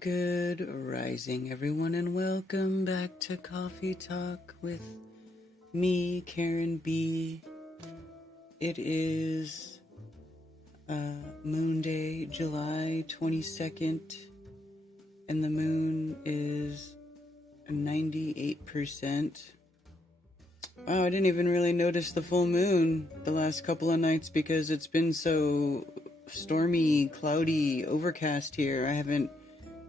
Good rising, everyone, and welcome back to Coffee Talk with me, Karen B. It is Moonday, July 22nd, and the moon is 98%. Wow, I didn't even really notice the full moon the last couple of nights because it's been so stormy, cloudy, overcast here. I haven't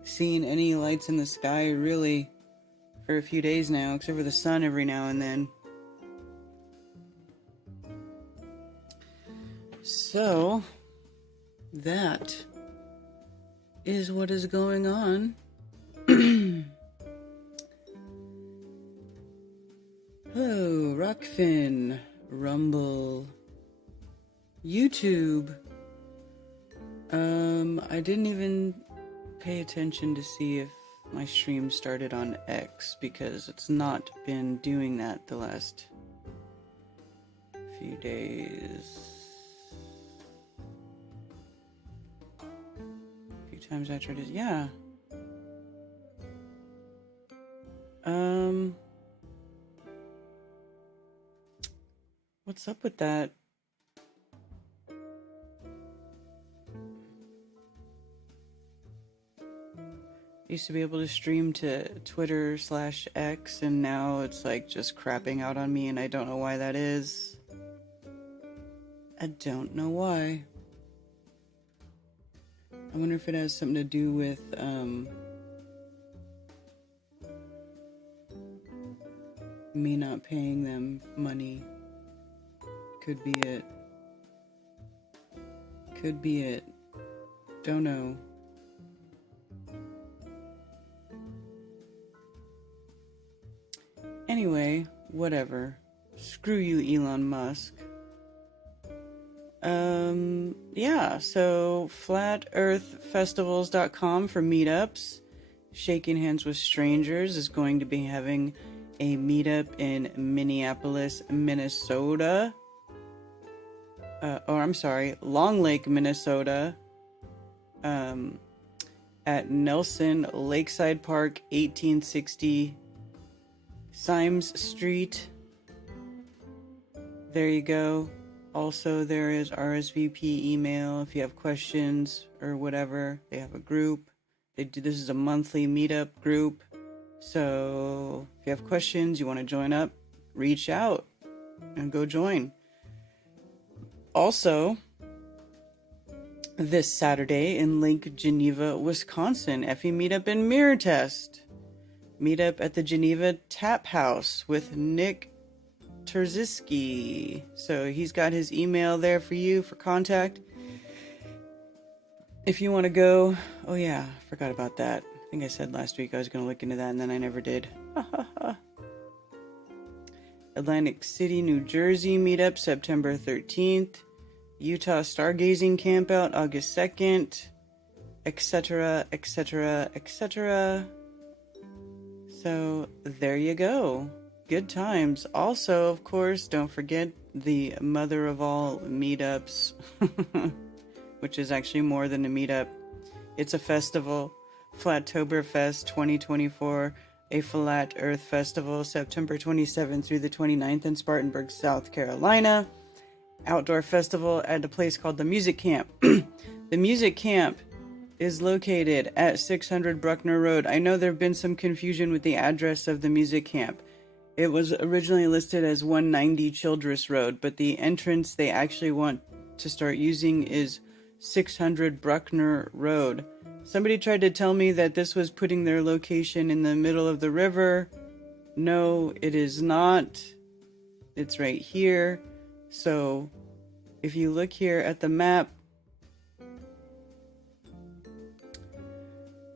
seen any lights in the sky really for a few days now, except for the sun every now and then. So that is what is going on. Hello, Rockfin, Rumble, YouTube. I didn't even pay attention to see if my stream started on X because it's not been doing that the last few days. A few times I tried to, yeah. What's up with that? Used to be able to stream to Twitter/X, and now it's like just crapping out on me, and I don't know why that is. I don't know why. I wonder if it has something to do with me not paying them money. Could be it. Could be it. Don't know. Anyway, whatever. Screw you, Elon Musk. Yeah, so flatearthfestivals.com for meetups. Shaking Hands with Strangers is going to be having a meetup in Minneapolis, Minnesota. Long Lake, Minnesota. At Nelson Lakeside Park, 1860 Symes Street. There you go. Also, there is RSVP email if you have questions or whatever. They have a group. This is a monthly meetup group. So if you have questions, you want to join up, reach out and go join. Also, this Saturday in Lake Geneva, Wisconsin, FE Meetup and Mirror Test. Meetup at the Geneva Tap House with Nick Terziski. So he's got his email there for you for contact. If you want to go, oh yeah, I forgot about that. I think I said last week I was going to look into that and then I never did. Atlantic City, New Jersey meetup, September 13th. Utah Stargazing Campout, August 2nd, etc., etc., etc. So there you go. Good times. Also, of course, don't forget the mother of all meetups, which is actually more than a meetup. It's a festival, Flatoberfest 2024, a flat earth festival, September 27th through the 29th in Spartanburg, South Carolina. Outdoor festival at a place called the Music Camp. The Music Camp is located at 600 Bruckner Road. I know there have been some confusion with the address of the Music Camp. It was originally listed as 190 Childress Road, but the entrance they actually want to start using is 600 Bruckner Road. Somebody tried to tell me that this was putting their location in the middle of the river. No, it is not. It's right here. So if you look here at the map,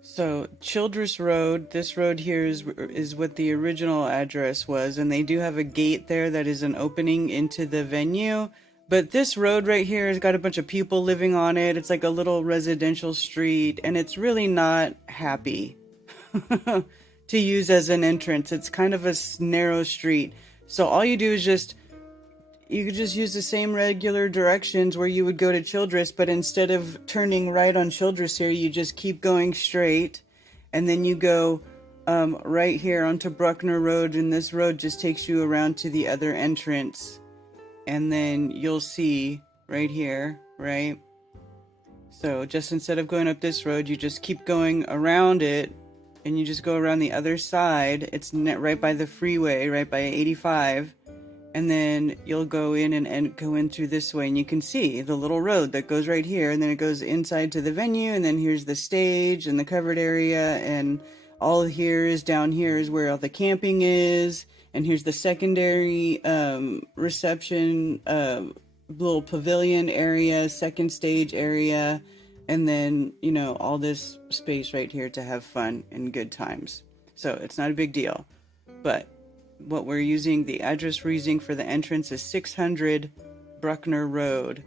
so Childress Road, this road here is what the original address was, and they do have a gate there that is an opening into the venue. But this road right here has got a bunch of people living on it. It's like a little residential street, and it's really not happy to use as an entrance. It's kind of a narrow street. So all you do is you could just use the same regular directions where you would go to Childress, but instead of turning right on Childress here, you just keep going straight. and then you go right here onto Bruckner Road, and this road just takes you around to the other entrance, and then you'll see right here, right? So just instead of going up this road, you just keep going around it, and you just go around the other side. It's right by the freeway, right by 85, and then you'll go in and go in through this way, and you can see the little road that goes right here, and then it goes inside to the venue, and then here's the stage and the covered area, and all down here is where all the camping is, and here's the secondary reception little pavilion area, second stage area, and then, you know, all this space right here to have fun and good times. So it's not a big deal, but what we're using, the address we're using for the entrance is 600 Bruckner Road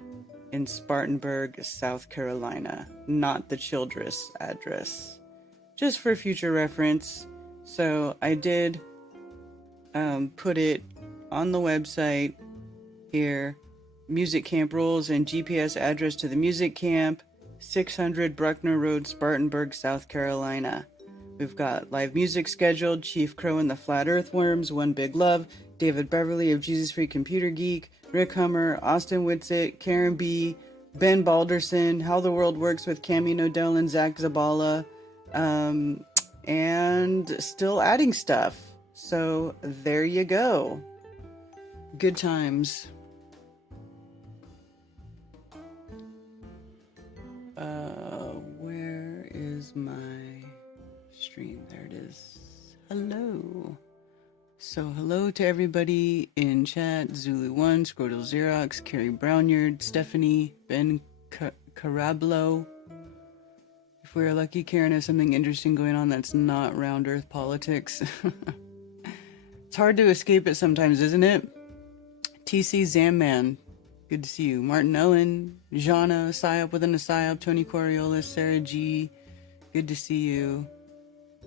in Spartanburg, South Carolina, not the Childress address, just for future reference. So I did put it on the website here, music camp rules and GPS address to the music camp, 600 Bruckner Road, Spartanburg, South Carolina. We've got live music scheduled, Chief Crow and the Flat Earthworms, One Big Love, David Beverly of Jesus Free Computer Geek, Rick Hummer, Austin Whitsitt, Karen B., Ben Balderson, How the World Works with Cami Nodell and Zach Zabala, and still adding stuff. So there you go. Good times. Where is my stream? There it is. Hello. So hello to everybody in chat. Zulu1, Scrotal Xerox, Carrie Brownyard, Stephanie, Ben Carablo. If we are lucky, Karen has something interesting going on that's not round earth politics. It's hard to escape it sometimes, isn't it? TC Zamman, good to see you. Martin Ellen, Jana, Psyop within a Psyop, Tony Coriolis, Sarah G, good to see you.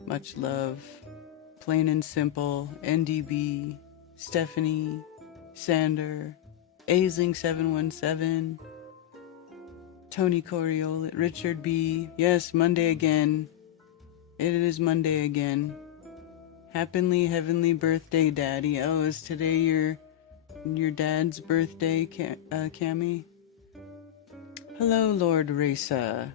Much love. Plain and Simple, NDB, Stephanie, Sander, Aisling717, Tony Coriolis, Richard B. Yes, Monday again. It is Monday again. Happily heavenly birthday, Daddy. Oh, is today your dad's birthday, Cammy? Hello, Lord Raisa.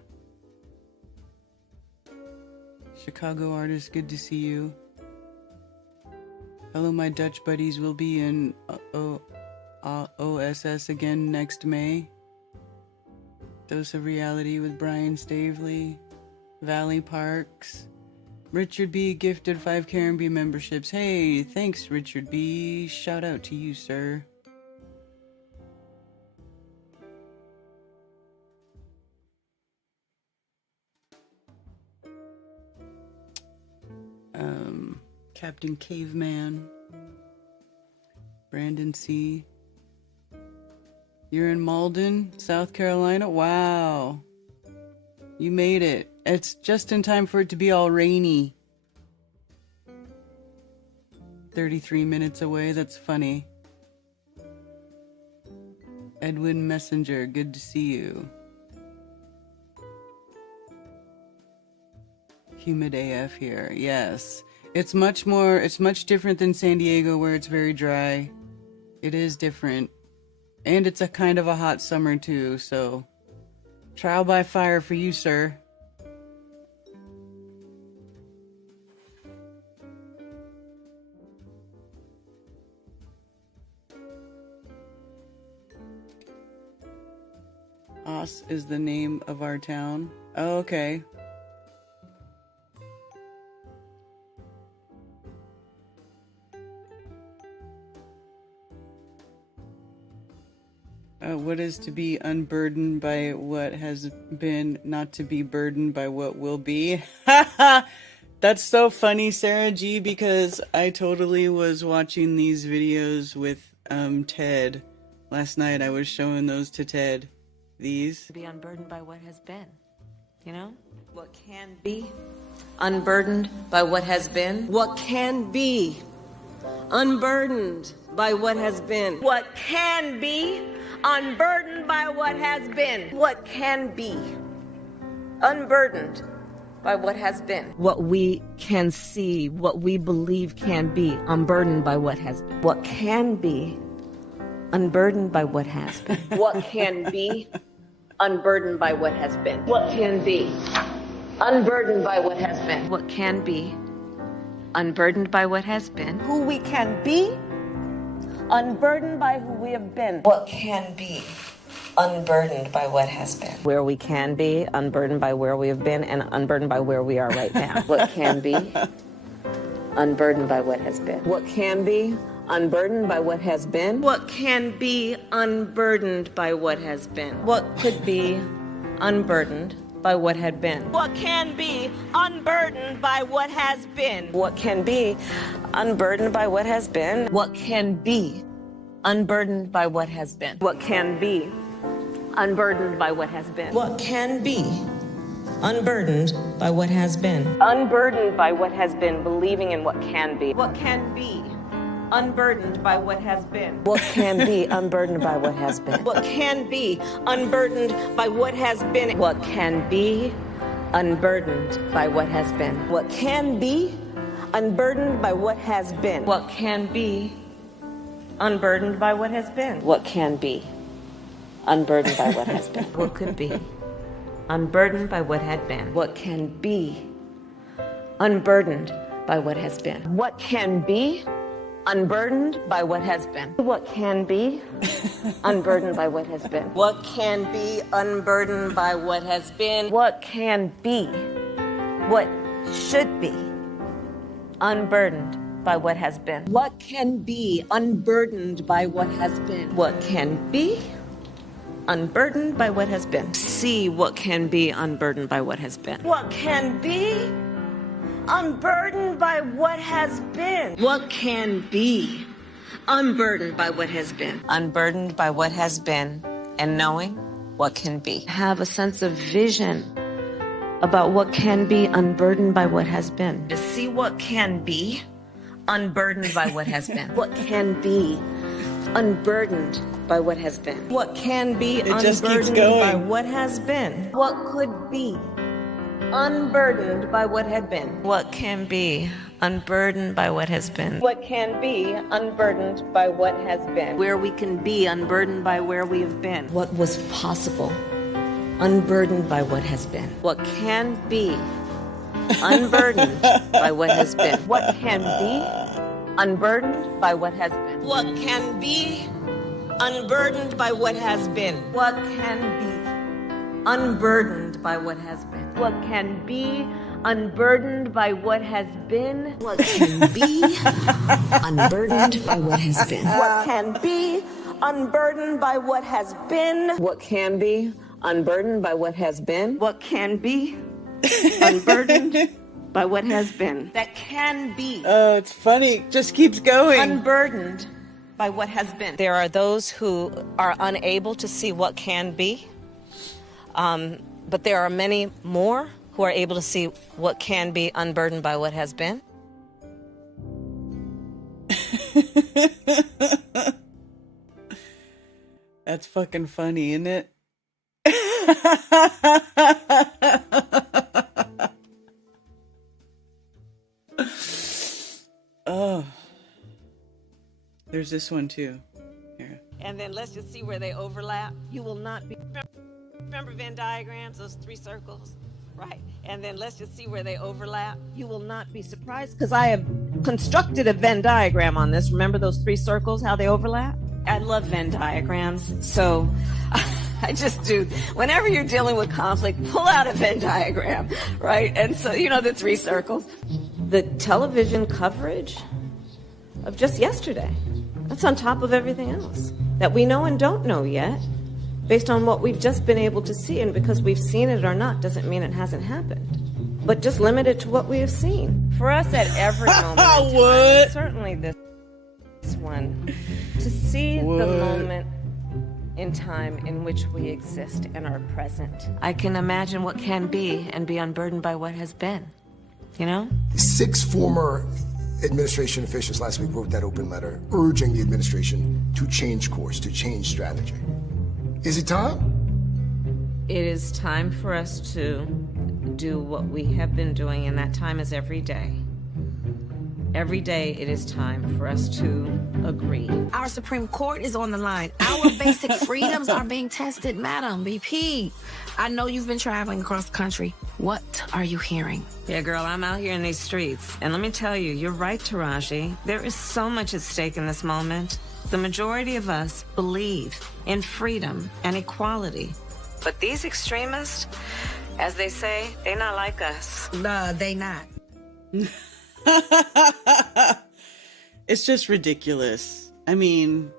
Chicago artist, good to see you. Hello, my Dutch buddies. Will be in OSS again next May. Dose of Reality with Brian Stavely. Valley Parks. Richard B. gifted 5 Karen B memberships. Hey, thanks, Richard B. Shout out to you, sir. Captain Caveman. Brandon C. You're in Malden, South Carolina? Wow. You made it. It's just in time for it to be all rainy. 33 minutes away, that's funny. Edwin Messenger, good to see you. Humid AF here, yes. It's much different than San Diego where it's very dry. It is different. And it's a kind of a hot summer too, so trial by fire for you, sir. Os is the name of our town. Oh, okay. What is to be unburdened by what has been, not to be burdened by what will be. That's so funny, Sarah G, because I totally was watching these videos with Ted. Last night I was showing those to Ted. These. To be unburdened by what has been, you know? What can be unburdened by what has been. What can be unburdened by what has been. What can be unburdened by what has been. What can be unburdened by what has been. What we can see, what we believe can be, unburdened by what has been. What can be unburdened by what has been. What can be, unburdened by what has been. What can be unburdened by what has been. What can be unburdened by what has been. Who we can be, unburdened by who we have been. What can be unburdened by what has been. Where we can be, unburdened by where we have been, and unburdened by where we are right now. What can be unburdened by what has been. What can be, unburdened by what has been. What can be, unburdened by what has been. What could be, unburdened by what had been. What can be, unburdened by what has been. What can be, unburdened by what has been. What can be, unburdened by what has been. What can be, unburdened by what has been. What can be unburdened by what has been. Unburdened by what has been, believing in what can be. What can be, unburdened by what has been. What can be unburdened by what has been. What can be, unburdened by what has been. What can be unburdened by what has been. What can be, unburdened by what has been. What can be Unburdened by what has been. what can be unburdened by what has been. What could be, unburdened by what had been. What can be unburdened by what has been. What can be, unburdened by what has been. What can be unburdened by what has been. What can be, unburdened by what has been. What can be what should be unburdened by what has been. What can be, unburdened by what has been. What can be unburdened by what has been. See what can be, unburdened by what has been. What can be, unburdened by what has been. What can be, unburdened by what has been. Unburdened by what has been and knowing what can be. Have a sense of vision about what can be, unburdened by what has been. To see what can be unburdened by what has been. What can be, unburdened by what has been. What can be, It just keeps unburdened going. by what has been. What could be, unburdened by what had been. What can be unburdened by what has been. What can be, unburdened by what has been. Where we can be, unburdened by where we have been. What was possible unburdened by what has been. What can be, unburdened by what has been. What can be, unburdened by what has been. What can be, unburdened by what has been. What can be, unburdened by what has been. What can be, unburdened by what has been. What can be unburdened by what has been. What can be, unburdened by what has been. What can be unburdened by what has been. What can be, unburdened by what has been. That can be, Oh, it's funny. It just keeps going. unburdened by what has been. There are those who are unable to see what can be, but there are many more who are able to see what can be unburdened by what has been. That's fucking funny, isn't it? Oh. There's this one too. Here. And then let's just see where they overlap. You will not be. Remember Venn diagrams, those three circles? Right. And then let's just see where they overlap. You will not be surprised because I have constructed a Venn diagram on this. Remember those three circles, how they overlap? I love Venn diagrams. So I just do. Whenever you're dealing with conflict, pull out a Venn diagram, right? And so, you know, the three circles. The television coverage of just yesterday, that's on top of everything else that we know and don't know yet, based on what we've just been able to see. And because we've seen it or not doesn't mean it hasn't happened, but just limit it to what we have seen. For us at every moment in time, What? certainly this one, to see What? the moment in time in which we exist and are present. I can imagine what can be and be unburdened by what has been. You know? 6 former administration officials last week wrote that open letter urging the administration to change course, to change strategy. Is it time? It is time for us to do what we have been doing, and that time is every day. Every day it is time for us to agree. Our Supreme Court is on the line. Our basic freedoms are being tested, Madam BP. I know you've been traveling across the country. What are you hearing? Yeah, girl, I'm out here in these streets. And let me tell you, you're right, Taraji. There is so much at stake in this moment. The majority of us believe in freedom and equality. But these extremists, as they say, they not like us. They not. It's just ridiculous. I mean,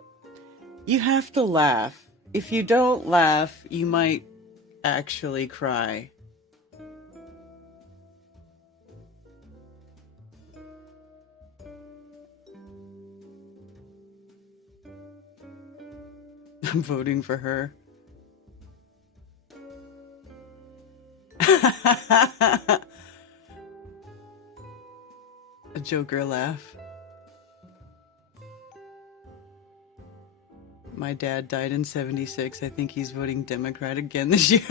you have to laugh. If you don't laugh, you might actually cry. I'm voting for her. A Joker laugh. My dad died in 76. I think he's voting Democrat again this year.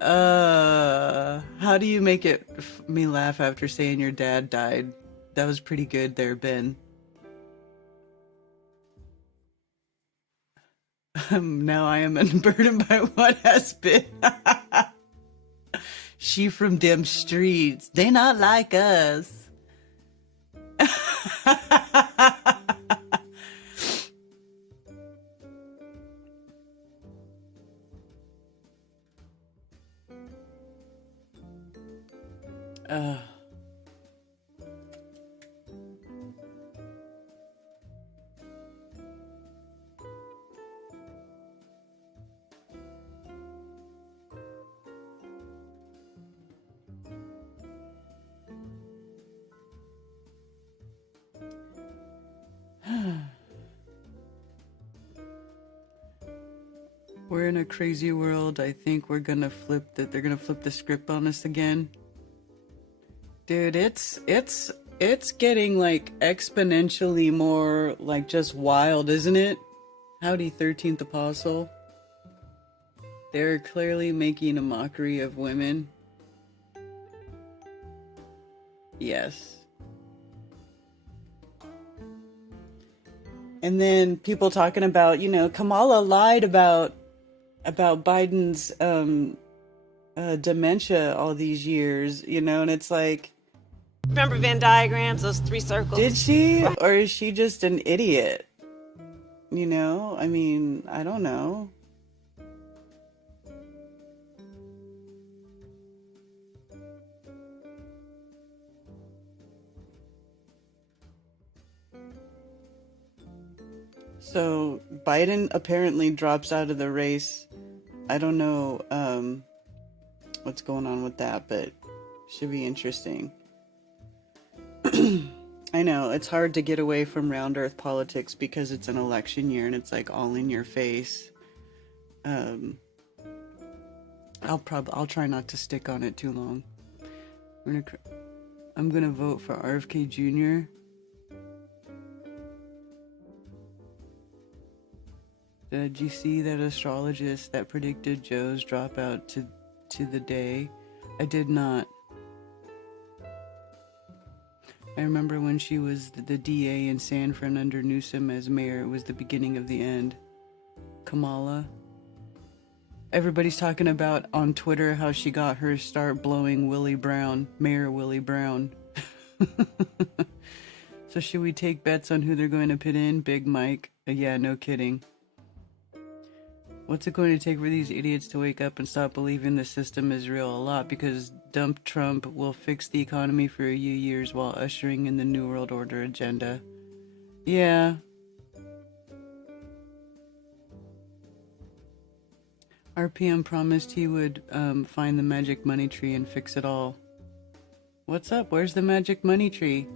How do you make me laugh after saying your dad died? That was pretty good there, Ben. Now I am unburdened by what has been. She from them streets. They not like us. We're in a crazy world. I think we're gonna flip that. They're gonna flip the script on us again. Dude, it's getting like exponentially more like just wild, isn't it? Howdy, 13th Apostle. They're clearly making a mockery of women. Yes. And then people talking about, Kamala lied about Biden's dementia all these years, and it's like, Remember Venn diagrams, those 3 circles? did she? Or is she just an idiot? I mean, I don't know. So Biden apparently drops out of the race. I don't know what's going on with that, but should be interesting. I know, it's hard to get away from round earth politics because it's an election year and it's like all in your face. I'll try not to stick on it too long. I'm gonna vote for RFK Jr. Did you see that astrologist that predicted Joe's dropout to the day? I did not. I remember when she was the DA in San Fran under Newsom as mayor, it was the beginning of the end. Kamala. Everybody's talking about on Twitter how she got her start blowing Willie Brown, Mayor Willie Brown. So should we take bets on who they're going to put in? Big Mike? Yeah, no kidding. What's it going to take for these idiots to wake up and stop believing the system is real? A lot, because dump Trump will fix the economy for a few years while ushering in the New World Order agenda. Yeah. RPM promised he would find the magic money tree and fix it all. What's up? Where's the magic money tree?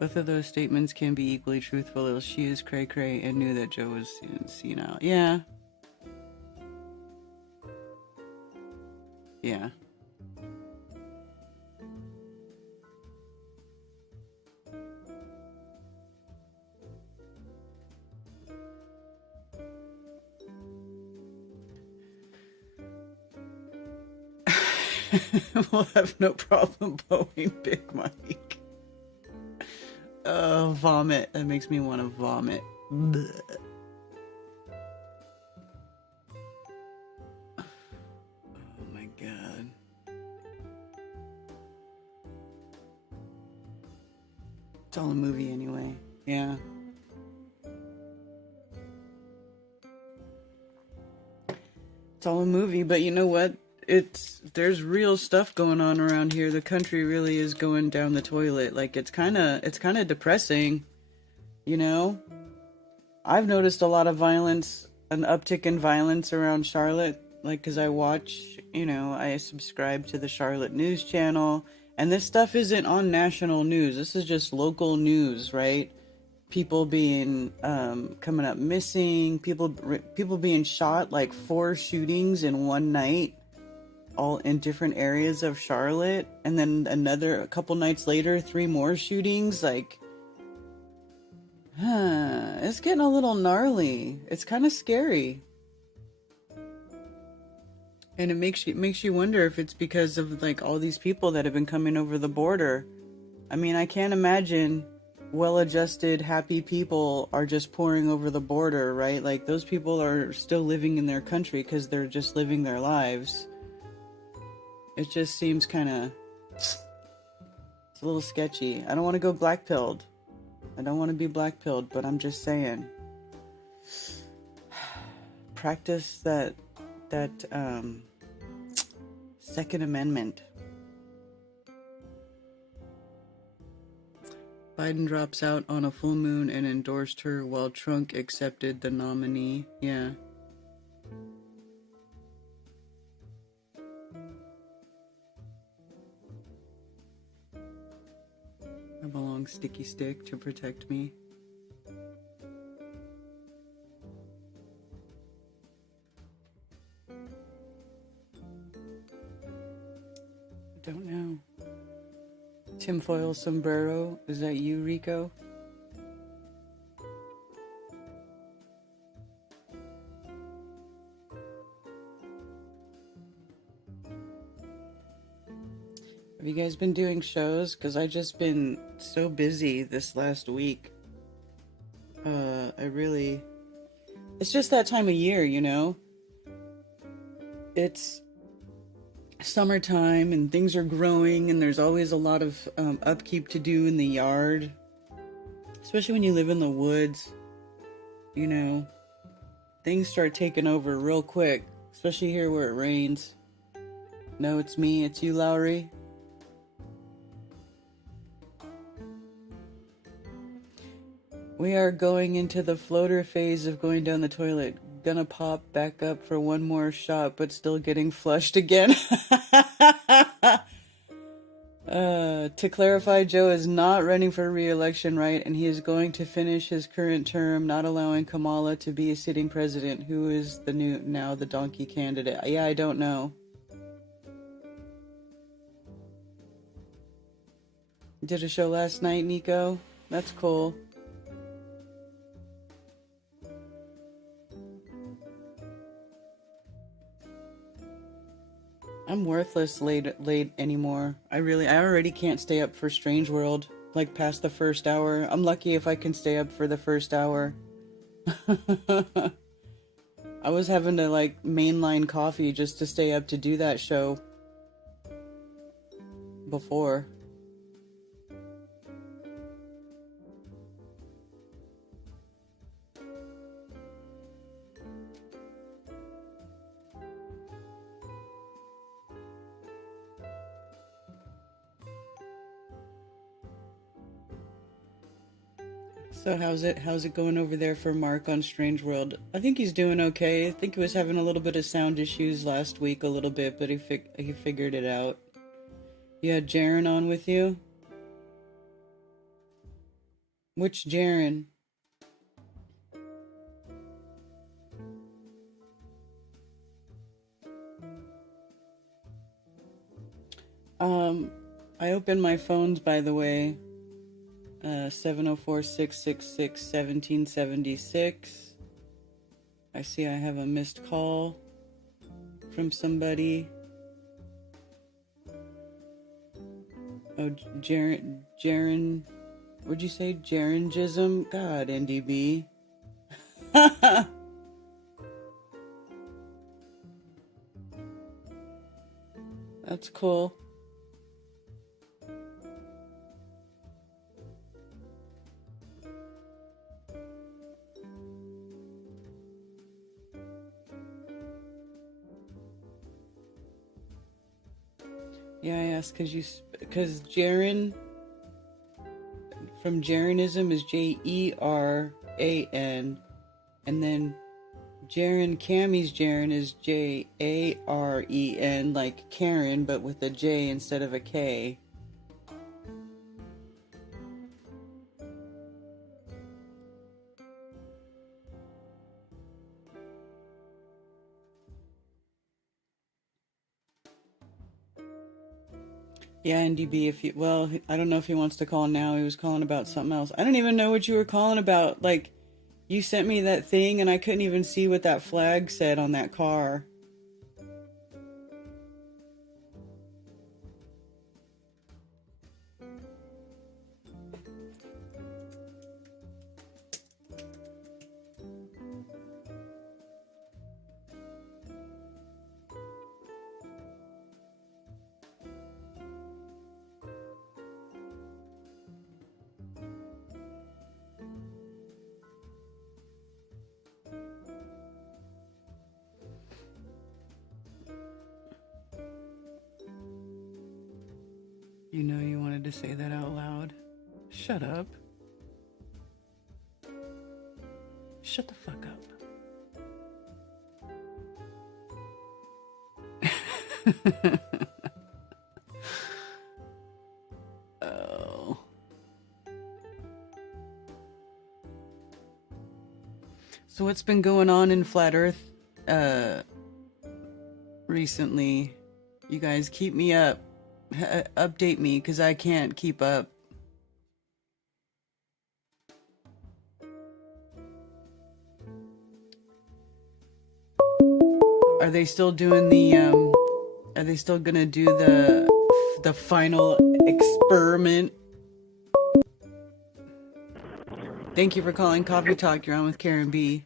Both of those statements can be equally truthful. She is cray-cray and knew that Joe was senile. Yeah. Yeah. We'll have no problem bowing Big Mike. Oh, vomit. That makes me want to vomit. Blech. Oh my god. It's all a movie anyway. Yeah. It's all a movie, but you know what? There's real stuff going on around here. The country really is going down the toilet. Like it's kind of depressing, you know? I've noticed a lot of violence, an uptick in violence around Charlotte, like cuz I watch, I subscribe to the Charlotte News channel, and this stuff isn't on national news. This is just local news, right? People being coming up missing, people being shot, like 4 shootings in one night, all in different areas of Charlotte, and then a couple nights later 3 more shootings. Like, it's getting a little gnarly. It's kind of scary, and it makes you wonder if it's because of like all these people that have been coming over the border. I mean, I can't imagine well-adjusted, happy people are just pouring over the border, right? Like, those people are still living in their country because they're just living their lives. It just seems it's a little sketchy. I don't want to go black-pilled. I don't want to be black-pilled, but I'm just saying. Practice that Second Amendment. Biden drops out on a full moon and endorsed her while Trump accepted the nominee. Yeah. I have a long sticky stick to protect me. I don't know. Tinfoil sombrero, is that you, Rico? Have you guys been doing shows? Because I just been so busy this last week. It's just that time of year, you know? It's summertime and things are growing and there's always a lot of upkeep to do in the yard. Especially when you live in the woods, you know? Things start taking over real quick, especially here where it rains. No, it's me, it's you, Lowry. We are going into the floater phase of going down the toilet. Gonna pop back up for one more shot, but still getting flushed again. To clarify, Joe is not running for re-election, right? And he is going to finish his current term, not allowing Kamala to be a sitting president. Who is the donkey candidate? Yeah, I don't know. Did a show last night, Nico? That's cool. I'm worthless late anymore. I already can't stay up for Strange World, like past the first hour. I'm lucky if I can stay up for the first hour. I was having to like mainline coffee just to stay up to do that show before. So how's it going over there for Mark on Strange World? I think he's doing okay. I think he was having a little bit of sound issues last week, a little bit, but he figured it out. You had Jaren on with you? Which Jaren? I opened my phones, by the way. 704-666-1776. I see I have a missed call from somebody. Oh, Jaren, what'd you say? Jarangism? God, NDB. That's cool. Yeah, I asked because Jaren from Jeranism is Jeran, and then Jaren Cammy's Jaren is Jaren, like Karen, but with a J instead of a K. Yeah, NDB, I don't know if he wants to call now. He was calling about something else. I don't even know what you were calling about. Like, you sent me that thing and I couldn't even see what that flag said on that car. You know you wanted to say that out loud. Shut up. Shut the fuck up. Oh. So what's been going on in Flat Earth recently? You guys keep me up. Update me, because I can't keep up. Are they still doing are they still gonna do the final experiment? Thank you for calling Coffee Talk. You're on with Karen B.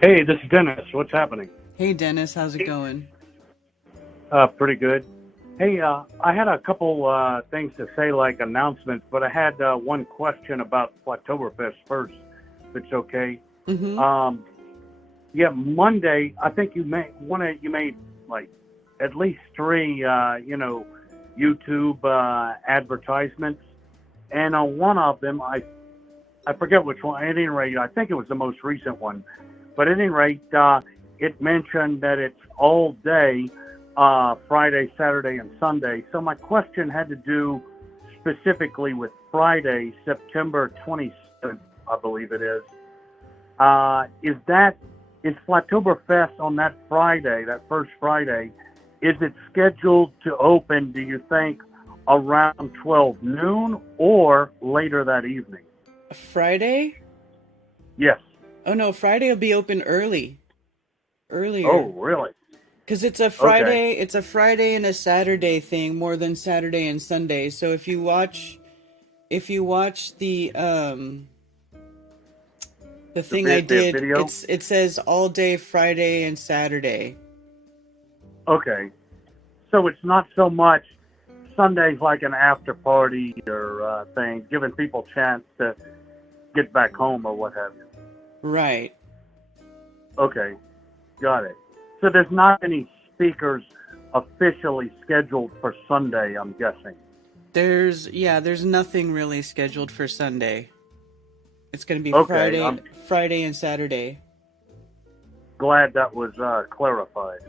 Hey, this is Dennis. What's happening? Hey, Dennis. How's it going? Pretty good. Hey, I had a couple things to say, like announcements, but I had one question about Flatoberfest first, if it's okay. Mm-hmm. Yeah, Monday, I think you made like at least 3, YouTube advertisements, and on one of them, I forget which one. At any rate, I think it was the most recent one, but at any rate, it mentioned that it's all day. Friday, Saturday, and Sunday. So my question had to do specifically with Friday, September 27th, I believe it is. Is Flatoberfest on that Friday, that first Friday, is it scheduled to open, do you think, around 12 noon or later that evening? Friday? Yes. Oh, no, Friday will be open earlier. Oh, really? Because it's a Friday, It's a Friday and a Saturday thing more than Saturday and Sunday. So if you watch the thing I did, video? it says all day Friday and Saturday. Okay, so it's not so much Sunday's like an after party or thing, giving people a chance to get back home or what have you. Right. Okay, got it. So there's not any speakers officially scheduled for Sunday, I'm guessing. There's nothing really scheduled for Sunday. It's going to be Friday and Saturday. Glad that was clarified.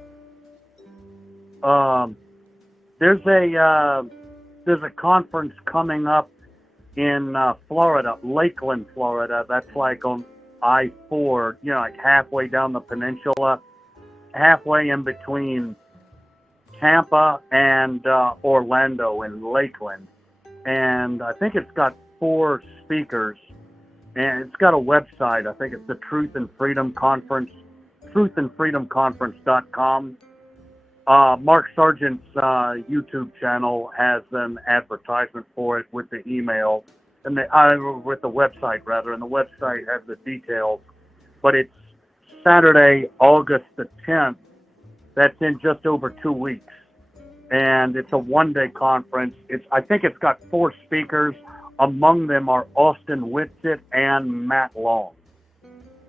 There's a conference coming up in Florida, Lakeland, Florida. That's like on I-4, like halfway down the peninsula. Halfway in between Tampa and Orlando in Lakeland. And I think it's got 4 speakers, and it's got a website. I think it's the Truth and Freedom Conference, truthandfreedomconference.com. Mark Sargent's YouTube channel has an advertisement for it with the email and with the website rather, and the website has the details. But it's Saturday, August the 10th. That's in just over 2 weeks, and it's a one-day conference. I think it's got 4 speakers. Among them are Austin Whitsitt and Matt Long,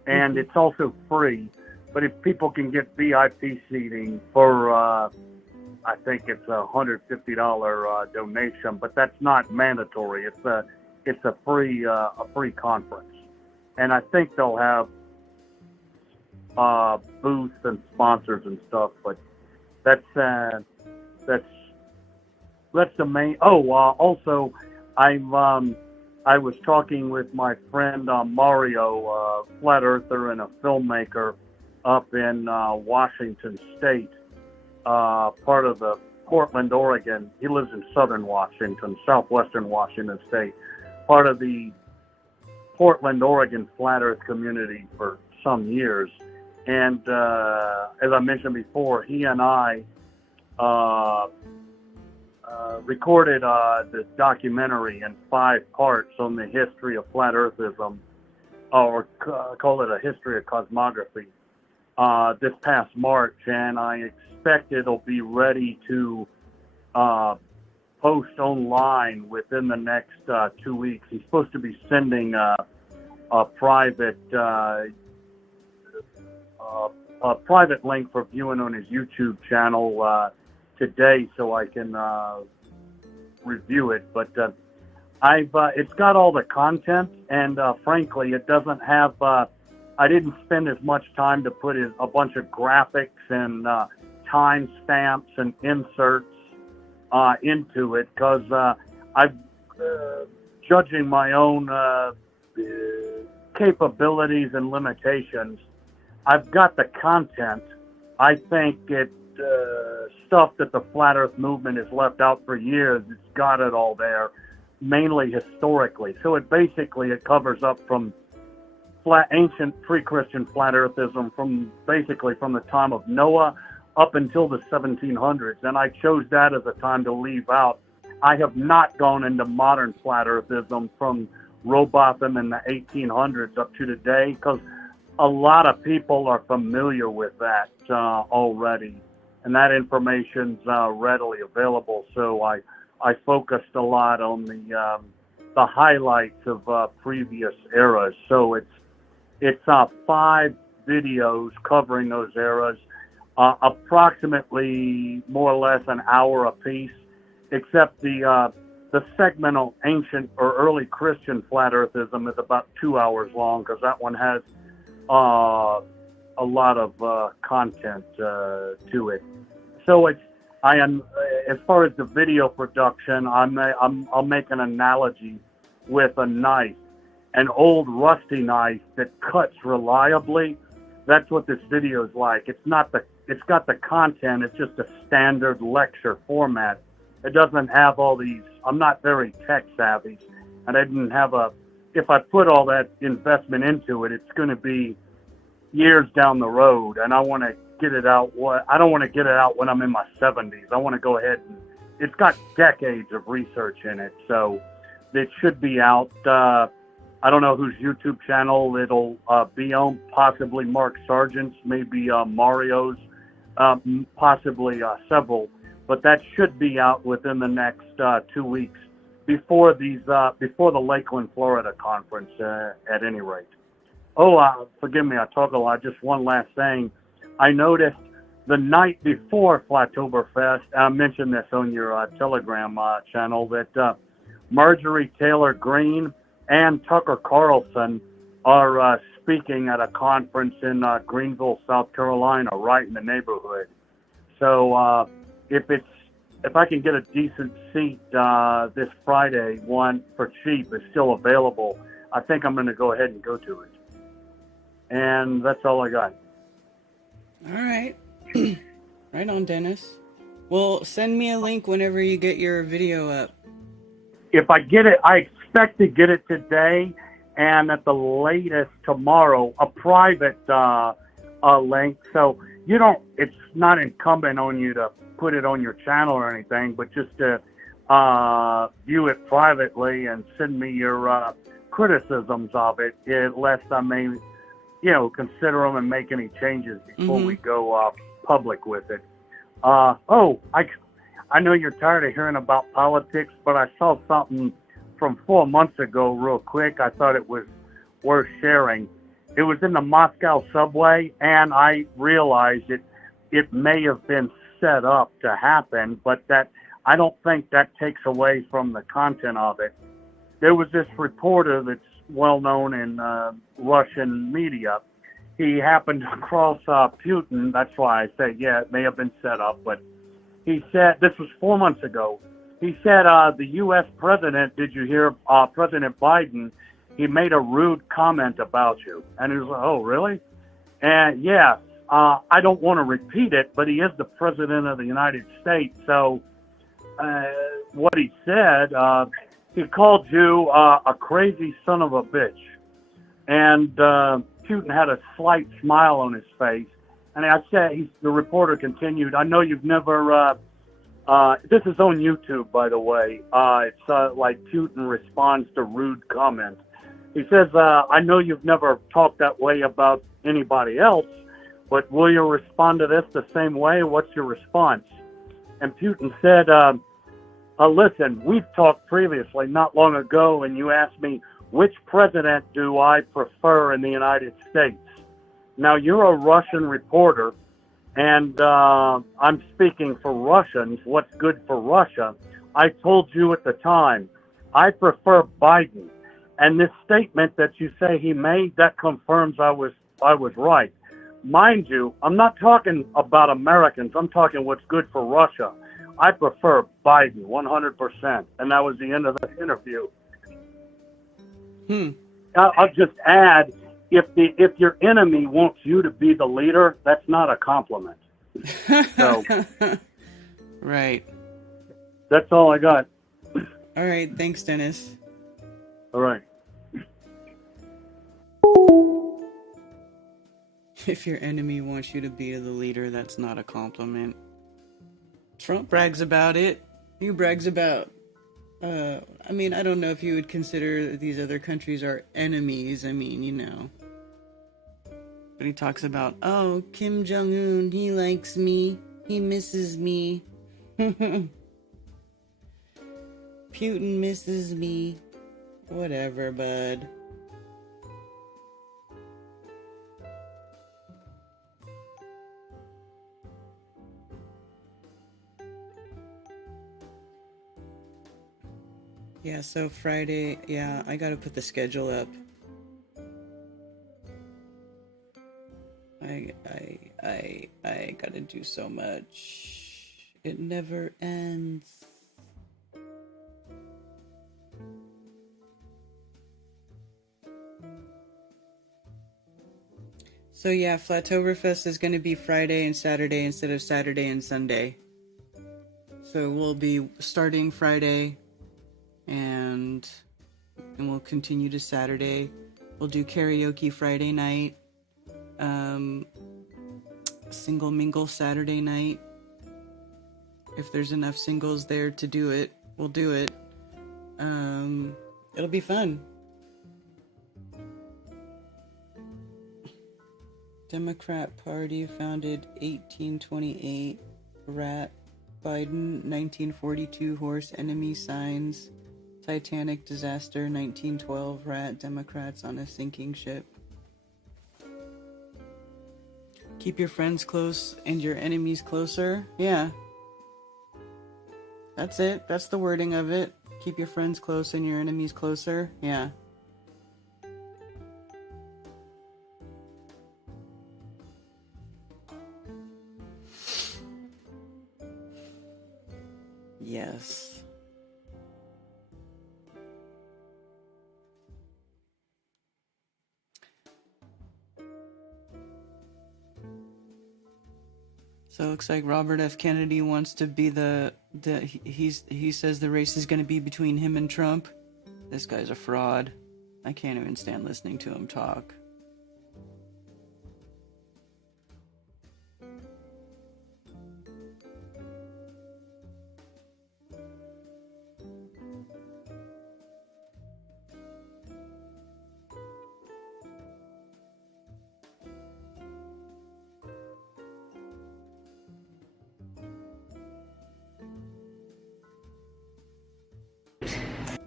and it's also free. But if people can get VIP seating for, I think it's a $150 donation, but that's not mandatory. It's a free conference, and I think they'll have booths and sponsors and stuff. But that's the main. Also, I was talking with my friend Mario, flat earther and a filmmaker, up in Washington State, part of the Portland, Oregon. He lives in southern Washington, southwestern Washington State, part of the Portland, Oregon flat earth community for some years. And as I mentioned before, he and I recorded the documentary in 5 parts on the history of flat earthism, or call it a history of cosmography, this past March, and I expect it'll be ready to post online within the next 2 weeks. He's supposed to be sending a private link for viewing on his YouTube channel today, so I can review it. But it's got all the content, and frankly, it doesn't have. I didn't spend as much time to put a bunch of graphics and time stamps and inserts into it, because I'm judging my own capabilities and limitations. I've got the content. I think it stuff that the flat earth movement has left out for years. It's got it all there, mainly historically. So it covers up from ancient pre-Christian flat earthism from the time of Noah up until the 1700s, and I chose that as a time to leave out. I have not gone into modern flat earthism from Robotham in the 1800s up to today, because a lot of people are familiar with that already, and that information's readily available. So I focused a lot on the highlights of previous eras. So it's 5 videos covering those eras, approximately more or less an hour apiece, except the segment on ancient or early Christian flat earthism is about 2 hours long, because that one has a lot of content to it. So as far as the video production, I'll make an analogy with a knife. An old rusty knife that cuts reliably. That's what this video is like. It's got the content. It's just a standard lecture format. It doesn't have all these. I'm not very tech savvy, and I didn't have if I put all that investment into it, it's going to be years down the road, and I want to get it out. I don't want to get it out when I'm in my 70s. I want to go ahead and. It's got decades of research in it, so it should be out. I don't know whose YouTube channel it'll be on, possibly Mark Sargent's, maybe Mario's, possibly several, but that should be out within the next 2 weeks before the Lakeland, Florida conference, at any rate. Forgive me, I talk a lot. Just one last thing. I noticed the night before Flatoberfest, I mentioned this on your Telegram channel, that Marjorie Taylor Greene and Tucker Carlson are speaking at a conference in Greenville, South Carolina, right in the neighborhood. So if I can get a decent seat this Friday, one for cheap is still available, I think I'm going to go ahead and go to it. And that's all I got. All right. Right on, Dennis. Well, send me a link whenever you get your video up. If I get it, I expect to get it today, and at the latest tomorrow, a private link. So you don't, it's not incumbent on you to put it on your channel or anything, but just to view it privately and send me your criticisms of it, lest I may, consider them and make any changes before we go public with it. I know you're tired of hearing about politics, but I saw something from 4 months ago real quick. I thought it was worth sharing. It was in the Moscow subway, and I realized it may have been set up to happen, but that I don't think that takes away from the content of it. There was this reporter that's well known in Russian media. He happened to cross Putin. That's why I say, yeah, it may have been set up, but he said, this was 4 months ago, he said, the U.S. president, did you hear President Biden, he made a rude comment about you. And he was like, oh, really? And yes, I don't want to repeat it, but he is the president of the United States. So what he said, he called you a crazy son of a bitch. And Putin had a slight smile on his face. And I said, the reporter continued, I know you've never, this is on YouTube, by the way. It's like Putin responds to rude comments. He says, I know you've never talked that way about anybody else, but will you respond to this the same way? What's your response? And Putin said, listen, we've talked previously, not long ago, and you asked me, which president do I prefer in the United States? Now, you're a Russian reporter, and I'm speaking for Russians, what's good for Russia. I told you at the time, I prefer Biden. And this statement that you say he made, that confirms I was right. Mind you, I'm not talking about Americans. I'm talking what's good for Russia. I prefer Biden 100%. And that was the end of the interview. I'll just add, if your enemy wants you to be the leader, that's not a compliment. So, right. That's all I got. All right. Thanks, Dennis. All right. If your enemy wants you to be the leader, that's not a compliment. Trump brags about it. He brags about, I don't know if you would consider these other countries our enemies. But he talks about, oh, Kim Jong-un, he likes me. He misses me. Putin misses me. Whatever, bud. Yeah, so Friday, I gotta put the schedule up. I gotta do so much. It never ends. So yeah, Flatoberfest is gonna be Friday and Saturday instead of Saturday and Sunday. So we'll be starting Friday and we'll continue to Saturday. We'll do karaoke Friday night, single mingle Saturday night. If there's enough singles there to do it, we'll do it. It'll be fun. Democrat Party founded 1828. Rat. Biden 1942. Horse enemy signs. Titanic disaster 1912. Rat. Democrats on a sinking ship. Keep your friends close and your enemies closer. Yeah. That's it. That's the wording of it. Keep your friends close and your enemies closer. Yeah. Yes. So it looks like Robert F. Kennedy wants to be he says the race is going to be between him and Trump. This guy's a fraud. I can't even stand listening to him talk.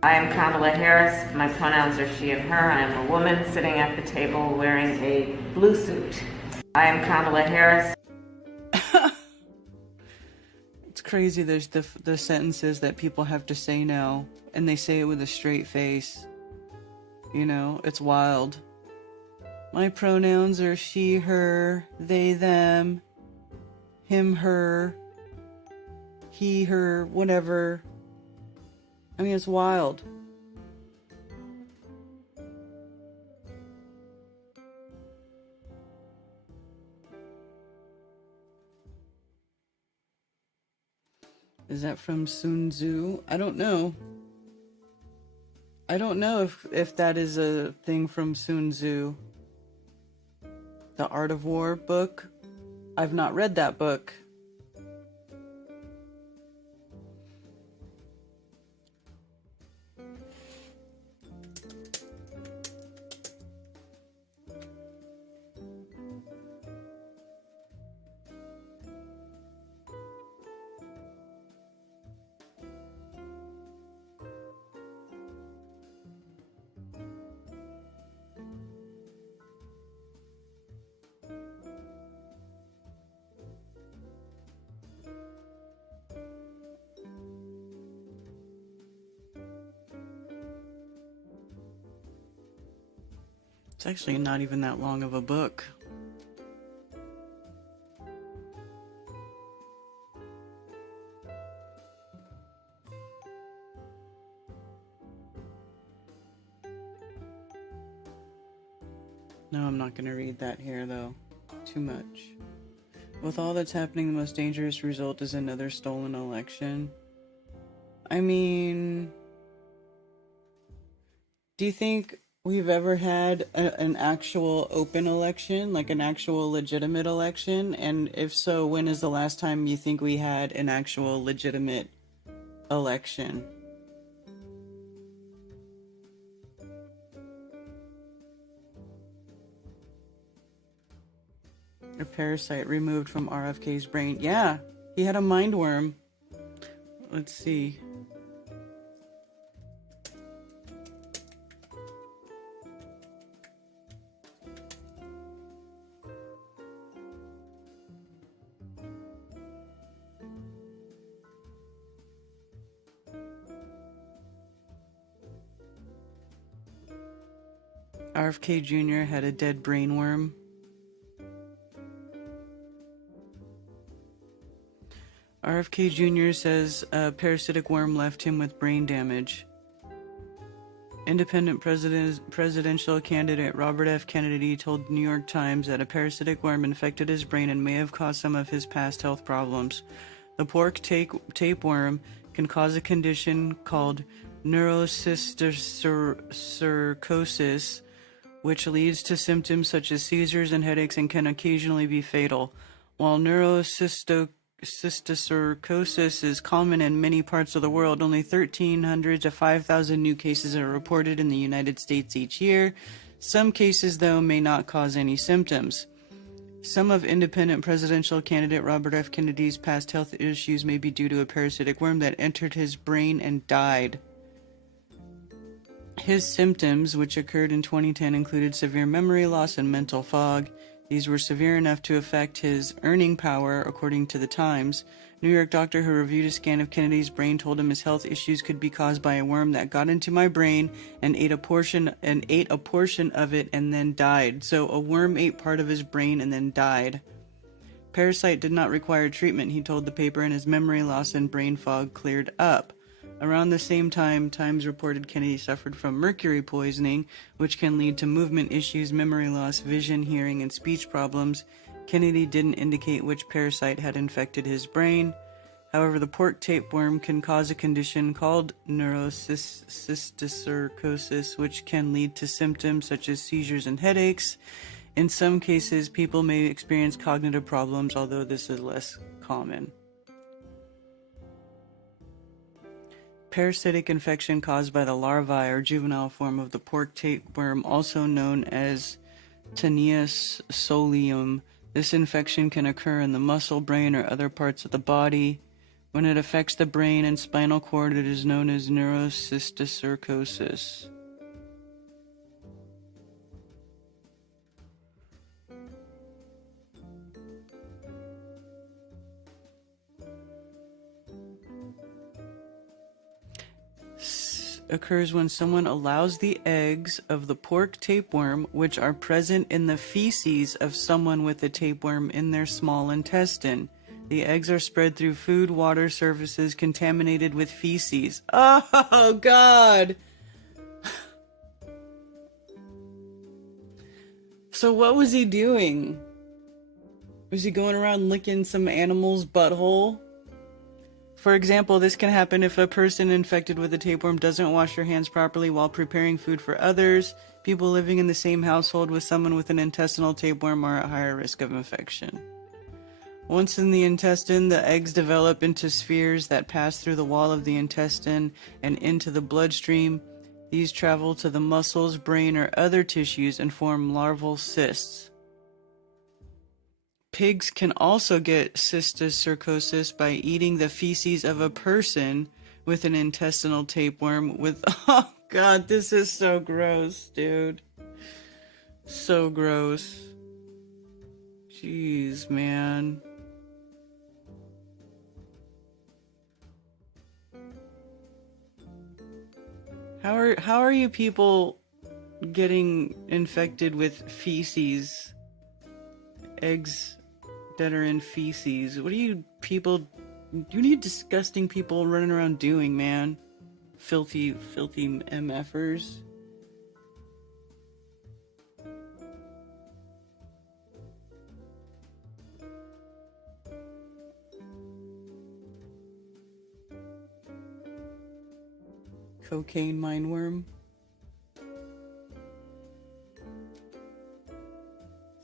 I am Kamala Harris. My pronouns are she and her. I am a woman sitting at the table wearing a blue suit. I am Kamala Harris. It's crazy. There's the sentences that people have to say now, and they say it with a straight face. You know, it's wild. My pronouns are she, her, they, them, him, her, he, her, whatever. I mean, it's wild. Is that from Sun Tzu? I don't know. I don't know if that is a thing from Sun Tzu. The Art of War book. I've not read that book. It's actually not even that long of a book. No, I'm not going to read that here, though. Too much. With all that's happening, the most dangerous result is another stolen election. I mean, do you think we've ever had an actual open election, like an actual legitimate election? And if so, when is the last time you think we had an actual legitimate election? A parasite removed from RFK's brain. Yeah, he had a mind worm. Let's see. RFK Jr. had a dead brainworm. RFK Jr. says a parasitic worm left him with brain damage. Independent presidential candidate Robert F. Kennedy told the New York Times that a parasitic worm infected his brain and may have caused some of his past health problems. The pork tapeworm can cause a condition called neurocysticercosis, which leads to symptoms such as seizures and headaches and can occasionally be fatal. While neurocysticercosis is common in many parts of the world, only 1,300 to 5,000 new cases are reported in the United States each year. Some cases, though, may not cause any symptoms. Some of independent presidential candidate Robert F. Kennedy's past health issues may be due to a parasitic worm that entered his brain and died. His symptoms, which occurred in 2010, included severe memory loss and mental fog. These were severe enough to affect his earning power, according to the Times. New York doctor who reviewed a scan of Kennedy's brain told him his health issues could be caused by a worm that got into my brain and ate a portion of it and then died. So a worm ate part of his brain and then died. Parasite did not require treatment, he told the paper, and his memory loss and brain fog cleared up. Around the same time, Times reported Kennedy suffered from mercury poisoning, which can lead to movement issues, memory loss, vision, hearing, and speech problems. Kennedy didn't indicate which parasite had infected his brain. However, the pork tapeworm can cause a condition called neurocysticercosis, which can lead to symptoms such as seizures and headaches. In some cases, people may experience cognitive problems, although this is less common. Parasitic infection caused by the larvae or juvenile form of the pork tapeworm, also known as Taenius solium. This infection can occur in the muscle, brain, or other parts of the body. When it affects the brain and spinal cord, it is known as neurocysticercosis. Occurs when someone allows the eggs of the pork tapeworm, which are present in the feces of someone with a tapeworm, in their small intestine. The eggs are spread through food, water, surfaces contaminated with feces. Oh, God! So what was he doing? Was he going around licking some animal's butthole? For example, this can happen if a person infected with a tapeworm doesn't wash their hands properly while preparing food for others. People living in the same household with someone with an intestinal tapeworm are at higher risk of infection. Once in the intestine, the eggs develop into spheres that pass through the wall of the intestine and into the bloodstream. These travel to the muscles, brain, or other tissues and form larval cysts. Pigs can also get cysticercosis by eating the feces of a person with an intestinal tapeworm with... Oh, God, this is so gross, dude. So gross. Jeez, man. How are you people getting infected with feces? Eggs that are in feces. What are you people... You need disgusting people running around doing, man? Filthy MFers. Cocaine mindworm.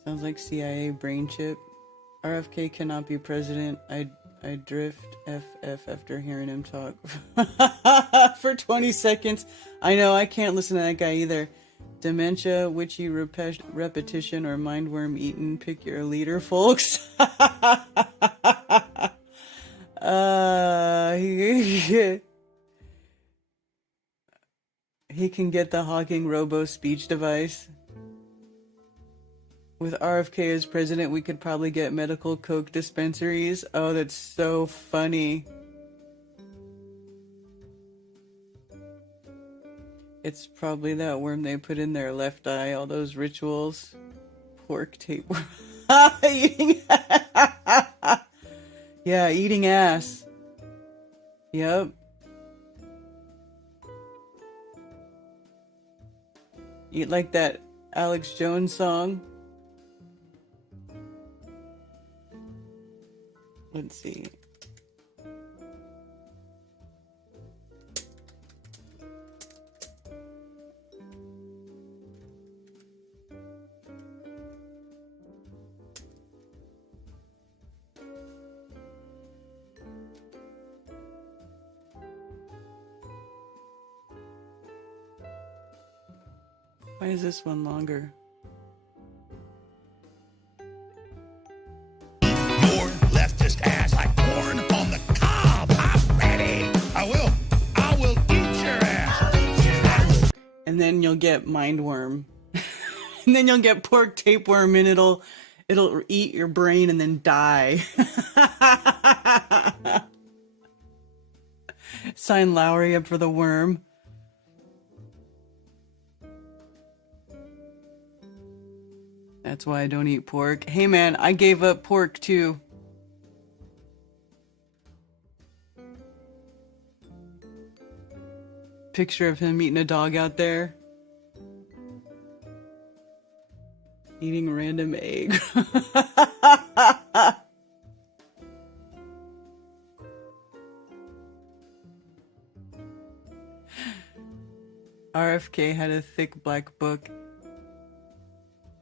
Sounds like CIA brain chip. RFK cannot be president. I drift FF after hearing him talk for 20 seconds. I know, I can't listen to that guy either. Dementia, witchy repetition, or mindworm eaten. Pick your leader, folks. He can get the Hawking Robo speech device. With RFK as president, we could probably get medical coke dispensaries. Oh, that's so funny. It's probably that worm they put in their left eye, all those rituals. Pork tapeworm. Eating yeah, eating ass. Yep. Eat like that Alex Jones song. Let's see. Why is this one longer? More leftist ass like corn on the cob. I'm ready. I will eat your ass. And then you'll get mindworm. And then you'll get pork tapeworm, and it'll eat your brain and then die. Sign Lowry up for the worm. That's why I don't eat pork. Hey man, I gave up pork too. Picture of him eating a dog out there. Eating random egg. RFK had a thick black book.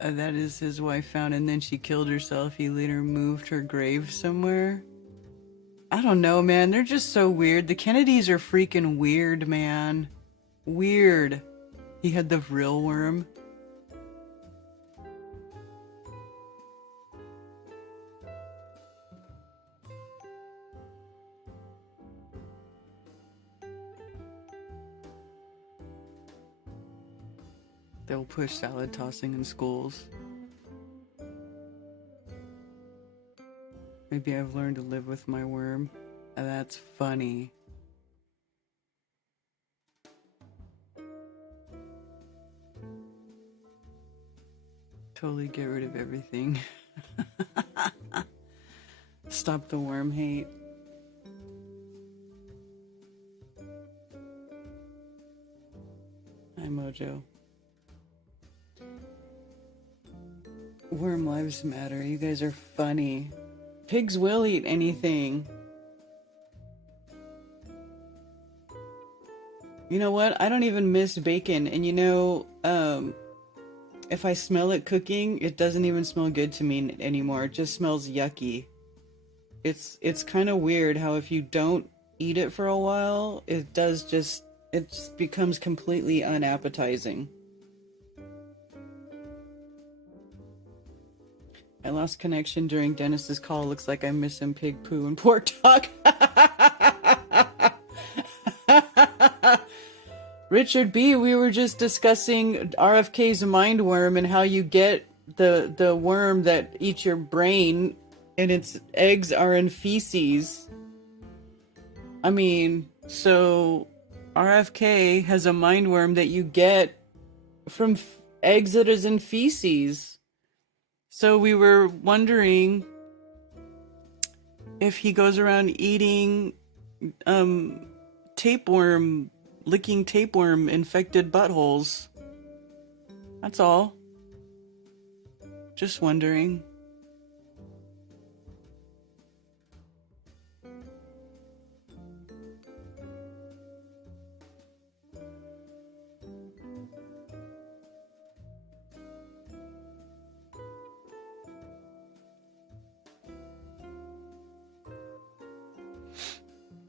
That is his wife found, and then she killed herself. He later moved her grave somewhere. I don't know, man. They're just so weird. The Kennedys are freaking weird, man. Weird. He had the vril worm. They'll push salad tossing in schools. Maybe I've learned to live with my worm. That's funny. Totally get rid of everything. Stop the worm hate. Hi, Mojo. Worm lives matter. You guys are funny. Pigs will eat anything. You know what? I don't even miss bacon. And you know, if I smell it cooking, it doesn't even smell good to me anymore. It just smells yucky. It's kind of weird how if you don't eat it for a while, it just becomes completely unappetizing. I lost connection during Dennis's call. Looks like I'm missing pig poo and pork talk. Richard B., we were just discussing RFK's mind worm and how you get the worm that eats your brain and its eggs are in feces. I mean, so RFK has a mind worm that you get from eggs that is in feces. So we were wondering if he goes around eating tapeworm, licking tapeworm infected buttholes. That's all. Just wondering.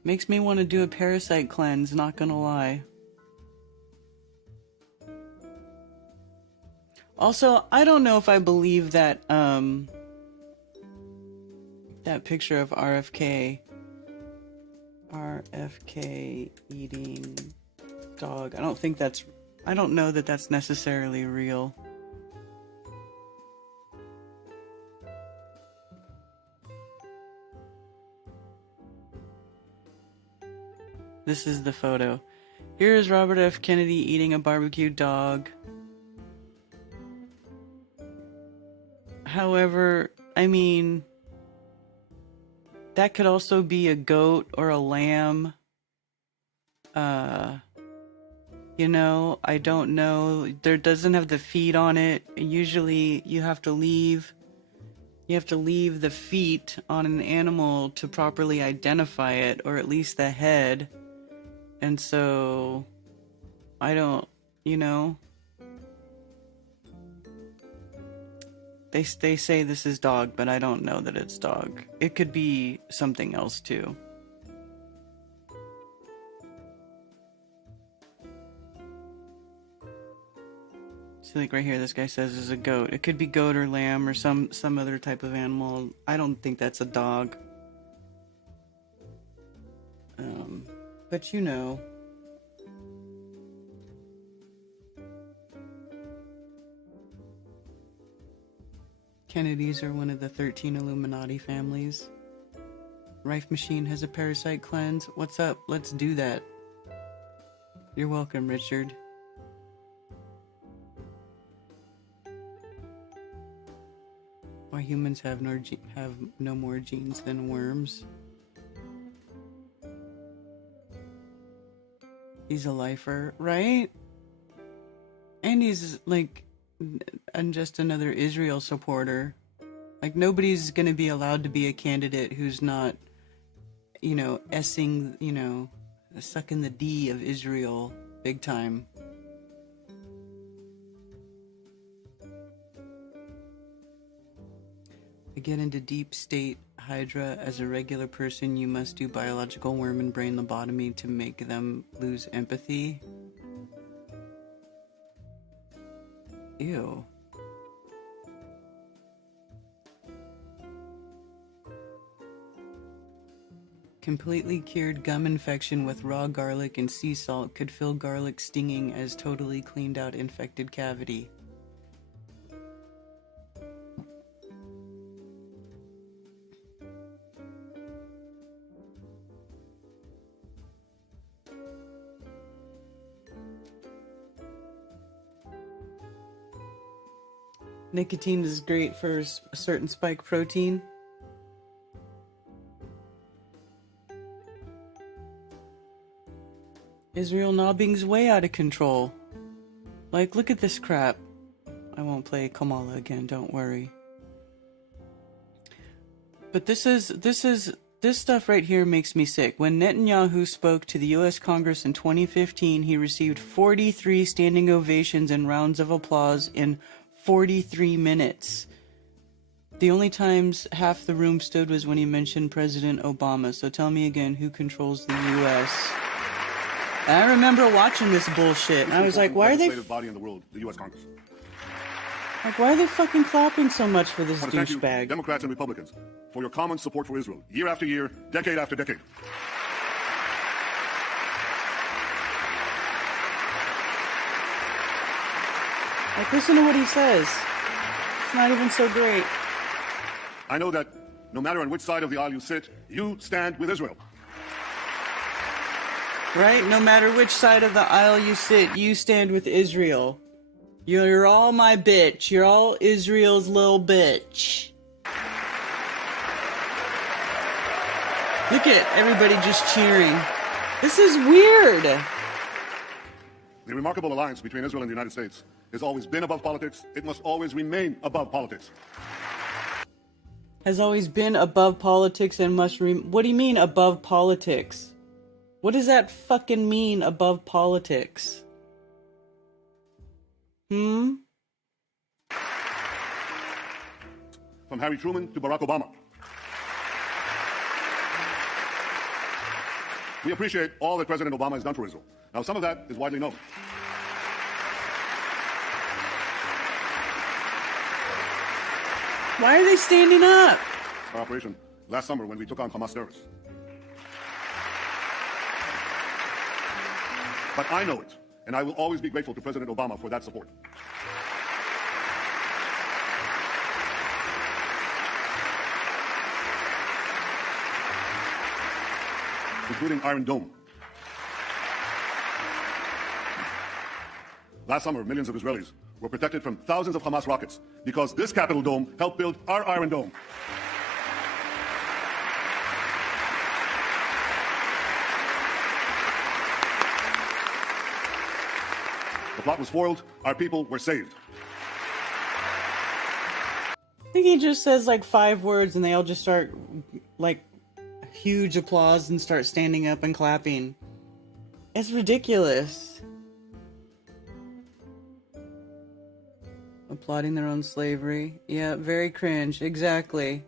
Makes me want to do a parasite cleanse, not gonna lie. Also, I don't know if I believe that that picture of RFK eating dog. I don't know that that's necessarily real. This is the photo. Here is Robert F. Kennedy eating a barbecued dog. However, I mean, that could also be a goat or a lamb. You know, I don't know. There doesn't have the feet on it. Usually you have to leave the feet on an animal to properly identify it, or at least the head. And so, I don't, you know, they say this is dog, but I don't know that it's dog. It could be something else too. See, like right here, this guy says is a goat. It could be goat or lamb or some other type of animal. I don't think that's a dog. But you know. Kennedys are one of the 13 Illuminati families. Rife Machine has a parasite cleanse. What's up? Let's do that. You're welcome, Richard. Why humans have no more genes than worms. He's a lifer, right? And he's like just another Israel supporter. Like nobody's gonna be allowed to be a candidate who's not, you know, sucking the D of Israel big time. To get into deep state Hydra as a regular person, you must do biological worm and brain lobotomy to make them lose empathy. Ew. Completely cured gum infection with raw garlic and sea salt could feel garlic stinging as totally cleaned out infected cavity. Nicotine is great for a certain spike protein. Israel knobbing's way out of control. Like, look at this crap. I won't play Kamala again, don't worry. But this stuff right here makes me sick. When Netanyahu spoke to the US Congress in 2015, he received 43 standing ovations and rounds of applause in 43 minutes. The only times half the room stood was when he mentioned President Obama. So tell me again, who controls the US? I remember watching this bullshit, and I was like, why are they... body in the world, the US Congress. Like, why are they fucking clapping so much for this I want to thank you, douchebag? Democrats and Republicans, for your common support for Israel, year after year, decade after decade. Like, listen to what he says. It's not even so great. I know that no matter on which side of the aisle you sit, you stand with Israel. Right? No matter which side of the aisle you sit, you stand with Israel. You're all my bitch. You're all Israel's little bitch. Look at everybody just cheering. This is weird. The remarkable alliance between Israel and the United States has always been above politics. It must always remain above politics. Has always been above politics and must what do you mean above politics? What does that fucking mean, above politics? From Harry Truman to Barack Obama. We appreciate all that President Obama has done for Israel. Now, some of that is widely known. Why are they standing up? Our operation last summer when we took on Hamas terrorists. But I know it, and I will always be grateful to President Obama for that support. Including Iron Dome. Last summer, millions of Israelis were protected from thousands of Hamas rockets because this Capitol Dome helped build our Iron Dome. The plot was foiled. Our people were saved. I think he just says like 5 words and they all just start like huge applause and start standing up and clapping. It's ridiculous. Applauding their own slavery. Yeah, very cringe. Exactly.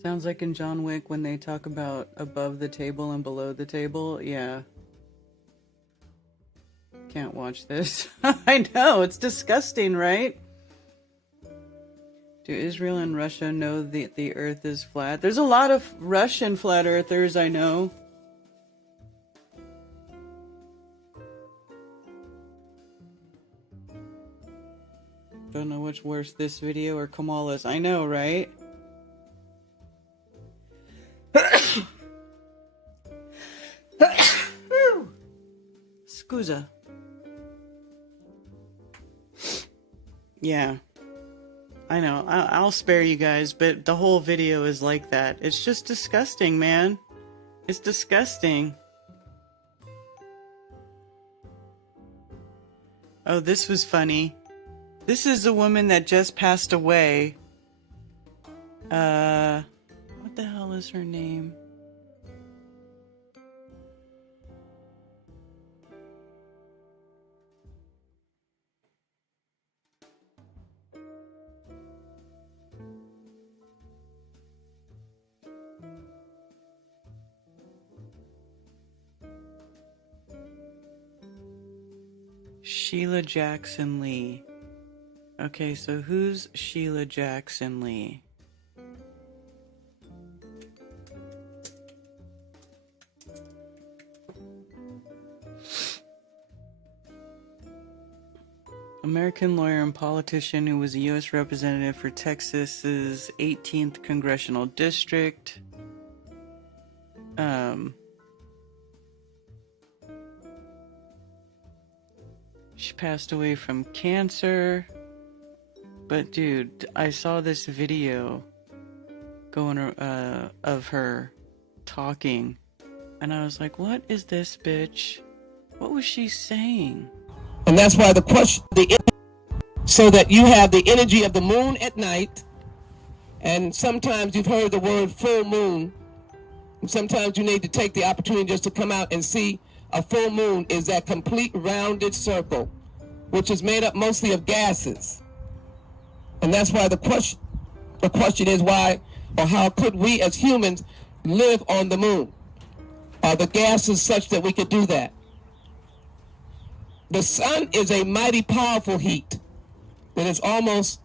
Sounds like in John Wick when they talk about above the table and below the table. Yeah. Can't watch this. I know, it's disgusting, right? Do Israel and Russia know that the earth is flat? There's a lot of Russian flat earthers I know. Don't know which worse, this video or Kamala's. I know, right? Scusa. Yeah. I know. I'll spare you guys, but the whole video is like that. It's just disgusting, man. It's disgusting. Oh, this was funny. This is a woman that just passed away. What the hell is her name? Sheila Jackson Lee. Okay, so who's Sheila Jackson Lee? American lawyer and politician who was a U.S. representative for Texas's 18th congressional district. She passed away from cancer. But dude, I saw this video going of her talking, and I was like, "What is this bitch? What was she saying?" And that's why the question, so that you have the energy of the moon at night, and sometimes you've heard the word full moon. And sometimes you need to take the opportunity just to come out and see a full moon is that complete rounded circle, which is made up mostly of gases. And that's why the question is why or how could we as humans live on the moon? Are the gases such that we could do that? The sun is a mighty powerful heat that is almost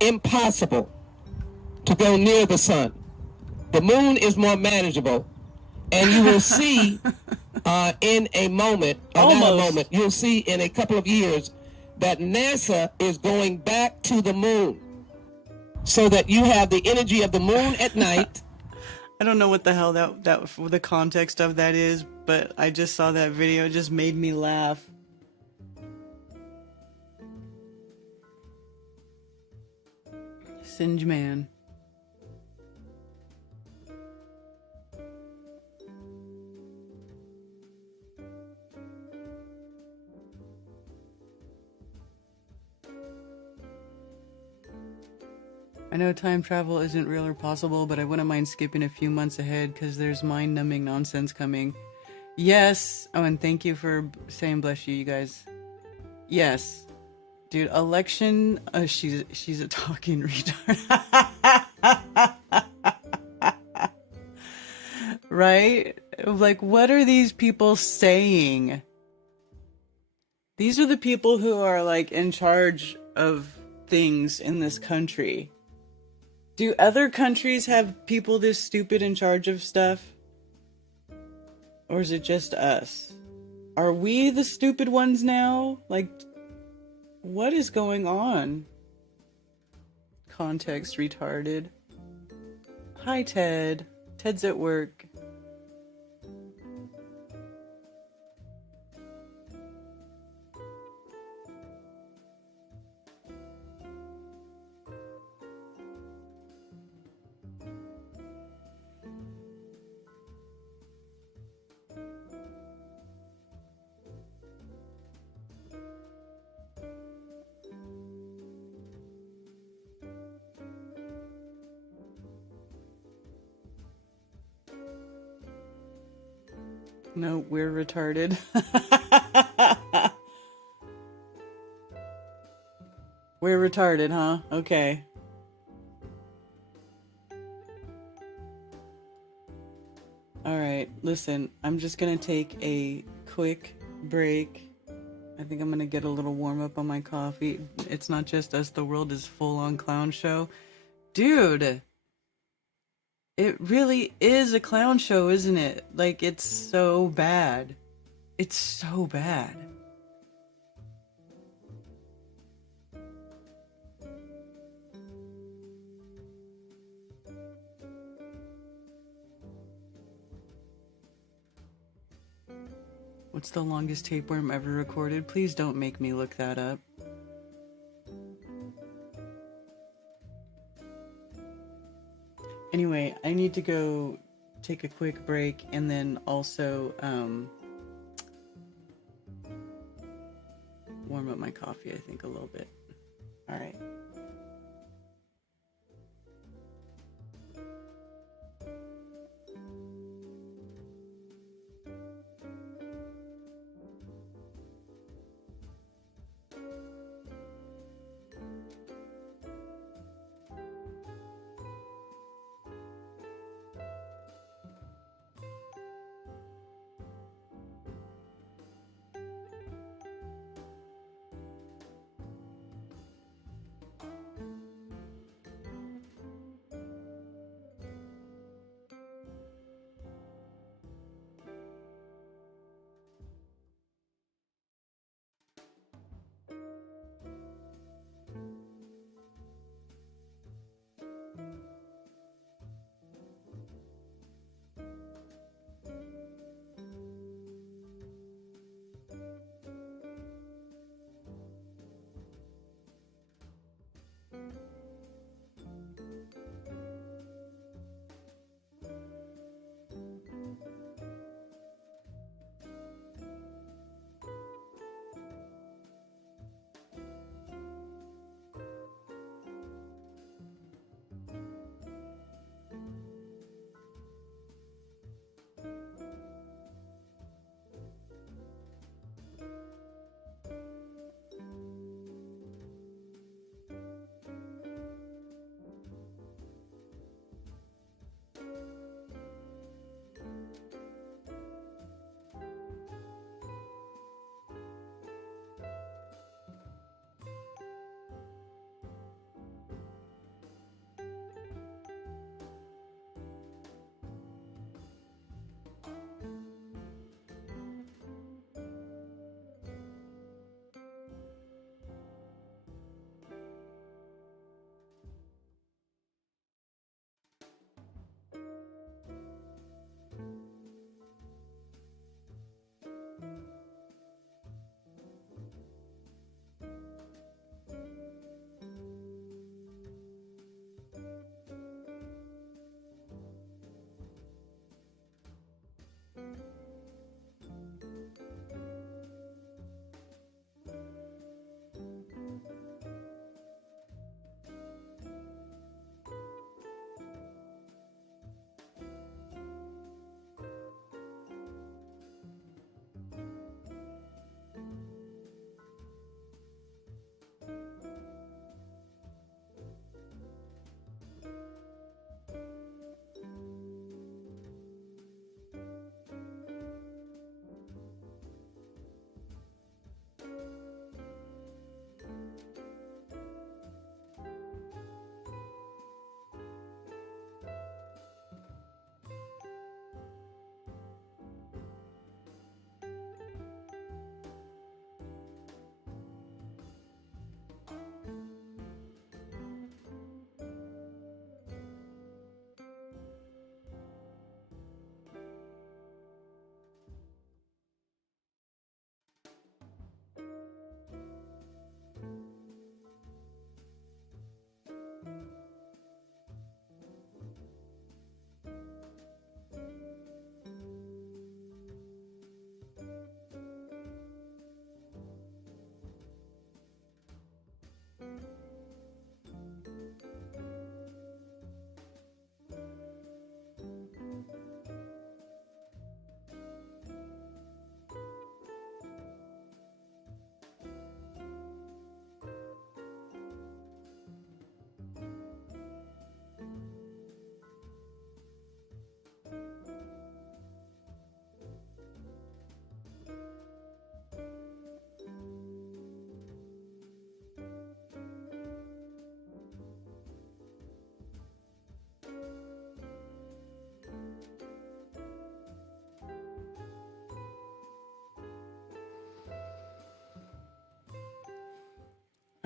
impossible to go near the sun. The moon is more manageable, and you will see in a moment, not a moment, you'll see in a couple of years that NASA is going back to the moon so that you have the energy of the moon at night. I don't know what the hell that the context of that is, but I just saw that video. It just made me laugh. Singe man. I know time travel isn't real or possible, but I wouldn't mind skipping a few months ahead because there's mind-numbing nonsense coming. Yes. Oh, and thank you for saying bless you, you guys. Yes. Dude, election, she's a talking retard. Right? Like, what are these people saying? These are the people who are, like, in charge of things in this country. Do other countries have people this stupid in charge of stuff? Or is it just us? Are we the stupid ones now? Like, what is going on? Context retarded. Hi, Ted. Ted's at work. No, we're retarded. We're retarded, huh? Okay. Alright, listen, I'm just gonna take a quick break. I think I'm gonna get a little warm up on my coffee. It's not just us, the world is full on clown show. Dude! It really is a clown show, isn't it? Like, it's so bad. It's so bad. What's the longest tapeworm ever recorded? Please don't make me look that up. Anyway, I need to go take a quick break and then also warm up my coffee, I think, a little bit. All right.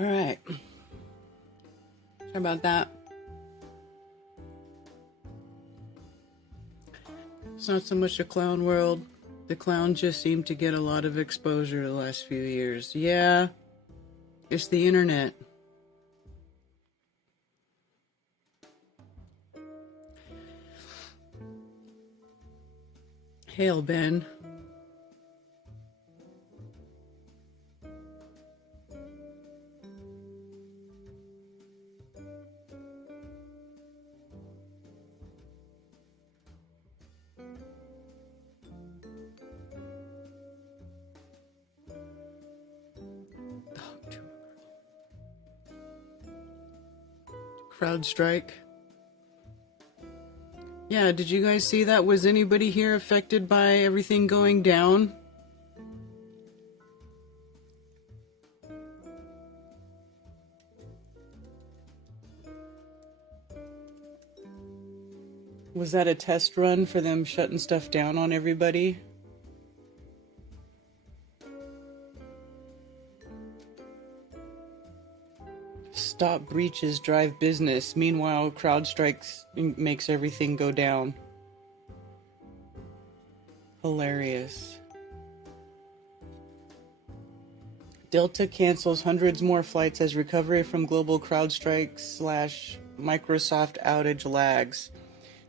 All right. How about that? It's not so much a clown world. The clowns just seem to get a lot of exposure the last few years. Yeah, it's the internet. Hail, Ben. Crowd strike. Yeah, did you guys see that? Was anybody here affected by everything going down? Was that a test run for them shutting stuff down on everybody? Stop breaches, drive business. Meanwhile, crowd strikes makes everything go down. Hilarious. Delta cancels hundreds more flights as recovery from global crowd strikes / Microsoft outage lags.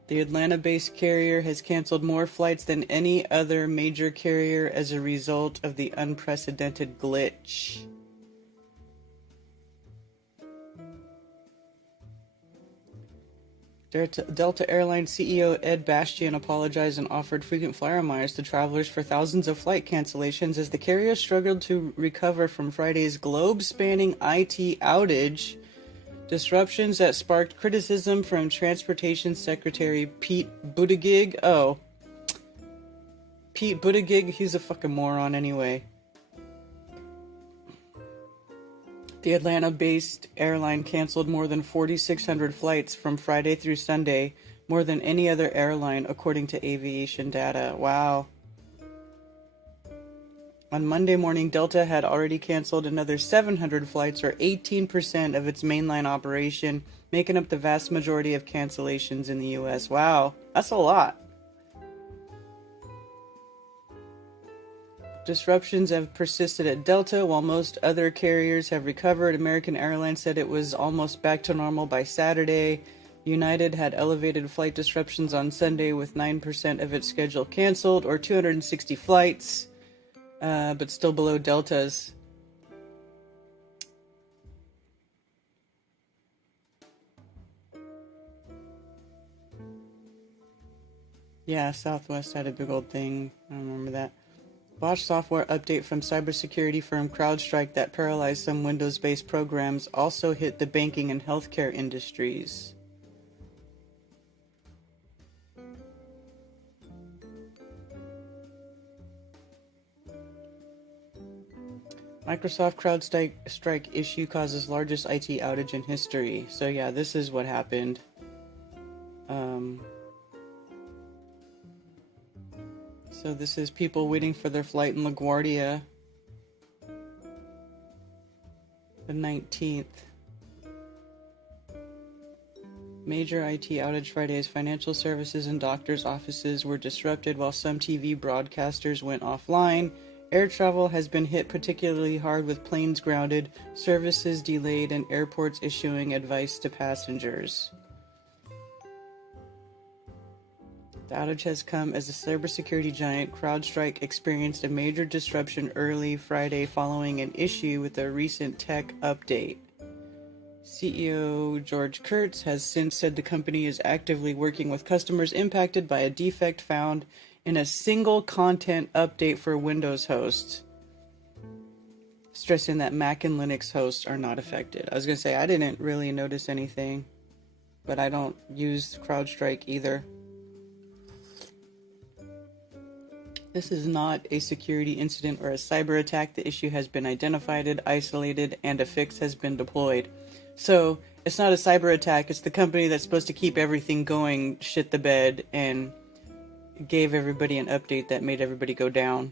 The Atlanta-based carrier has canceled more flights than any other major carrier as a result of the unprecedented glitch. Delta Airlines CEO Ed Bastian apologized and offered frequent flyer miles to travelers for thousands of flight cancellations as the carrier struggled to recover from Friday's globe-spanning IT outage, disruptions that sparked criticism from Transportation Secretary Pete Buttigieg. Oh. Pete Buttigieg, he's a fucking moron anyway. The Atlanta-based airline canceled more than 4,600 flights from Friday through Sunday, more than any other airline, according to aviation data. Wow. On Monday morning, Delta had already canceled another 700 flights, or 18% of its mainline operation, making up the vast majority of cancellations in the U.S. Wow, that's a lot. Disruptions have persisted at Delta, while most other carriers have recovered. American Airlines said it was almost back to normal by Saturday. United had elevated flight disruptions on Sunday, with 9% of its schedule canceled, or 260 flights, but still below Delta's. Yeah, Southwest had a big old thing. I remember that. Botched software update from cybersecurity firm CrowdStrike that paralyzed some Windows-based programs also hit the banking and healthcare industries. Microsoft CrowdStrike issue causes largest IT outage in history. So yeah, this is what happened. So this is people waiting for their flight in LaGuardia. The 19th. Major IT outage Friday as financial services and doctors' offices were disrupted while some TV broadcasters went offline. Air travel has been hit particularly hard with planes grounded, services delayed, and airports issuing advice to passengers. The outage has come as the cybersecurity giant CrowdStrike experienced a major disruption early Friday following an issue with a recent tech update. CEO George Kurtz has since said the company is actively working with customers impacted by a defect found in a single content update for Windows hosts, stressing that Mac and Linux hosts are not affected. I was going to say, I didn't really notice anything, but I don't use CrowdStrike either. This is not a security incident or a cyber attack. The issue has been identified, isolated, and a fix has been deployed. So, it's not a cyber attack, it's the company that's supposed to keep everything going shit the bed and gave everybody an update that made everybody go down.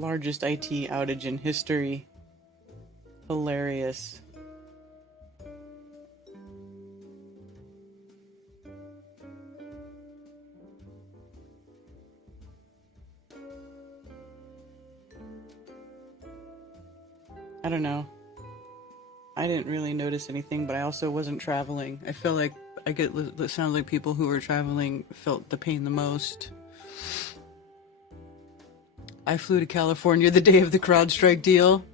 Largest IT outage in history. Hilarious. I don't know. I didn't really notice anything, but I also wasn't traveling. I feel like it sounds like people who were traveling felt the pain the most. I flew to California the day of the CrowdStrike deal.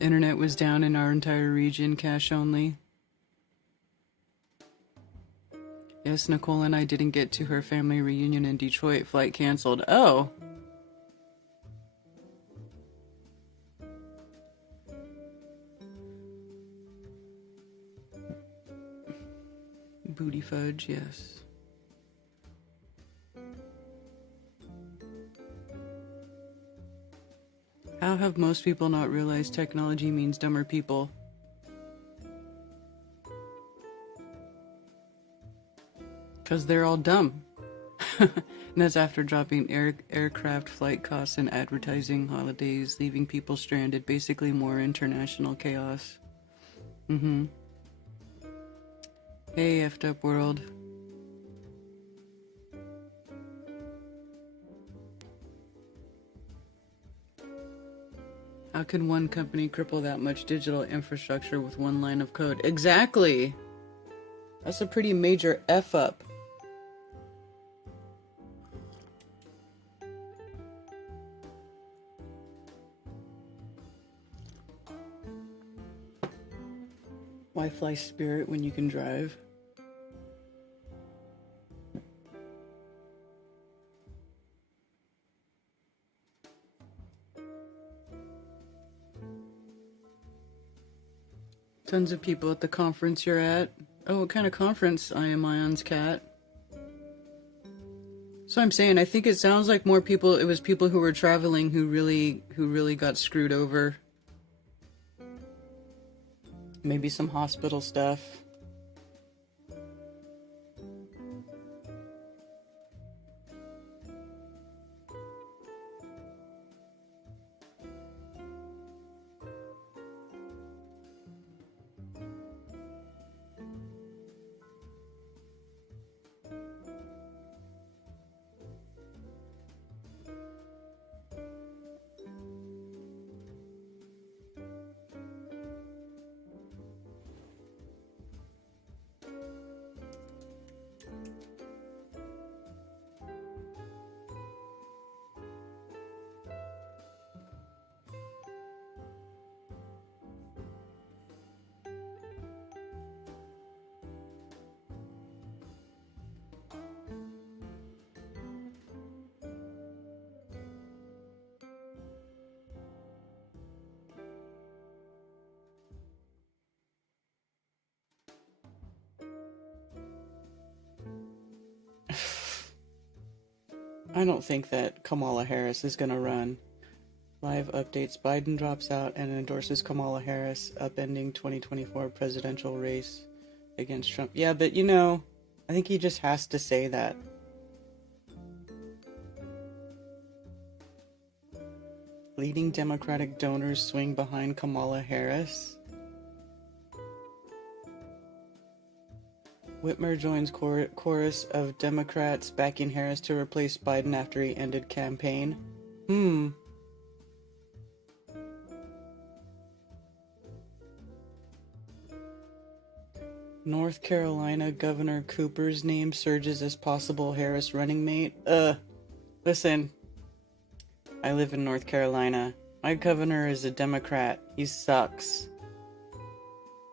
Internet was down in our entire region, cash only. Yes, Nicole and I didn't get to her family reunion in Detroit. Flight canceled. Oh. Booty fudge, yes. How have most people not realized technology means dumber people? Because they're all dumb. And that's after dropping aircraft flight costs and advertising holidays, leaving people stranded. Basically more international chaos. Mm-hmm. Hey, effed up world. How can one company cripple that much digital infrastructure with one line of code? Exactly! That's a pretty major F up. Why fly Spirit when you can drive? Tons of people at the conference you're at. Oh, what kind of conference? I am Ion's cat. So I'm saying, I think it sounds like more people, it was people who were traveling who really got screwed over. Maybe some hospital stuff. I don't think that Kamala Harris is going to run. Live updates. Biden drops out and endorses Kamala Harris, upending 2024 presidential race against Trump. Yeah, but you know, I think he just has to say that. Leading Democratic donors swing behind Kamala Harris. Whitmer joins chorus of Democrats backing Harris to replace Biden after he ended campaign. North Carolina Governor Cooper's name surges as possible Harris running mate. Listen. I live in North Carolina. My governor is a Democrat. He sucks.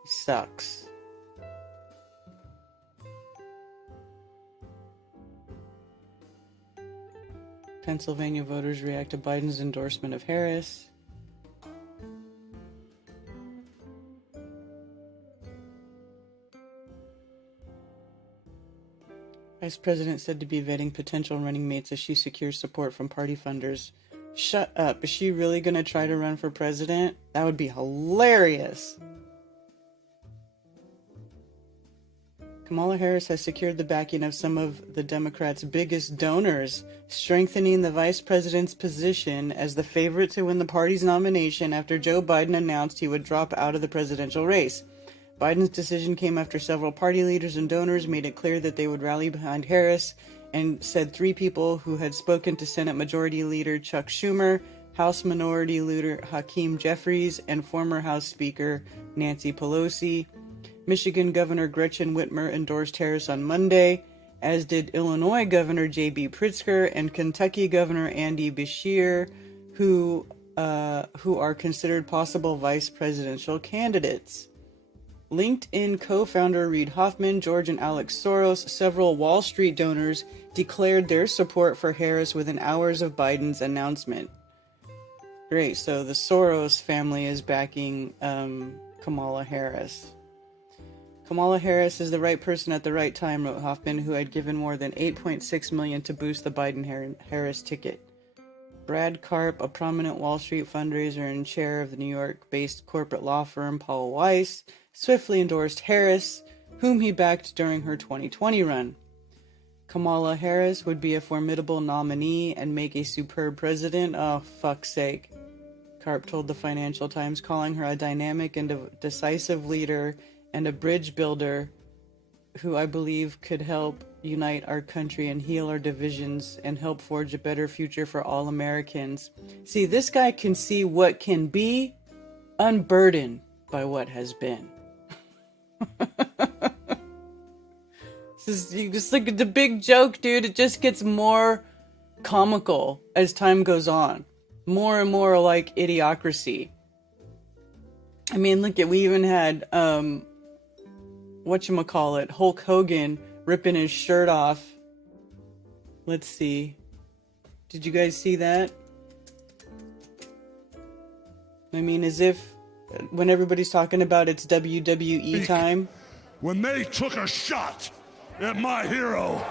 He sucks. Pennsylvania voters react to Biden's endorsement of Harris. Vice President said to be vetting potential running mates as she secures support from party funders. Shut up. Is she really going to try to run for president? That would be hilarious. Kamala Harris has secured the backing of some of the Democrats' biggest donors, strengthening the vice president's position as the favorite to win the party's nomination after Joe Biden announced he would drop out of the presidential race. Biden's decision came after several party leaders and donors made it clear that they would rally behind Harris, and said 3 people who had spoken to Senate Majority Leader Chuck Schumer, House Minority Leader Hakeem Jeffries, and former House Speaker Nancy Pelosi. Michigan Governor Gretchen Whitmer endorsed Harris on Monday, as did Illinois Governor J.B. Pritzker and Kentucky Governor Andy Beshear, who are considered possible vice presidential candidates. LinkedIn co-founder Reid Hoffman, George and Alex Soros, several Wall Street donors declared their support for Harris within hours of Biden's announcement. Great, so the Soros family is backing Kamala Harris. Kamala Harris is the right person at the right time, wrote Hoffman, who had given more than $8.6 million to boost the Biden-Harris ticket. Brad Karp, a prominent Wall Street fundraiser and chair of the New York-based corporate law firm Paul Weiss, swiftly endorsed Harris, whom he backed during her 2020 run. Kamala Harris would be a formidable nominee and make a superb president. Oh, fuck's sake. Karp told the Financial Times, calling her a dynamic and decisive leader and a bridge builder who I believe could help unite our country and heal our divisions and help forge a better future for all Americans. See, this guy can see what can be, unburdened by what has been. You just look at the big joke, dude. It just gets more comical as time goes on. More and more like Idiocracy. I mean, look at, we even had, whatchamacallit, Hulk Hogan ripping his shirt off. Let's see. Did you guys see that? I mean, as if when everybody's talking about it's WWE time. When they took a shot at my hero,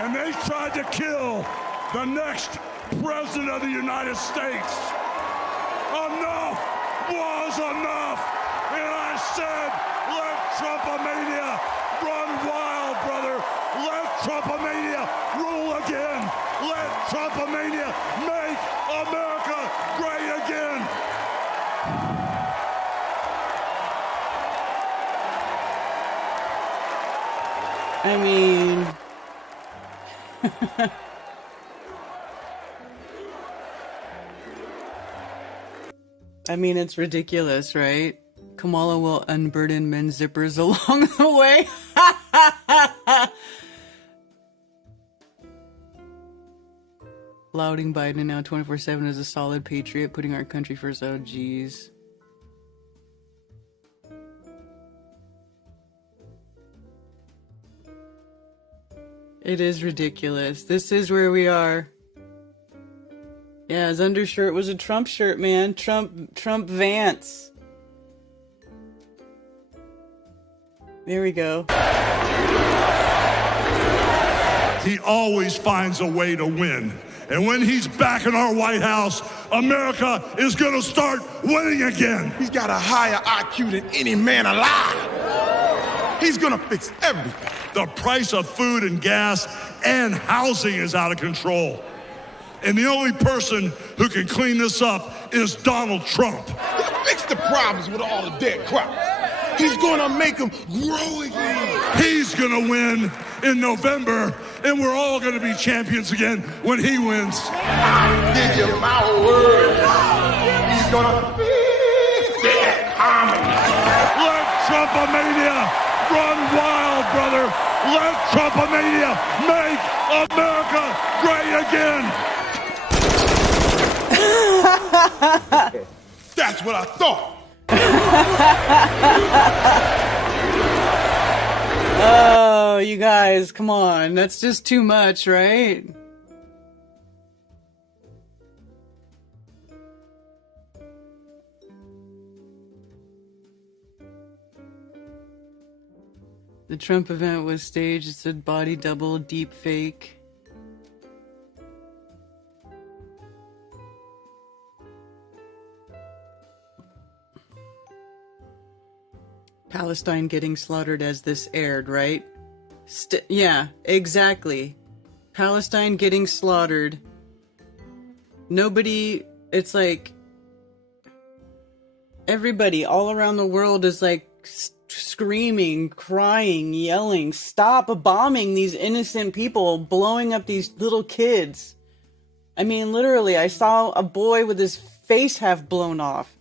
and they tried to kill the next president of the United States, enough was enough. And I said, let Trumpomania run wild, brother. Let Trumpomania rule again. Let Trumpomania make America great again. I mean... I mean, it's ridiculous, right? Kamala will unburden men's zippers along the way. Lauding Biden now 24/7 as a solid patriot, putting our country first. Oh, geez. It is ridiculous. This is where we are. Yeah, his undershirt was a Trump shirt, man. Trump Vance. There we go. He always finds a way to win. And when he's back in our White House, America is going to start winning again. He's got a higher IQ than any man alive. He's going to fix everything. The price of food and gas and housing is out of control. And the only person who can clean this up is Donald Trump. He'll fix the problems with all the dead crops. He's going to make them grow again. He's going to win in November, and we're all going to be champions again when he wins. I give you my word. He's going to fix the economy. Let Trumpomania run wild, brother. Let Trumpomania make America great again. That's what I thought. Oh, you guys, come on. That's just too much, right? The Trump event was staged. It's a body double deep fake. Palestine getting slaughtered as this aired, right? Yeah, exactly. Palestine getting slaughtered. Nobody, it's like, everybody all around the world is like screaming, crying, yelling, stop bombing these innocent people, blowing up these little kids. I mean, literally, I saw a boy with his face half blown off.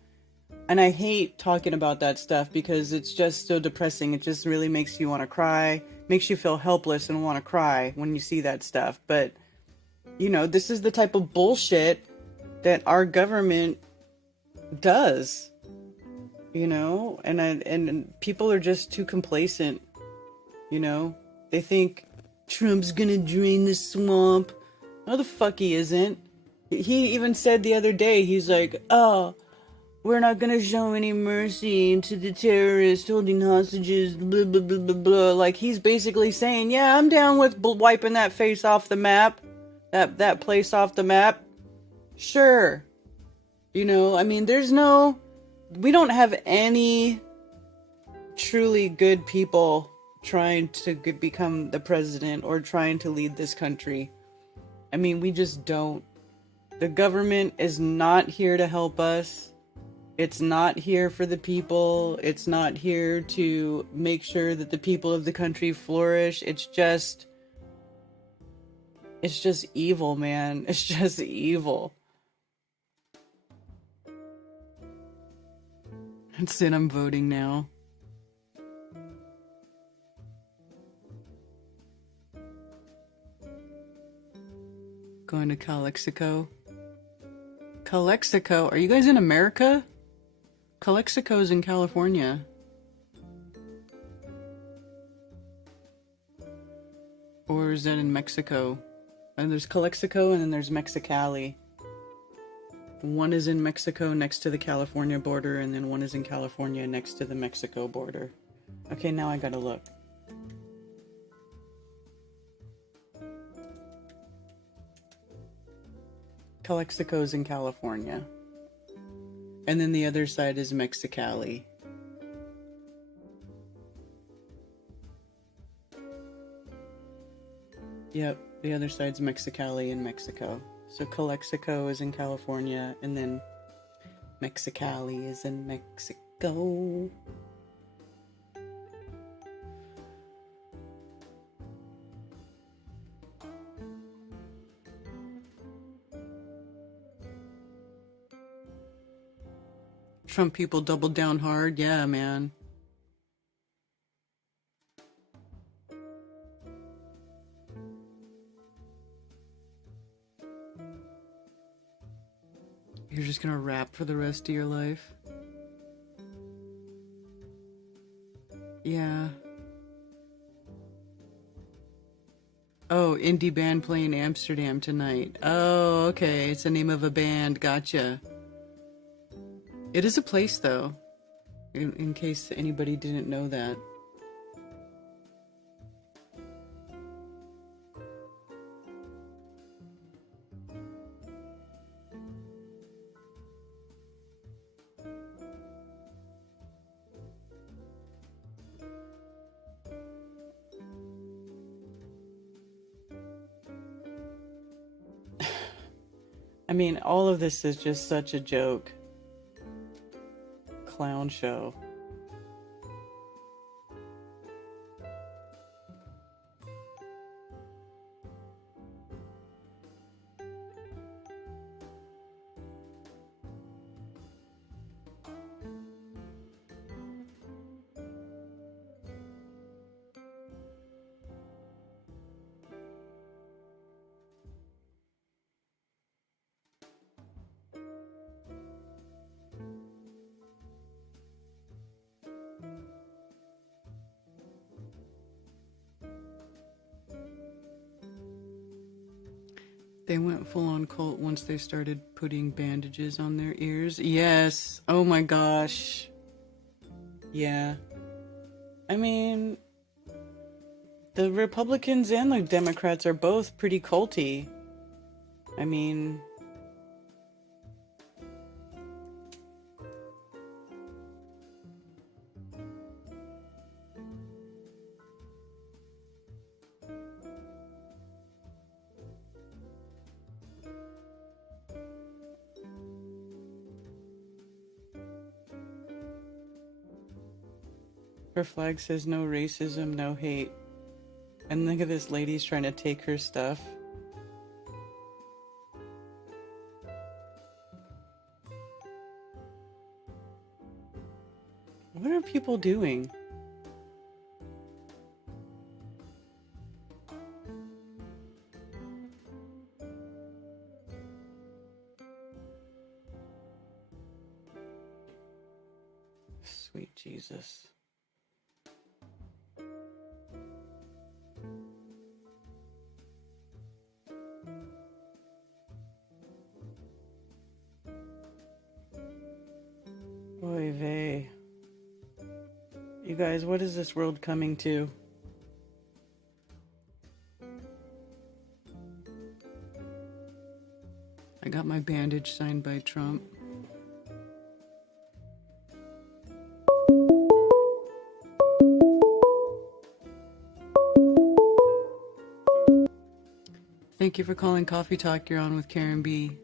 And I hate talking about that stuff because it's just so depressing. It just really makes you want to cry, makes you feel helpless and want to cry when you see that stuff. But, you know, this is the type of bullshit that our government does, you know, and people are just too complacent, you know. They think Trump's gonna drain the swamp. No, the fuck he isn't. He even said the other day, he's like, oh, we're not gonna show any mercy to the terrorists holding hostages, blah, blah, blah, blah, blah. Like, he's basically saying, yeah, I'm down with wiping that face off the map, that place off the map. Sure. You know, I mean, we don't have any truly good people trying to become the president or trying to lead this country. I mean, we just don't. The government is not here to help us. It's not here for the people. It's not here to make sure that the people of the country flourish. It's just evil, man. It's just evil. That's it, I'm voting now. Going to Calexico. Calexico? Are you guys in America? Calexico's in California. Or is that in Mexico? And there's Calexico and then there's Mexicali. One is in Mexico next to the California border, and then one is in California next to the Mexico border. Okay, now I gotta look. Calexico's in California. And then the other side is Mexicali. Yep, the other side's Mexicali in Mexico. So Calexico is in California, and then Mexicali is in Mexico. Trump people doubled down hard. Yeah, man. You're just gonna rap for the rest of your life? Yeah. Oh, indie band playing Amsterdam tonight. Oh, okay. It's the name of a band. Gotcha. It is a place, though. In case anybody didn't know that. I mean, all of this is just such a joke. Clown show. They went full on cult once they started putting bandages on their ears. Yes. Oh my gosh. Yeah. I mean, the Republicans and the Democrats are both pretty culty. I mean, Her flag says no racism, no hate. And look at this lady's trying to take her stuff. What are people doing? Sweet Jesus. Oy vey. You guys, what is this world coming to? I got my bandage signed by Trump. Thank you for calling Coffee Talk. You're on with Karen B.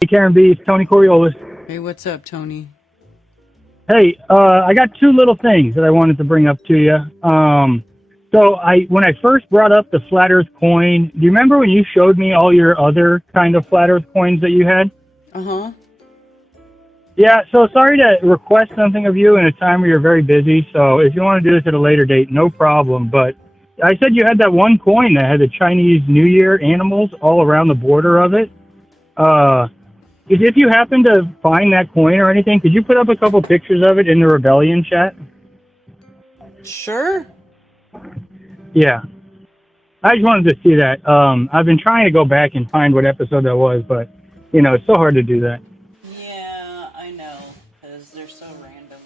Hey, Karen B. It's Tony Coriolis. Hey, what's up, Tony? Hey, I got two little things that I wanted to bring up to you. So when I first brought up the flat Earth coin, do you remember when you showed me all your other kind of flat Earth coins that you had? Uh-huh. Yeah, so sorry to request something of you in a time where you're very busy. So if you want to do this at a later date, no problem. But I said you had that one coin that had the Chinese New Year animals all around the border of it. If you happen to find that coin or anything, could you put up a couple pictures of it in the Rebellion chat? Sure. Yeah. I just wanted to see that. I've been trying to go back and find what episode that was, but, it's so hard to do that. Yeah, I know, because they're so random.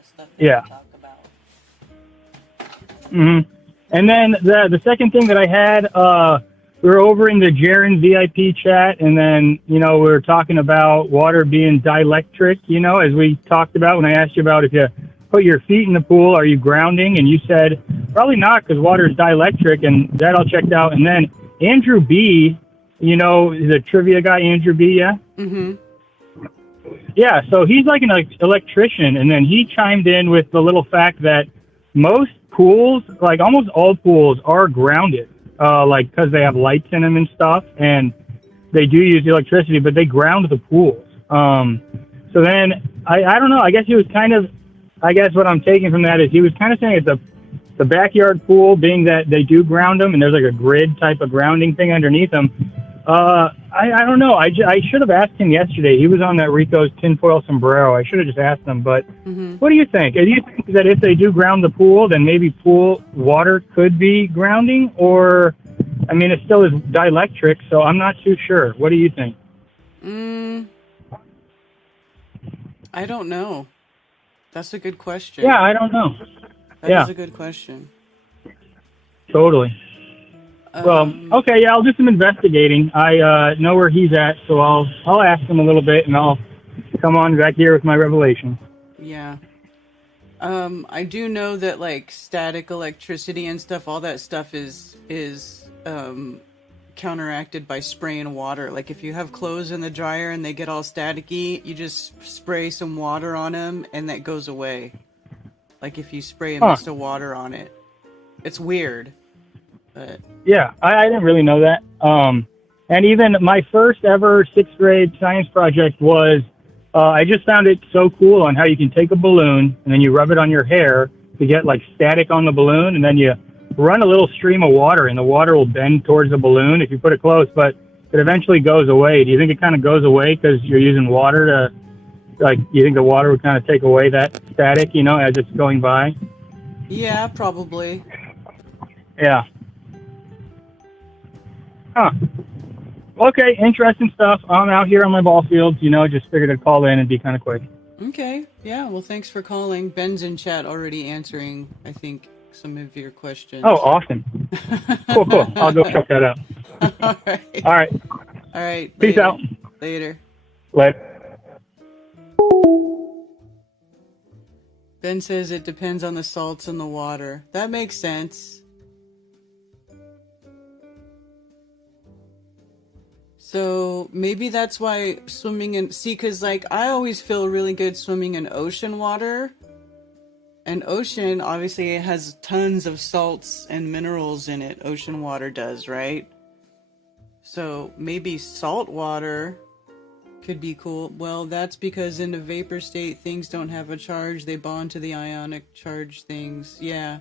The stuff Yeah. they talk about. Mm-hmm. And then the second thing that I had, we were over in the Jaren VIP chat, and then, we were talking about water being dielectric, as we talked about when I asked you about if you put your feet in the pool, are you grounding? And you said, probably not, because water is dielectric, and that all checked out. And then Andrew B., the trivia guy, Andrew B., yeah? Mm-hmm. Yeah, so he's like an electrician, and then he chimed in with the little fact that most pools, like almost all pools, are grounded. Because they have lights in them and stuff, and they do use electricity, but they ground the pools. So then, I don't know, I guess he was what I'm taking from that is he was kind of saying it's the backyard pool, being that they do ground them, and there's like a grid type of grounding thing underneath them. I don't know, I should have asked him yesterday. He was on that Rico's tinfoil sombrero. I should have just asked him, but What do you think? Do you think that if they do ground the pool, then maybe pool water could be grounding? Or, it still is dielectric, so I'm not too sure. What do you think? I don't know. That's a good question. Yeah, I don't know. That is a good question. Totally. Well, okay, yeah, I'll do some investigating. I know where he's at, so I'll ask him a little bit, and I'll come on back here with my revelation. Yeah. I do know that like static electricity and stuff, all that stuff is counteracted by spraying water. Like if you have clothes in the dryer and they get all staticky, you just spray some water on them and that goes away. Like if you spray a mist of water on it. It's weird. But yeah, I didn't really know that. And even my first ever 6th grade science project was, I just found it so cool on how you can take a balloon and then you rub it on your hair to get like static on the balloon, and then you run a little stream of water and the water will bend towards the balloon if you put it close, but it eventually goes away. Do you think it kind of goes away because you're using water to, you think the water would kind of take away that static, as it's going by? yeah, probably. Yeah. Huh. Okay, interesting stuff. I'm out here on my ball fields, just figured I'd call in and be kind of quick. Okay. Yeah, well, thanks for calling. Ben's in chat already answering, I think, some of your questions. Oh, awesome. Cool. I'll go check that out. All right. All right. Peace out. Later. Ben says it depends on the salts in the water. That makes sense. So maybe that's why swimming in... See, because, I always feel really good swimming in ocean water. And ocean, obviously, it has tons of salts and minerals in it. Ocean water does, right? So maybe salt water could be cool. Well, that's because in the vapor state, things don't have a charge. They bond to the ionic charge things. Yeah.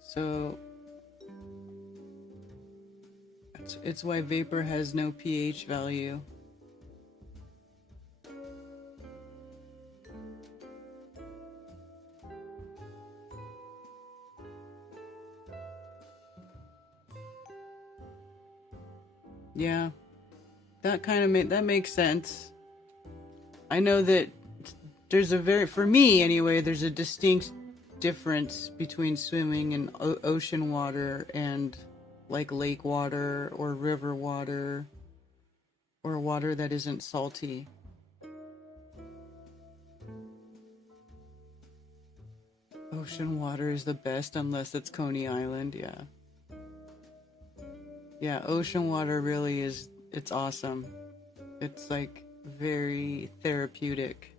So it's why vapor has no pH value. Yeah, that makes sense. I know that there's for me anyway, there's a distinct difference between swimming in ocean water and like lake water or river water or water that isn't salty. Ocean water is the best unless it's Coney Island, yeah. Yeah, ocean water really is, it's awesome. It's like very therapeutic.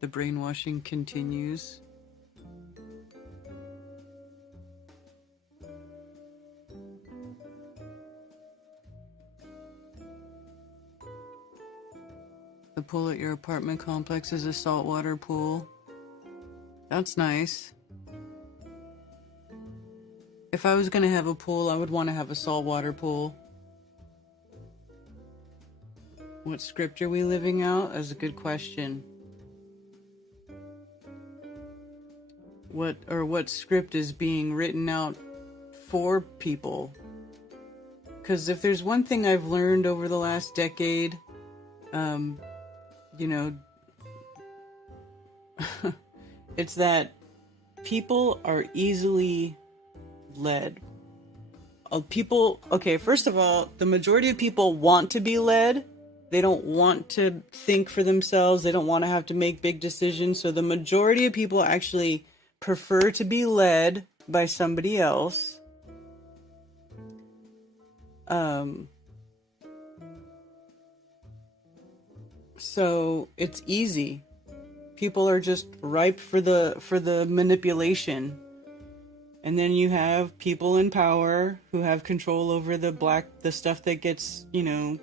The brainwashing continues. The pool at your apartment complex is a saltwater pool. That's nice. If I was going to have a pool, I would want to have a saltwater pool. What script are we living out? That's a good question. What script is being written out for people? Because if there's one thing I've learned over the last decade, you know, it's that people are easily led. Okay, first of all, the majority of people want to be led. They don't want to think for themselves. They don't want to have to make big decisions. So the majority of people actually prefer to be led by somebody else. So it's easy. People are just ripe for the manipulation. And then you have people in power who have control over the stuff that gets, you know,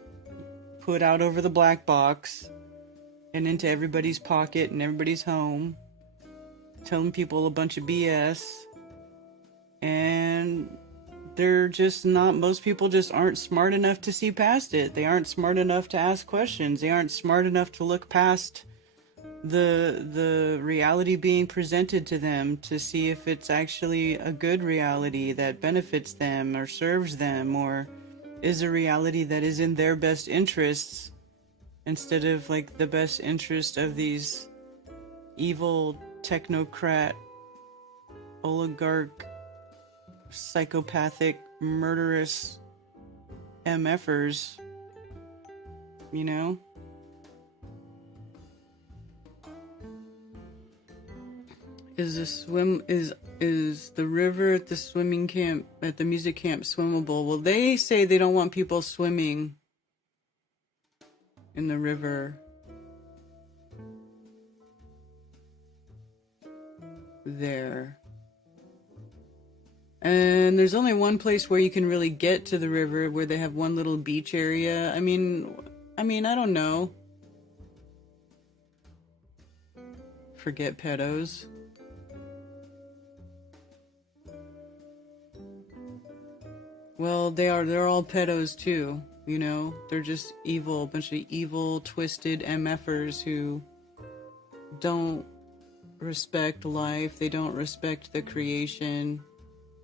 put out over the black box and into everybody's pocket and everybody's home, telling people a bunch of BS. And most people just aren't smart enough to see past it. They aren't smart enough to ask questions. They aren't smart enough to look past the reality being presented to them to see if it's actually a good reality that benefits them or serves them, or is a reality that is in their best interests instead of like the best interest of these evil technocrat, oligarch, psychopathic, murderous MFers, you know? Is the river at the swimming camp, at the music camp, swimmable? Well, they say they don't want people swimming in the river there. And there's only one place where you can really get to the river, where they have one little beach area. I mean, I don't know. Forget pedos. Well, they're all pedos too, you know? They're just evil, a bunch of evil, twisted MFers who don't respect life. They don't respect the creation.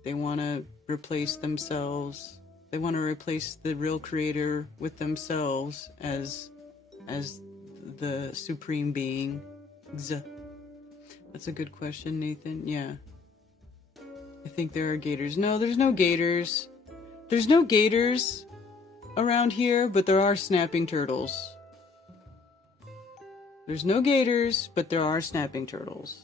They want to replace themselves. They want to replace the real creator with themselves as the supreme being. That's a good question, Nathan. Yeah. I think there are gators. No, there's no gators. There's no gators around here, but there are snapping turtles. There's no gators, but there are snapping turtles.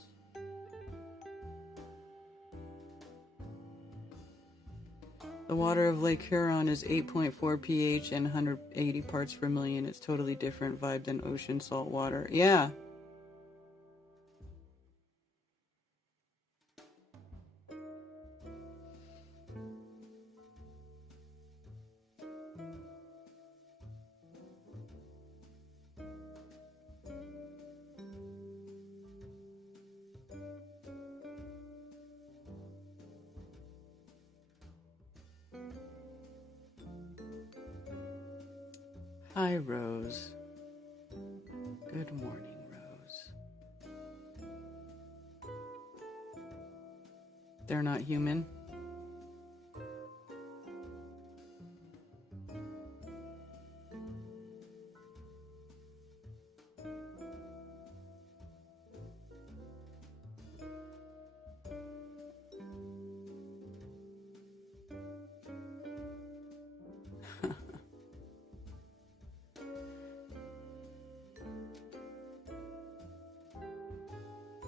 The water of Lake Huron is 8.4 pH and 180 parts per million. It's totally different vibe than ocean salt water. Yeah. Hi, Rose. Good morning, Rose. They're not human.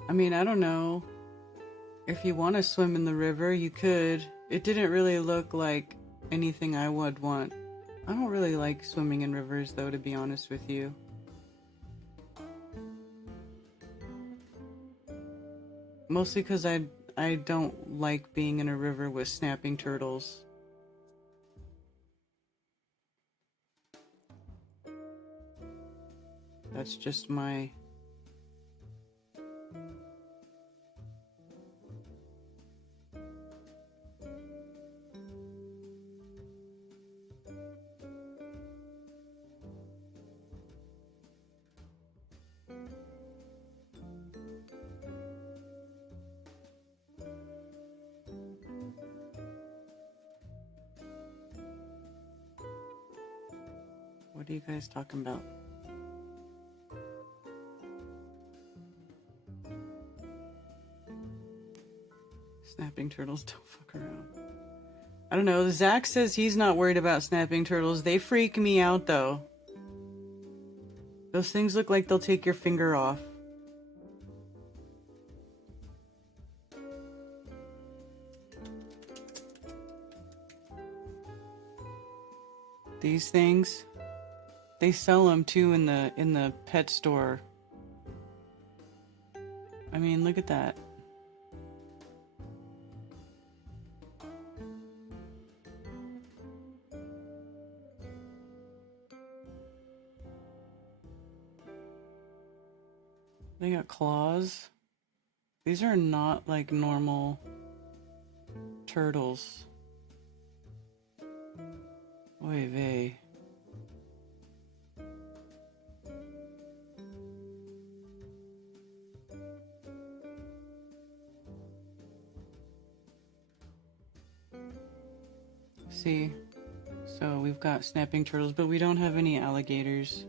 I mean, I don't know. If you want to swim in the river, you could. It didn't really look like anything I would want. I don't really like swimming in rivers, though, to be honest with you. Mostly because I don't like being in a river with snapping turtles. That's just my... What are you guys talking about? Snapping turtles don't fuck around. I don't know. Zach says he's not worried about snapping turtles. They freak me out, though. Those things look like they'll take your finger off. These things, they sell them too in the pet store. I mean, look at that. They got claws. These are not like normal turtles. Oy vey. See, so we've got snapping turtles, but we don't have any alligators.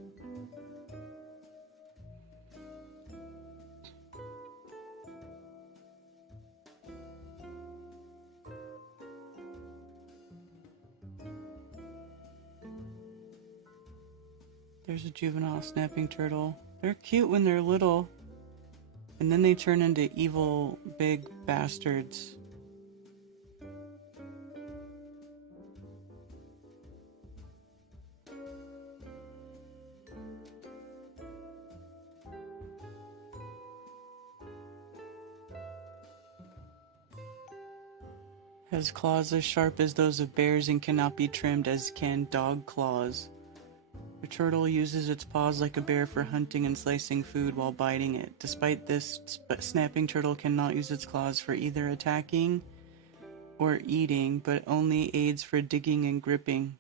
There's a juvenile snapping turtle. They're cute when they're little, and then they turn into evil big bastards. Has claws as sharp as those of bears and cannot be trimmed as can dog claws. The turtle uses its paws like a bear for hunting and slicing food while biting it. Despite this, snapping turtle cannot use its claws for either attacking or eating, but only aids for digging and gripping.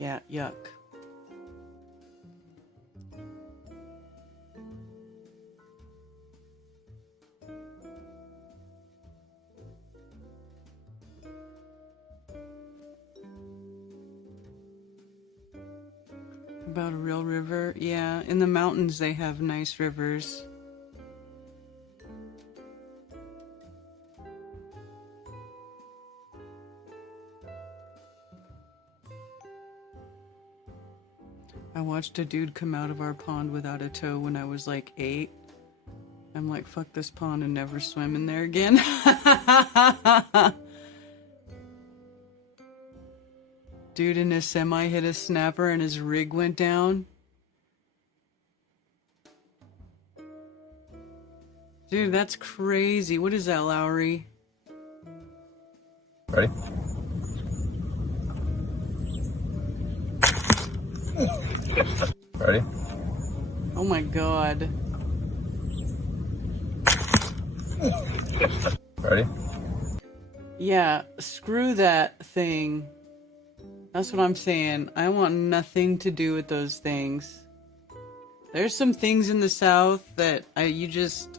Yeah, yuck. About a real river? Yeah, in the mountains they have nice rivers. I watched a dude come out of our pond without a toe when I was like 8. I'm like, fuck this pond and never swim in there again. Dude in a semi hit a snapper and his rig went down. Dude, that's crazy. What is that, Lowry? Ready? Ready? Oh my god. Ready? Yeah, screw that thing. That's what I'm saying. I want nothing to do with those things. There's some things in the South that you just,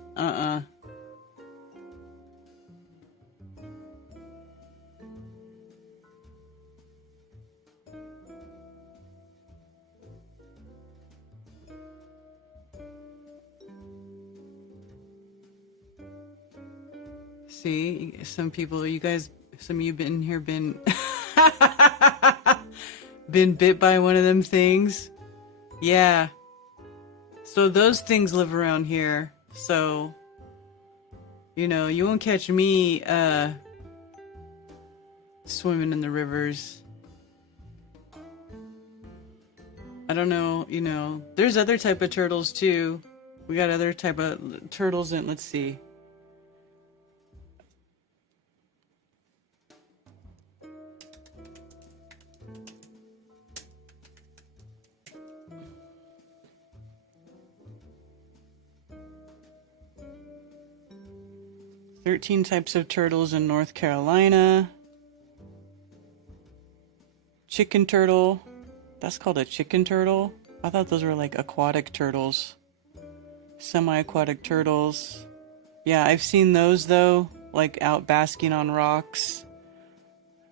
See, some people, you guys, some of you been here, been bit by one of them things. Yeah. So those things live around here. So, you know, you won't catch me swimming in the rivers. I don't know, you know, there's other type of turtles too. We got other type of turtles in, let's see. Thirteen types of turtles in North Carolina. Chicken turtle. That's called a chicken turtle? I thought those were like aquatic turtles. Semi-aquatic turtles. Yeah, I've seen those though, like out basking on rocks.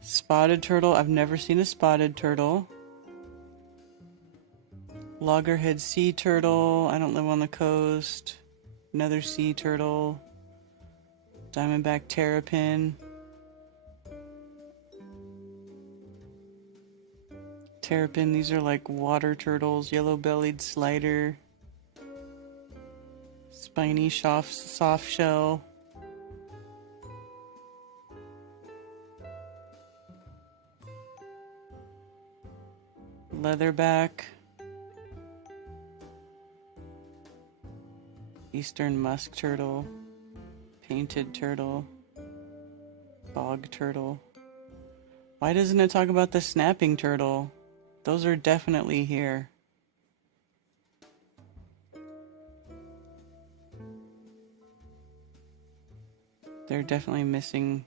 Spotted turtle. I've never seen a spotted turtle. Loggerhead sea turtle. I don't live on the coast. Another sea turtle. Diamondback terrapin. Terrapin, these are like water turtles. Yellow-bellied slider. Spiny soft shell. Leatherback. Eastern musk turtle. Painted turtle. Bog turtle. Why doesn't it talk about the snapping turtle? Those are definitely here. They're definitely missing.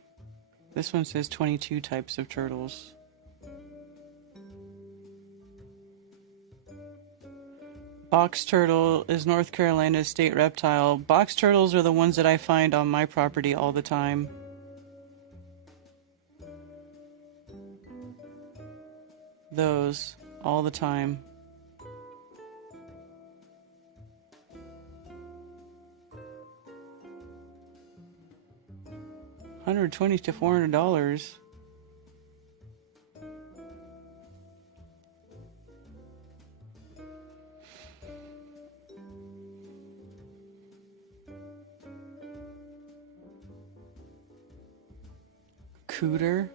This one says 22 types of turtles. Box turtle is North Carolina's state reptile. Box turtles are the ones that I find on my property all the time. Those, all the time. $120 to $400. Cooter.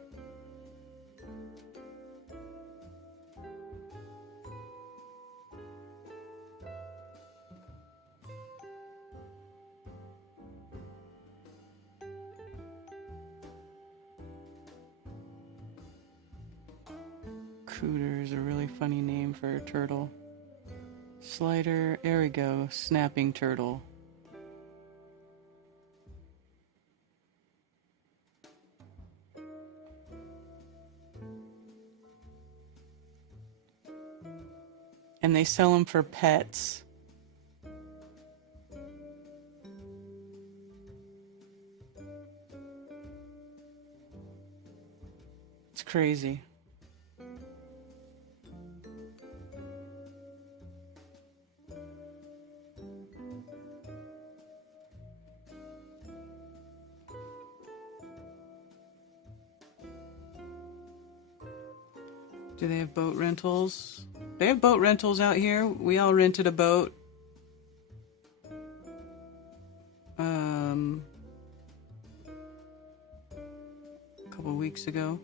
Cooter is a really funny name for a turtle. Slider, there we go, snapping turtle. And they sell them for pets. It's crazy. Do they have boat rentals? They have boat rentals out here. We all rented a boat. A couple weeks ago.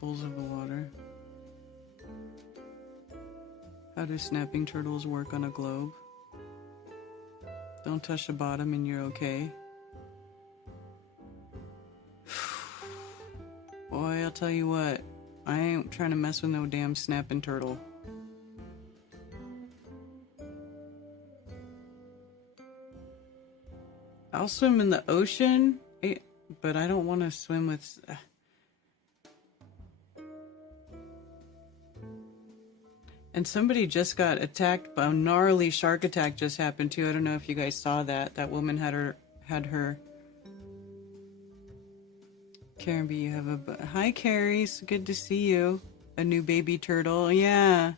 Bowls of water. How do snapping turtles work on a globe? Don't touch the bottom and you're okay. Boy, I'll tell you what. I ain't trying to mess with no damn snapping turtle. I'll swim in the ocean, but I don't want to swim with... And somebody just got attacked by a gnarly shark attack just happened too. I don't know if you guys saw that. That woman had her. Karen B, you have a... Hi, Carrie. It's good to see you. A new baby turtle. Yeah.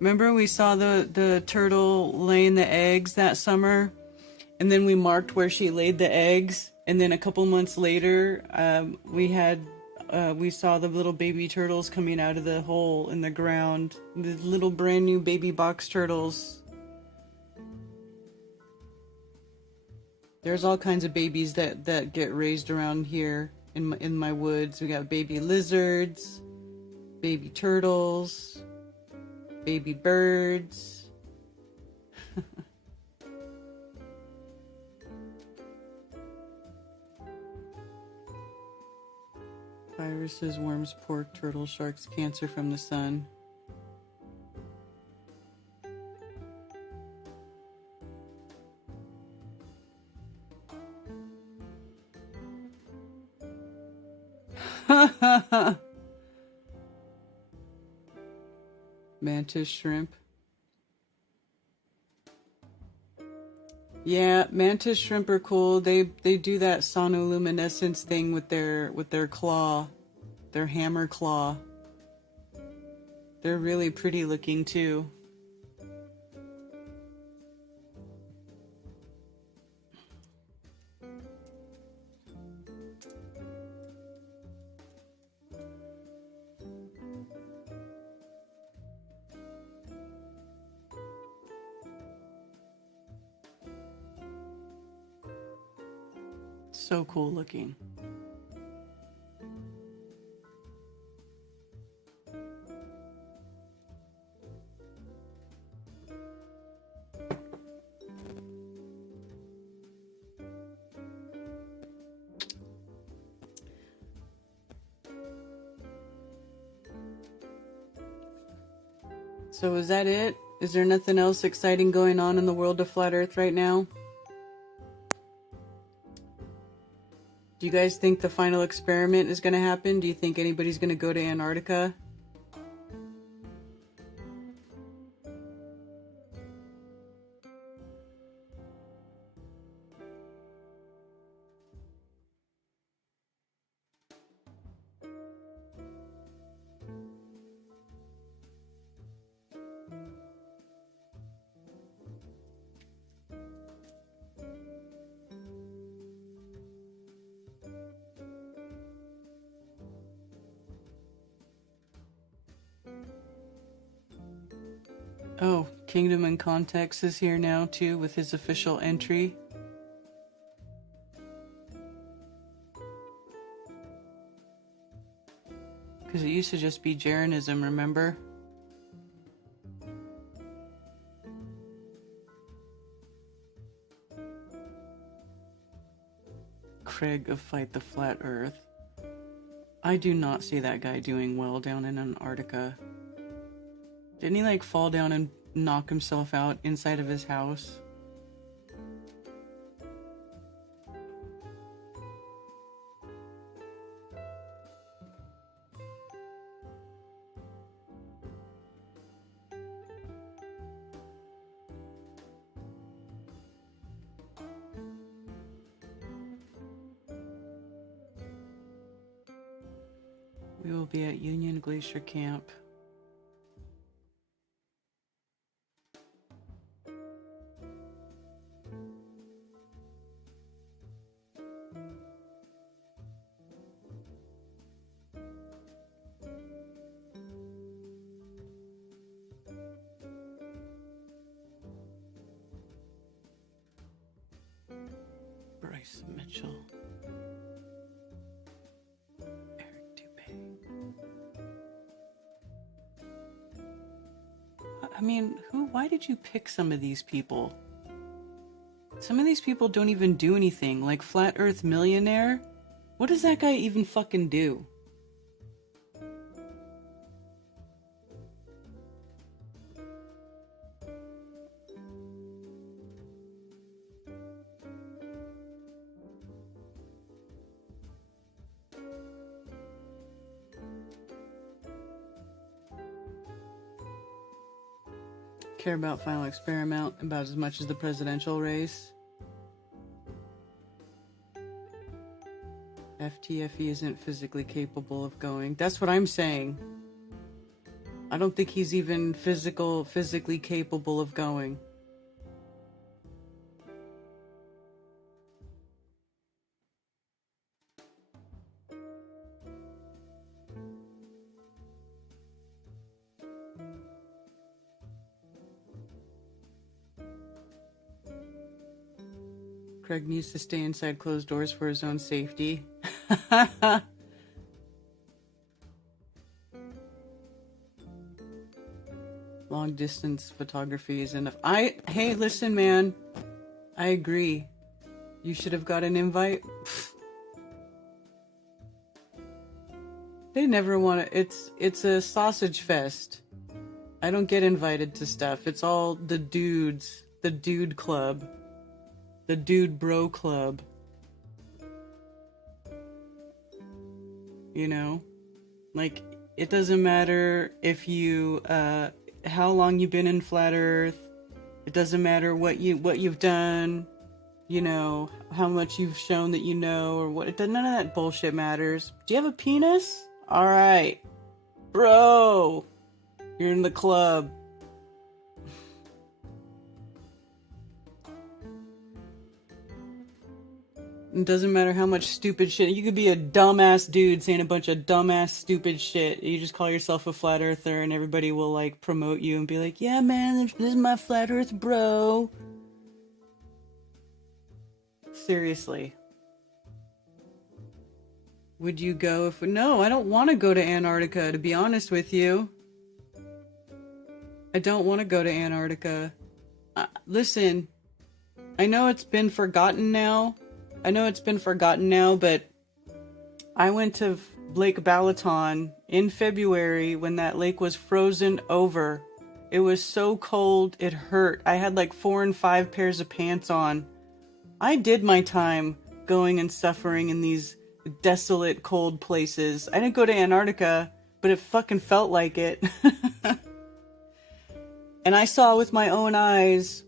Remember we saw the turtle laying the eggs that summer? And then we marked where she laid the eggs. And then a couple months later, we saw the little baby turtles coming out of the hole in the ground. The little brand new baby box turtles. There's all kinds of babies that get raised around here in my woods. We got baby lizards, baby turtles, baby birds. Viruses, worms, pork, turtle, sharks, cancer from the sun. Mantis shrimp. Yeah, mantis shrimp are cool. They do that sonoluminescence thing with their claw, their hammer claw. They're really pretty looking too. So cool looking. So is that it? Is there nothing else exciting going on in the world of Flat Earth right now? Do you guys think the final experiment is going to happen? Do you think anybody's going to go to Antarctica? Oh, Kingdom in Context is here now too with his official entry. Because it used to just be Jeranism, remember? Craig of Fight the Flat Earth. I do not see that guy doing well down in Antarctica. Didn't he like fall down and knock himself out inside of his house? We will be at Union Glacier Camp. Bryce Mitchell. Eric Dubé. I mean, why did you pick some of these people? Some of these people don't even do anything. Like Flat Earth Millionaire? What does that guy even fucking do? Care about Final Experiment about as much as the presidential race. FTFE isn't physically capable of going. That's what I'm saying. I don't think he's even physically capable of going. Craig needs to stay inside closed doors for his own safety. Long distance photography is enough. Hey, listen, man. I agree. You should have got an invite. They never want to. It's a sausage fest. I don't get invited to stuff. It's all the dudes, the dude club. The dude bro club. You know? Like, it doesn't matter if you, how long you've been in Flat Earth. It doesn't matter what you've done. You know, how much you've shown that you know, or what. None of that bullshit matters. Do you have a penis? Alright. Bro! You're in the club. It doesn't matter how much stupid shit. You could be a dumbass dude saying a bunch of dumbass stupid shit. You just call yourself a flat earther and everybody will like promote you and be like, yeah man, this is my flat earth bro. Seriously. Would you go if... No, I don't want to go to Antarctica, to be honest with you. I don't want to go to Antarctica. Listen, I know it's been forgotten now. But I went to Lake Balaton in February when that lake was frozen over. It was so cold, it hurt. I had like 4 and 5 pairs of pants on. I did my time going and suffering in these desolate, cold places. I didn't go to Antarctica, but it fucking felt like it. And I saw with my own eyes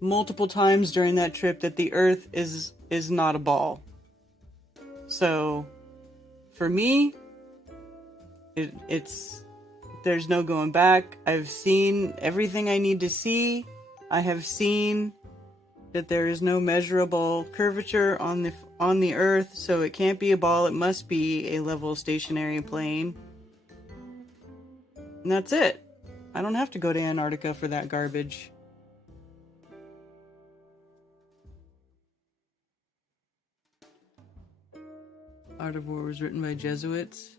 multiple times during that trip that the Earth is not a ball. So, for me, it's there's no going back. I've seen everything I need to see. I have seen that there is no measurable curvature on the Earth, so it can't be a ball. It must be a level stationary plane. And that's it. I don't have to go to Antarctica for that garbage. Art of War was written by Jesuits.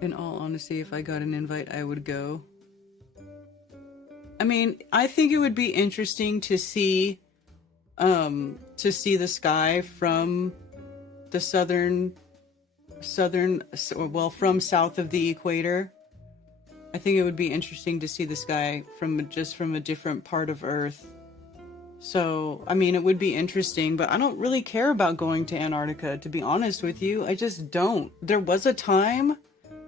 In all honesty, if I got an invite, I would go. I mean, I think it would be interesting to see the sky from the from south of the equator. I think it would be interesting to see the sky from a different part of Earth. So, I mean, it would be interesting, but I don't really care about going to Antarctica, to be honest with you. I just don't. There was a time,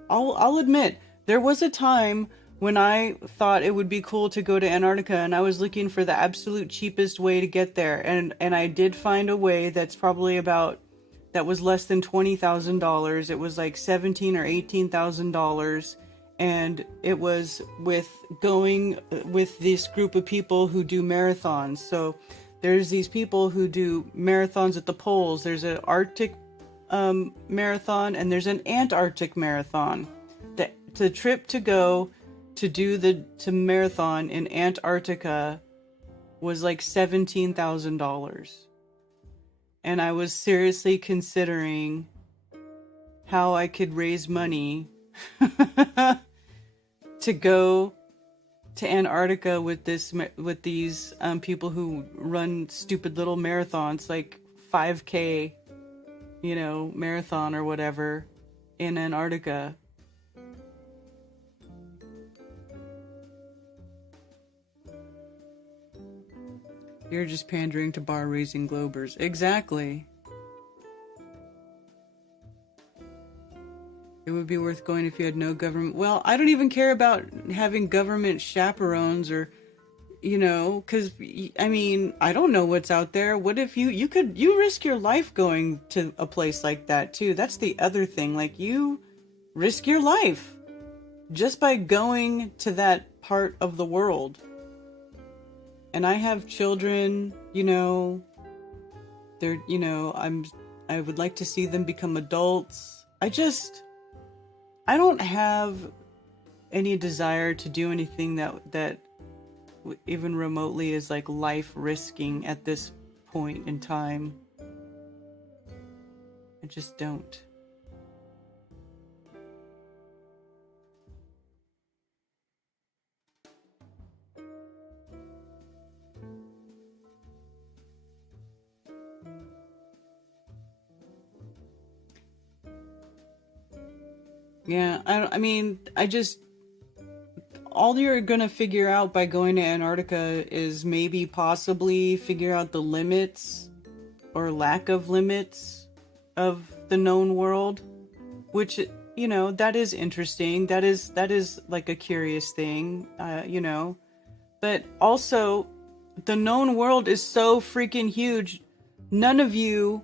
I'll admit, there was a time when I thought it would be cool to go to Antarctica, and I was looking for the absolute cheapest way to get there. And I did find a way that was less than $20,000. It was like $17,000 or $18,000. And it was with going with this group of people who do marathons. So there's these people who do marathons at the poles. There's an Arctic marathon and there's an Antarctic marathon. The trip to go to do the marathon in Antarctica was like $17,000. And I was seriously considering how I could raise money to go to Antarctica with these people who run stupid little marathons, like 5K, marathon or whatever in Antarctica. You're just pandering to bar-raising Globers. Exactly. It would be worth going if you had no government. Well, I don't even care about having government chaperones or, because, I mean, I don't know what's out there. What if you risk your life going to a place like that too? That's the other thing. Like, you risk your life just by going to that part of the world. And I have children, they're, I would like to see them become adults. I don't have any desire to do anything that even remotely is like life risking at this point in time. I just don't. Yeah, all you're gonna figure out by going to Antarctica is maybe possibly figure out the limits or lack of limits of the known world, which, that is interesting. That is like a curious thing, but also the known world is so freaking huge. None of you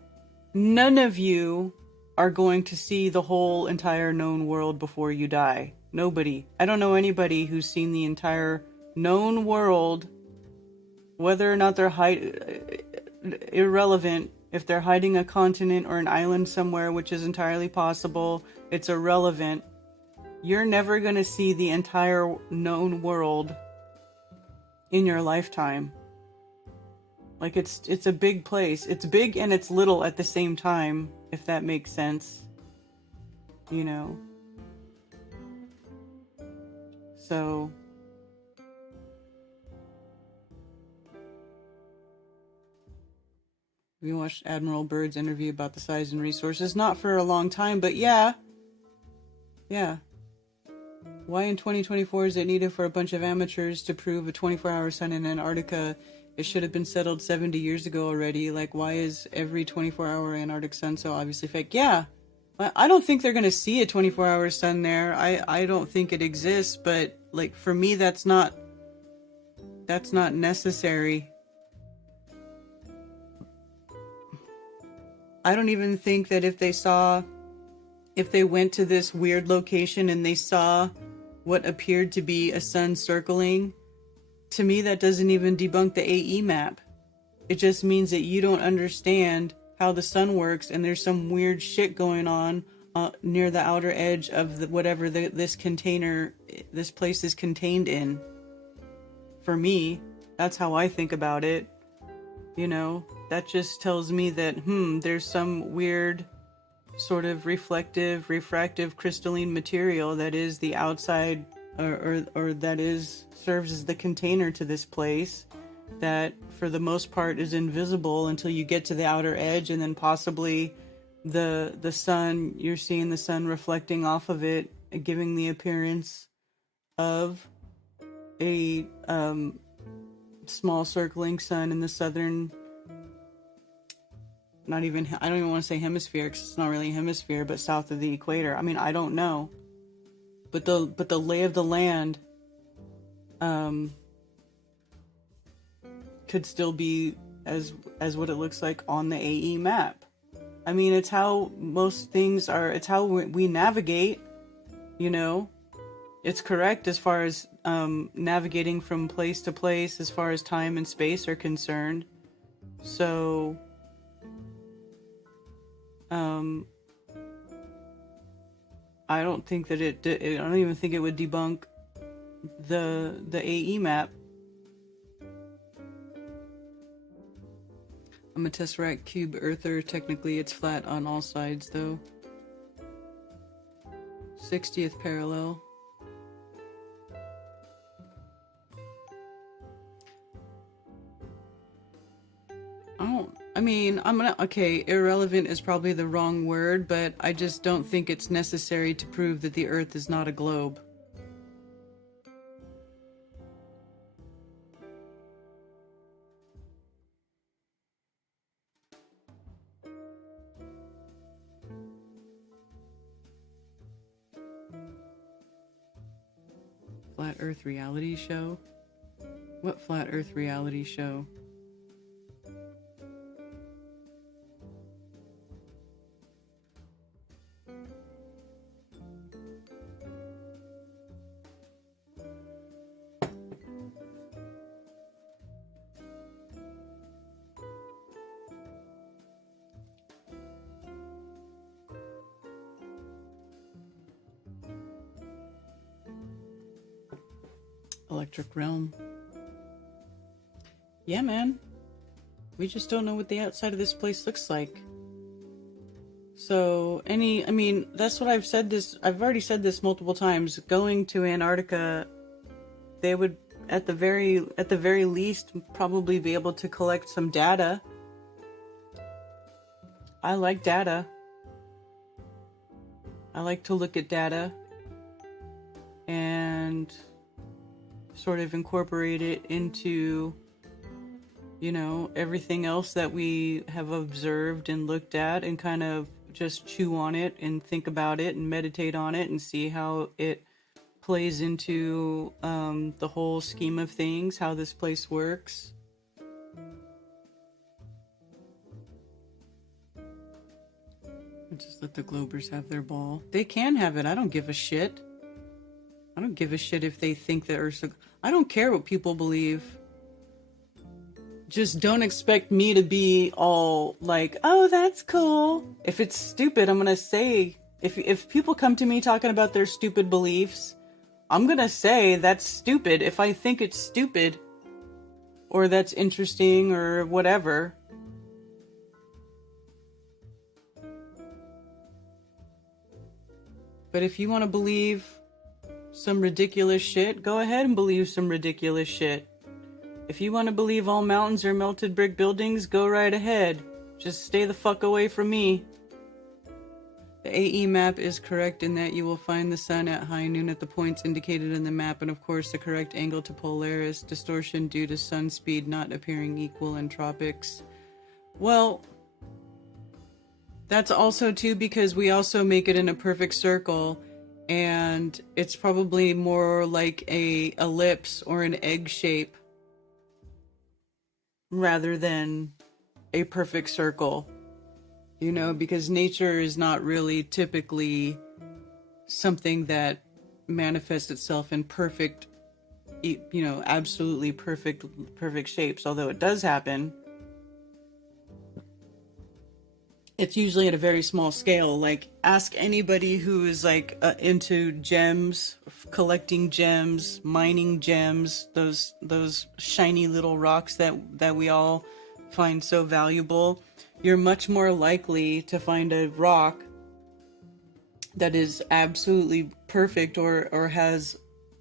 are going to see the whole entire known world before you die. Nobody. I don't know anybody who's seen the entire known world, whether or not they're irrelevant. If they're hiding a continent or an island somewhere, which is entirely possible, it's irrelevant. You're never going to see the entire known world in your lifetime. Like, it's a big place. It's big and it's little at the same time, if that makes sense. So we watched Admiral Byrd's interview about the size and resources. Not for a long time, but yeah. Why in 2024 is it needed for a bunch of amateurs to prove a 24-hour sun in Antarctica? It should have been settled 70 years ago already. Like, why is every 24-hour Antarctic sun so obviously fake? Yeah, I don't think they're going to see a 24-hour sun there. I don't think it exists, but, like, for me, that's not necessary. I don't even think that if they went to this weird location and they saw what appeared to be a sun circling, to me, that doesn't even debunk the AE map. It just means that you don't understand how the sun works, and there's some weird shit going on near the outer edge of whatever this place is contained in. For me, that's how I think about it. That just tells me that, there's some weird sort of refractive crystalline material that is the outside or that serves as the container to this place, that for the most part is invisible until you get to the outer edge, and then possibly the sun, you're seeing the sun reflecting off of it, giving the appearance of a small circling sun in the southern, I don't even want to say hemisphere, because it's not really a hemisphere, but south of the equator. I mean, I don't know. But the lay of the land could still be as what it looks like on the AE map. I mean, it's how most things are. It's how we navigate. It's correct as far as navigating from place to place, as far as time and space are concerned. So, I don't think that I don't even think it would debunk the AE map. I'm a Tesseract cube earther. Technically, it's flat on all sides, though. 60th parallel. Okay, irrelevant is probably the wrong word, but I just don't think it's necessary to prove that the Earth is not a globe. Flat Earth reality show? What Flat Earth reality show? Electric Realm. Yeah, man. We just don't know what the outside of this place looks like. So, that's what I've already said this multiple times. Going to Antarctica, they would, at the very least, probably be able to collect some data. I like data. I like to look at data and sort of incorporate it into, everything else that we have observed and looked at, and kind of just chew on it and think about it and meditate on it and see how it plays into the whole scheme of things, how this place works. Just let the Globers have their ball. They can have it. I don't give a shit. I don't give a shit if they think that Earth's... I don't care what people believe. Just don't expect me to be all like, oh, that's cool. If it's stupid, I'm gonna say... If people come to me talking about their stupid beliefs, I'm gonna say that's stupid if I think it's stupid. Or that's interesting or whatever. But if you want to believe some ridiculous shit, go ahead and believe some ridiculous shit. If you want to believe all mountains are melted brick buildings, go right ahead. Just stay the fuck away from me. The AE map is correct in that you will find the sun at high noon at the points indicated in the map, and of course the correct angle to Polaris. Distortion due to sun speed not appearing equal in tropics. Well, that's also too because we also make it in a perfect circle, and it's probably more like a ellipse or an egg shape rather than a perfect circle, because nature is not really typically something that manifests itself in perfect, absolutely perfect shapes, although it does happen. It's usually at a very small scale. Like, ask anybody who is into gems, collecting gems, mining gems, those shiny little rocks that we all find so valuable. You're much more likely to find a rock that is absolutely perfect or has,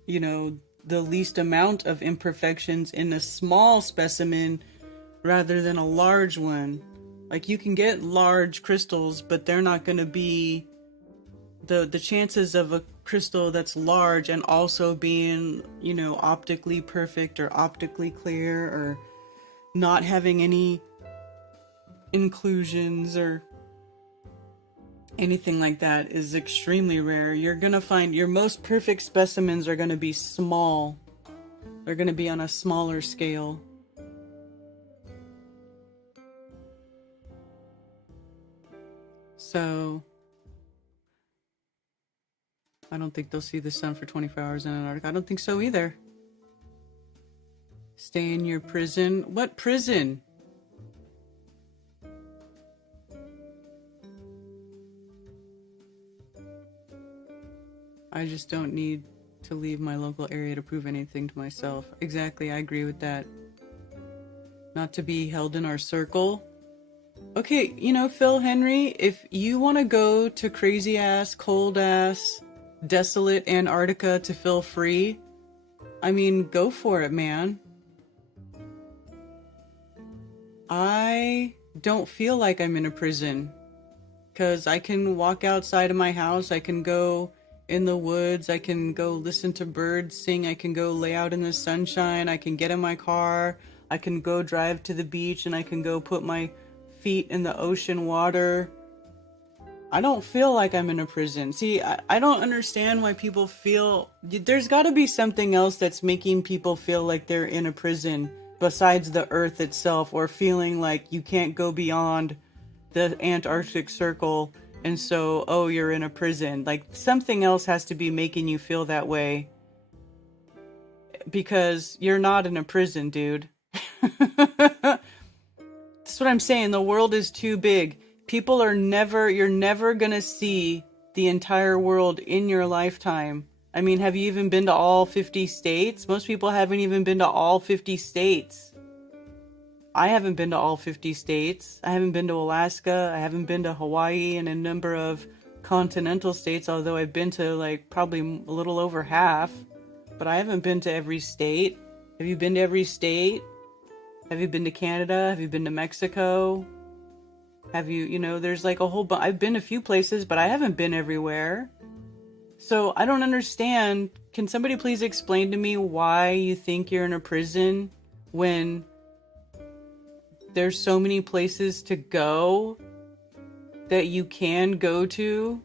the least amount of imperfections in a small specimen rather than a large one. Like, you can get large crystals, but they're not going to be the chances of a crystal that's large and also being, optically perfect or optically clear or not having any inclusions or anything like that is extremely rare. You're going to find your most perfect specimens are going to be small. They're going to be on a smaller scale. So, I don't think they'll see the sun for 24 hours in Antarctica. I don't think so either. Stay in your prison. What prison? I just don't need to leave my local area to prove anything to myself. Exactly, I agree with that. Not to be held in our circle. Okay, Phil Henry, if you want to go to crazy ass, cold ass desolate Antarctica to feel free, I mean, go for it, man. I don't feel like I'm in a prison, because I can walk outside of my house, I can go in the woods, I can go listen to birds sing, I can go lay out in the sunshine, I can get in my car, I can go drive to the beach, and I can go put my feet in the ocean water. I don't feel like I'm in a prison. See, I don't understand why people feel... There's got to be something else that's making people feel like they're in a prison besides the Earth itself, or feeling like you can't go beyond the Antarctic Circle, and so, oh, you're in a prison. Like, something else has to be making you feel that way, because you're not in a prison, dude. That's what I'm saying. The world is too big. You're never gonna see the entire world in your lifetime. I mean, have you even been to all 50 states? Most people haven't even been to all 50 states. I haven't been to all 50 states. I haven't been to Alaska. I haven't been to Hawaii and a number of continental states, although I've been to like probably a little over half. But I haven't been to every state. Have you been to every state? Have you been to Canada? Have you been to Mexico? Have you, there's like a whole bunch. I've been a few places, but I haven't been everywhere. So I don't understand. Can somebody please explain to me why you think you're in a prison when there's so many places to go that you can go to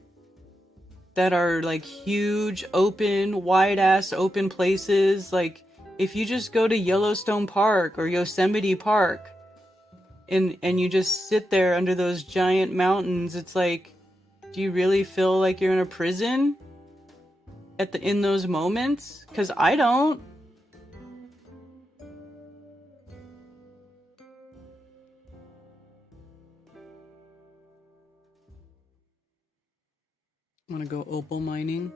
that are like huge, open, wide-ass open places? Like, if you just go to Yellowstone Park or Yosemite Park and you just sit there under those giant mountains, it's like, do you really feel like you're in a prison in those moments? Because I don't. Want to go opal mining?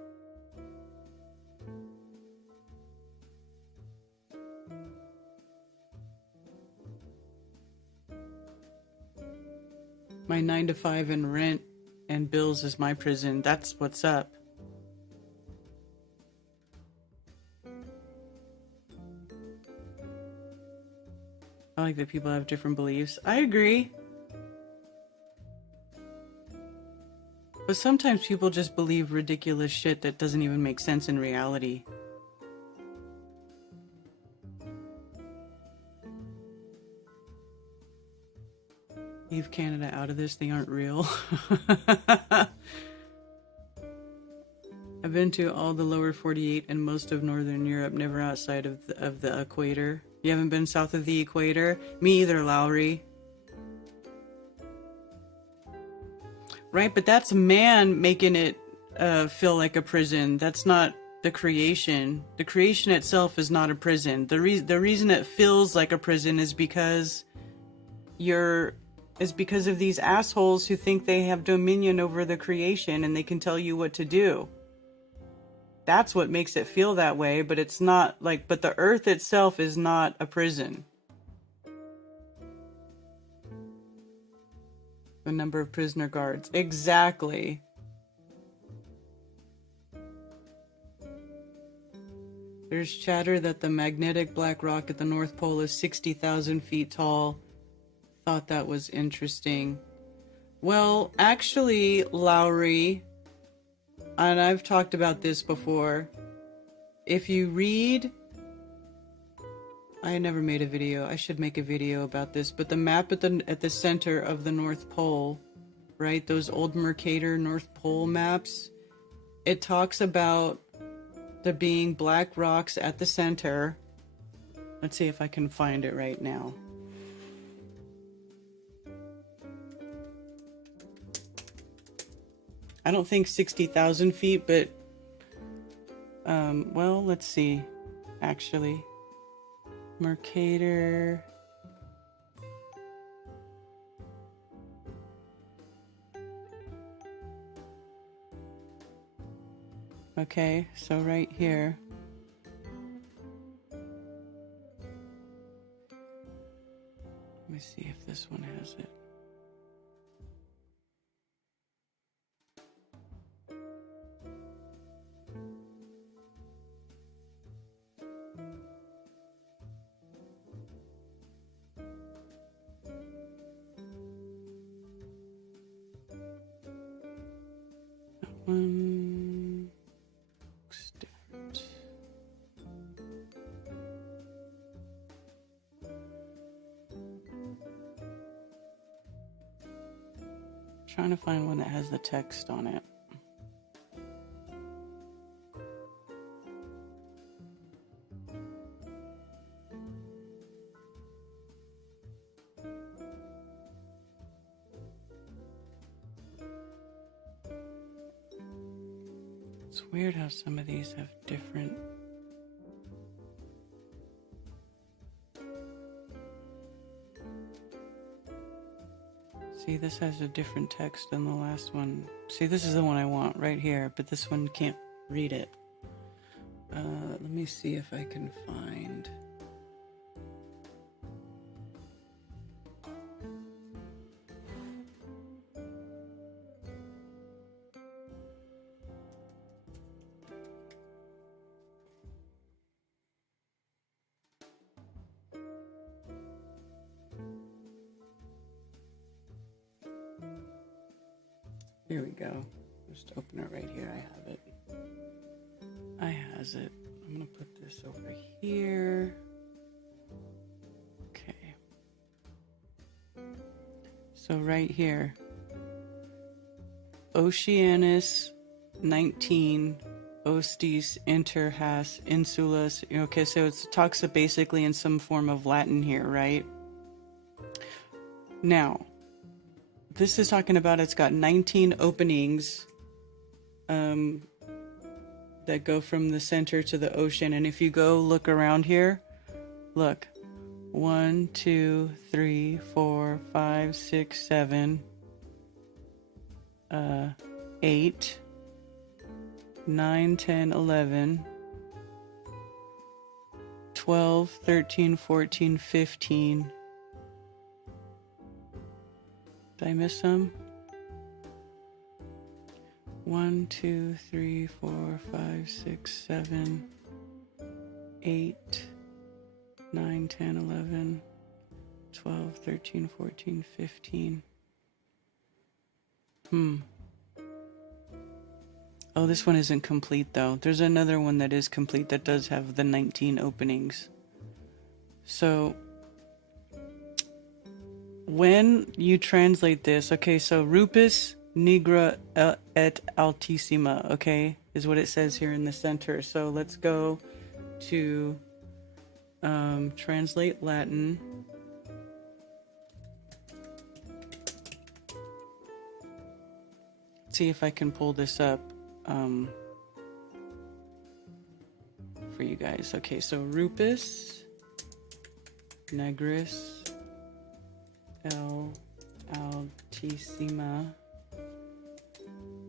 My 9 to 5 and rent and bills is my prison. That's what's up. I like that people have different beliefs. I agree. But sometimes people just believe ridiculous shit that doesn't even make sense in reality. Leave Canada out of this, they aren't real. I've been to all the lower 48 and most of Northern Europe, never outside of the equator. You haven't been south of the equator? Me either, Lowry. Right, but that's man making it feel like a prison. That's not the creation. The creation itself is not a prison. The reason it feels like a prison is because of these assholes who think they have dominion over the creation and they can tell you what to do. That's what makes it feel that way, but it's not like, but the earth itself is not a prison. The number of prisoner guards. Exactly. There's chatter that the magnetic black rock at the North Pole is 60,000 feet tall. Thought that was interesting. Well, actually, Lowry, and I've talked about this before, if you read... I never made a video. I should make a video about this. But the map at the center of the North Pole, right? Those old Mercator North Pole maps. It talks about there being black rocks at the center. Let's see if I can find it right now. I don't think 60,000 feet, but well, let's see. Actually. Mercator. Okay, so right here. Let me see if this one has it. one looks different. Trying to find one that has the text on it. It's weird how some of these have different. See, this has a different text than the last one. See, this is the one I want right here, but this one can't read it. Let me see if I can find. Here we go. Just open it right here. I have it. I has it. I'm gonna put this over here. Okay. So right here, Oceanus 19, Ostis inter has insulas. Okay, so it talks basically in some form of Latin here, right? Now, this is talking about it's got 19 openings that go from the center to the ocean. And if you go look around here, look. 1, 2, 3, 4, 5, 6, 7, 8, 9, 10, 11, 12, 13, 14, 15. Did I miss some? 1, 2, 3, 4, 5, 6, 7, 8, 9, 10, 11, 12, 13, 14, 15. Oh, this one isn't complete though. There's another one that is complete that does have the 19 openings. So when you translate this, okay, so Rupus nigra et altissima, okay, is what it says here in the center. So let's go to translate Latin. See if I can pull this up for you guys. Okay, so Rupus negris L altissima.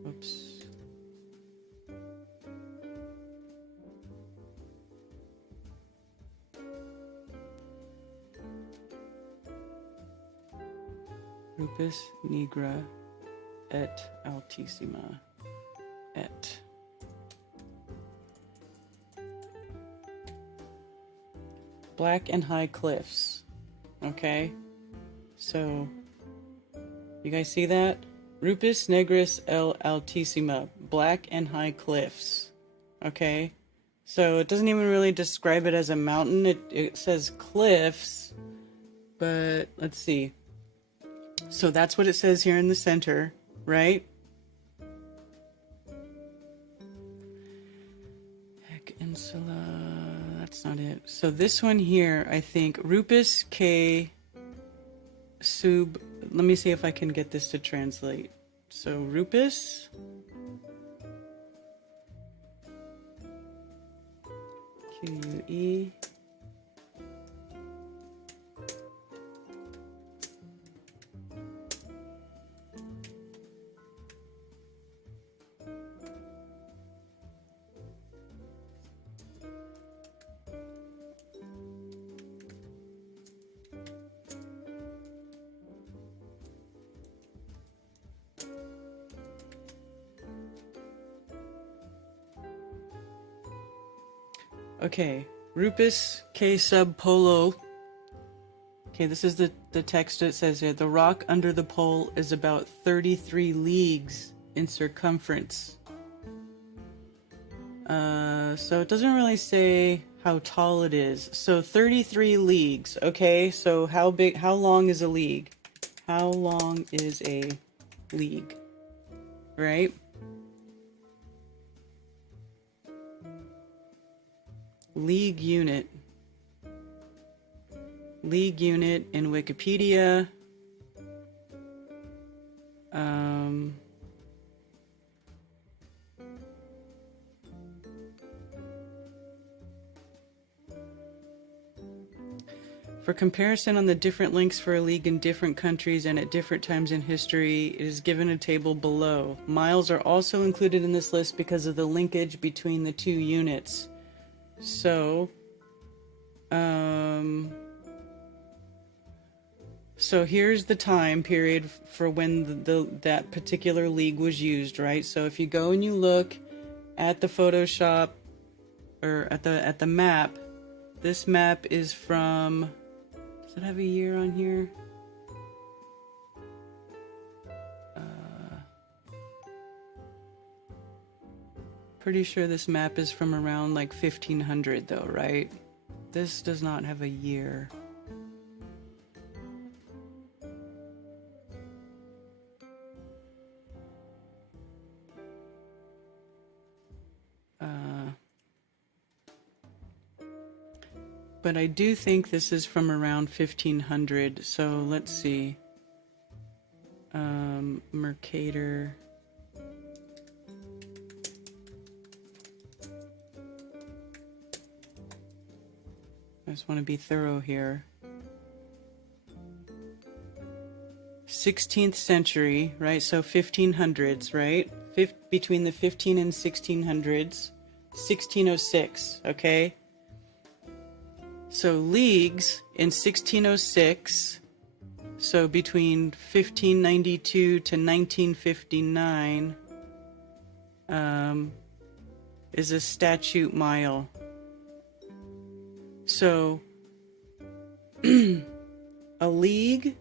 Oops. Rupus nigra et altissima et. Black and high cliffs. Okay. So, you guys see that? Rupus negris L altissima, black and high cliffs. Okay, so it doesn't even really describe it as a mountain. It says cliffs, but let's see. So that's what it says here in the center, right? Heck, insula, that's not it. So this one here, I think, Rupus K sub. Let me see if I can get this to translate. So Rupus QUE Okay, Rupus K sub polo. Okay, this is the text it says here. The rock under the pole is about 33 leagues in circumference. So it doesn't really say how tall it is. So 33 leagues. Okay, so how long is a league? How long is a league? Right? League unit. League unit in Wikipedia. For comparison on the different links for a league in different countries and at different times in history, it is given a table below. Miles are also included in this list because of the linkage between the two units. So, so here's the time period for when that particular league was used, right? So if you go and you look at the Photoshop or at the map, this map is from, does it have a year on here? Pretty sure this map is from around like 1500 though, right? This does not have a year. But I do think this is from around 1500, so let's see. Mercator. I just want to be thorough here. 16th century, right? So 1500s, right? Between the 15 and 1600s. 1606, okay? So leagues in 1606, so between 1592 to 1959, is a statute mile. So a league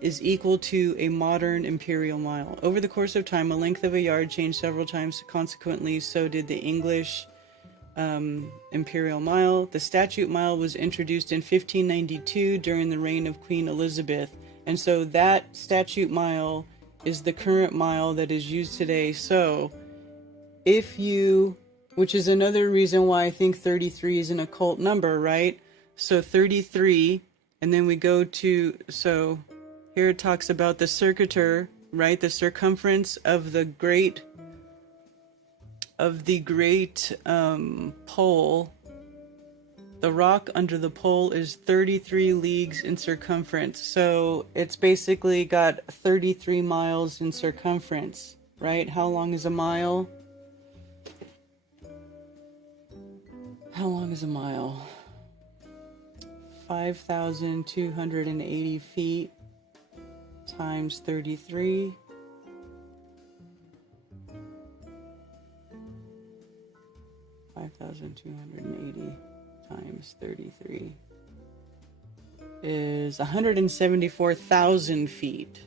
is equal to a modern imperial mile. Over the course of time, a length of a yard changed several times. Consequently, so did the English imperial mile. The statute mile was introduced in 1592 during the reign of Queen Elizabeth. And so that statute mile is the current mile that is used today. So if you, which is another reason why I think 33 is an occult number, right? So 33, and then we go to, so here it talks about the circuiter, right? The circumference of the great pole. The rock under the pole is 33 leagues in circumference. So it's basically got 33 miles in circumference, right? How long is a mile? How long is a mile? 5,280 feet times 33. 5,280 times 33 is 174,000 feet.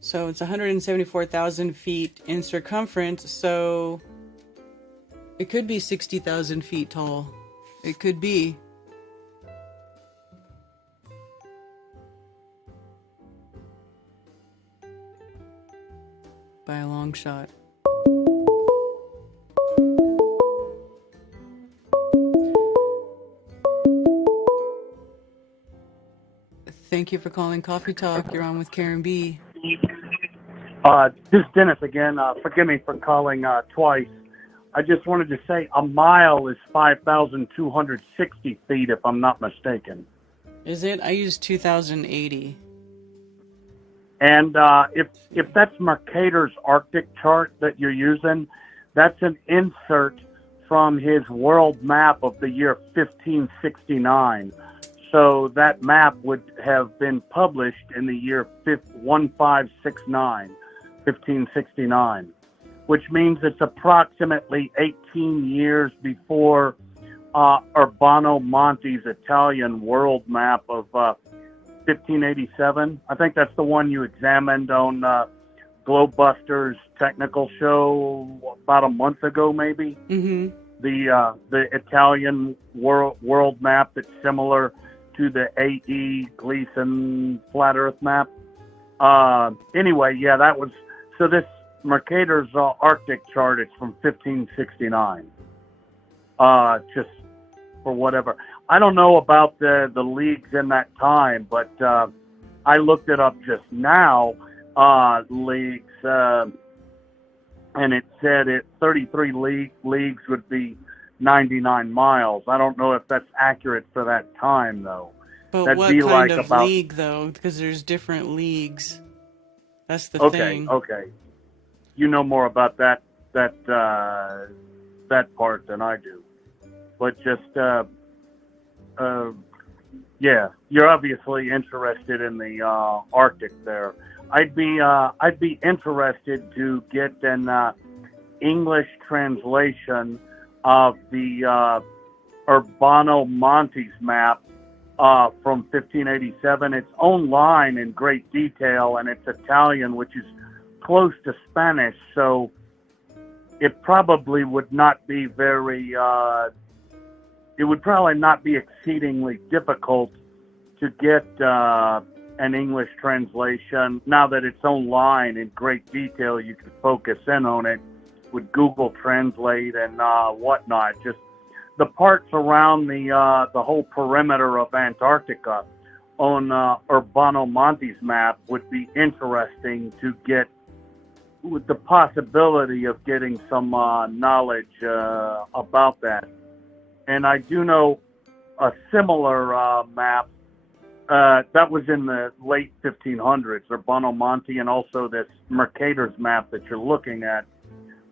So it's 174,000 feet in circumference, so it could be 60,000 feet tall. It could be. By a long shot. Thank you for calling Coffee Talk. You're on with Karen B. This is Dennis again. Forgive me for calling twice. I just wanted to say a mile is 5,260 feet, if I'm not mistaken. Is it? I use 2,080. And if that's Mercator's Arctic chart that you're using, that's an insert from his world map of the year 1569. So that map would have been published in the year 1569, which means it's approximately 18 years before Urbano Monti's Italian world map of 1587. I think that's the one you examined on Globebusters technical show about a month ago, maybe. Mm-hmm. The Italian world map that's similar to the A.E. Gleason flat Earth map. Anyway, yeah, that was so. This Mercator's Arctic chart. It's from 1569. Just for whatever. I don't know about the leagues in that time, but I looked it up just now. Leagues, and it said 33 leagues would be 99 miles. I don't know if that's accurate for that time, though. But That'd what be kind like of about, league, though? Because there's different leagues. That's the thing. Okay. You know more about that part than I do. But just, yeah, you're obviously interested in the Arctic there. I'd be interested to get an English translation of the Urbano Montes map from 1587. It's online in great detail, and it's Italian, which is close to Spanish, so it probably would not be very. It would probably not be exceedingly difficult to get an English translation. Now that it's online in great detail, you can focus in on it with Google Translate and whatnot. Just the parts around the whole perimeter of Antarctica on Urbano Montes map would be interesting to get, with the possibility of getting some knowledge about that. And I do know a similar map that was in the late 1500s, Urbano Monte, and also this Mercator's map that you're looking at.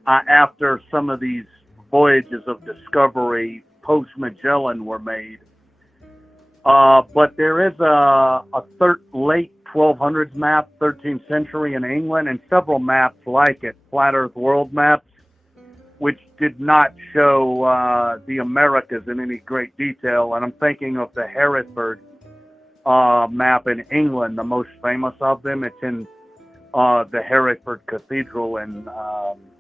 After some of these voyages of discovery post-Magellan were made. But there is a late 1200s map, 13th century in England, and several maps like it, flat Earth world maps, which did not show the Americas in any great detail. And I'm thinking of the Hereford map in England, the most famous of them. It's in the Hereford Cathedral in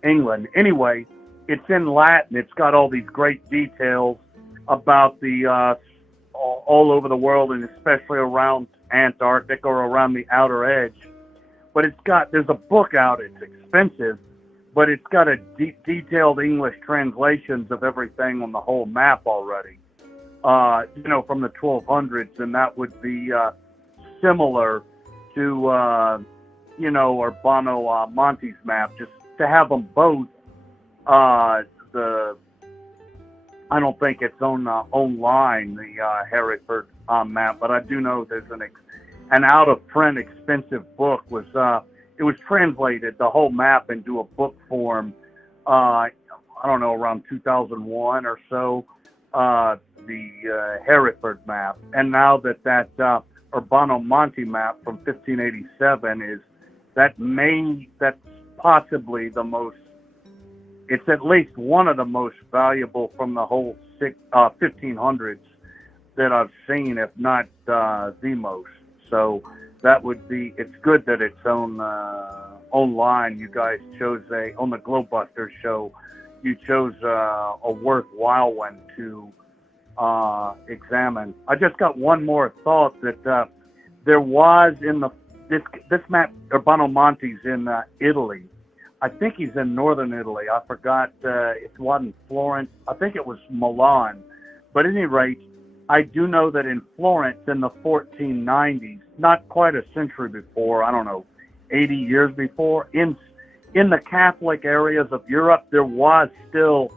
England. Anyway, it's in Latin. It's got all these great details about the all over the world, and especially around Antarctica or around the outer edge. But there's a book out. It's expensive, but it's got a detailed English translations of everything on the whole map already. From the 1200s, and that would be similar to Urbano Montes map. Just to have them both. I don't think it's online, the Hereford map, but I do know there's an out of print expensive book was it was translated, the whole map, into a book form. I don't know, around 2001 or so. The Hereford map, and now that Urbano Monte map from 1587 that's possibly the most. It's at least one of the most valuable from the whole 1500s that I've seen, if not the most. So that would be. It's good that it's online. You guys chose on the Globebusters show. You chose a worthwhile one to examine. I just got one more thought that there was in this map, Urbano Monte's in Italy. I think he's in northern Italy. I forgot it wasn't Florence. I think it was Milan. But at any rate, I do know that in Florence in the 1490s, not quite a century before, I don't know, 80 years before, in the Catholic areas of Europe, there was still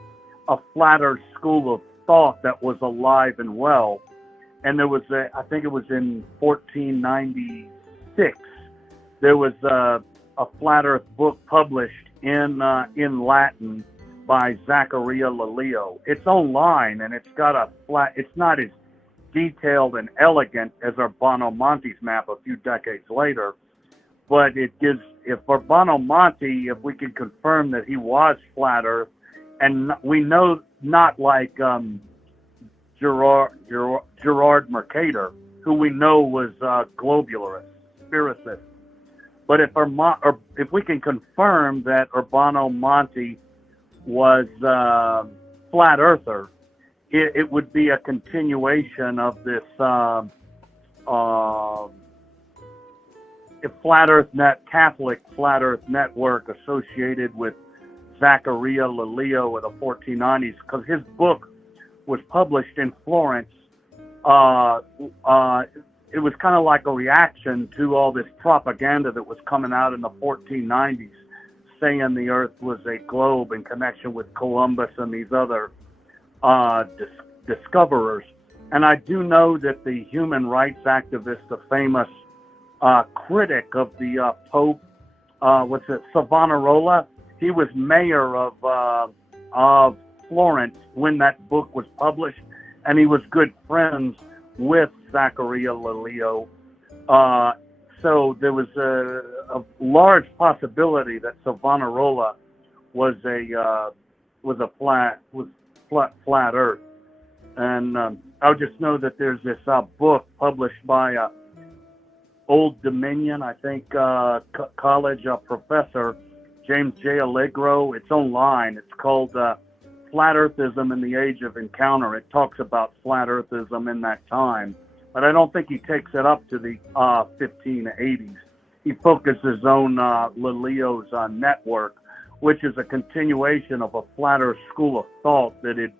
a flat Earth school of thought that was alive and well. And there was I think it was in 1496, there was a flat Earth book published in Latin by Zaccaria Lelio. It's online, and it's got it's not as detailed and elegant as Urbano Monte's map a few decades later, but it gives, if Urbano Monte, if we can confirm that he was flat Earth, and we know not like Gerard Mercator, who we know was globularist, spiricist. But if we can confirm that Urbano Monti was flat earther, it would be a continuation of this Catholic flat earth network associated with Zaccaria Lelio of the 1490s, because his book was published in Florence. It was kind of like a reaction to all this propaganda that was coming out in the 1490s, saying the Earth was a globe in connection with Columbus and these other discoverers. And I do know that the human rights activist, the famous critic of the Pope, Savonarola, he was mayor of Florence when that book was published, and he was good friends with Zaccaria Lelio. So there was a large possibility that Savonarola was a flat Earth. And I would just know that there's this book published by Old Dominion, I think, college professor James J. Allegro. It's online. It's called Flat Earthism in the Age of Encounter. It talks about flat earthism in that time, but I don't think he takes it up to the 1580s. He focuses on Lelio's network, which is a continuation of a flat earth school of thought that had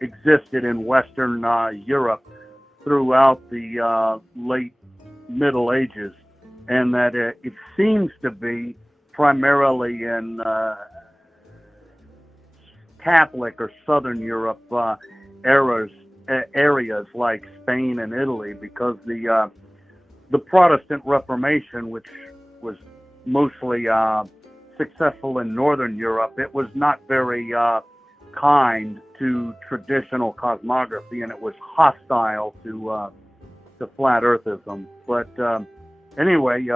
existed in Western Europe throughout the late Middle Ages, and that it seems to be primarily in Catholic or Southern Europe areas like Spain and Italy, because the Protestant Reformation, which was mostly successful in Northern Europe, it was not very kind to traditional cosmography, and it was hostile to flat earthism. But anyway,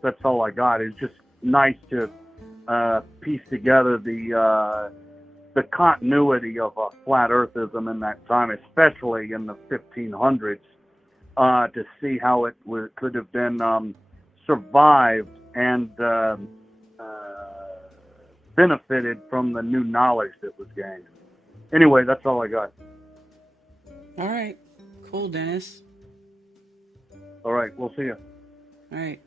that's all I got. It's just nice to piece together the continuity of flat earthism in that time, especially in the 1500s, to see how it could have been survived and benefited from the new knowledge that was gained. Anyway, that's all I got. All right. Cool, Dennis. All right. We'll see you. All right.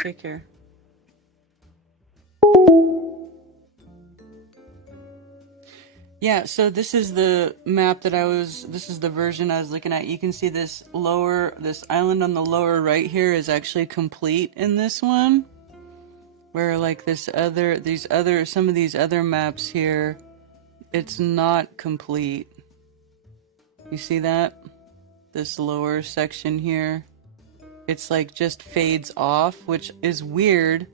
Take care. Yeah, so this is the map this is the version I was looking at. You can see this island on the lower right here is actually complete in this one. Where like some of these other maps here, it's not complete. You see that? This lower section here. It's like just fades off, which is weird.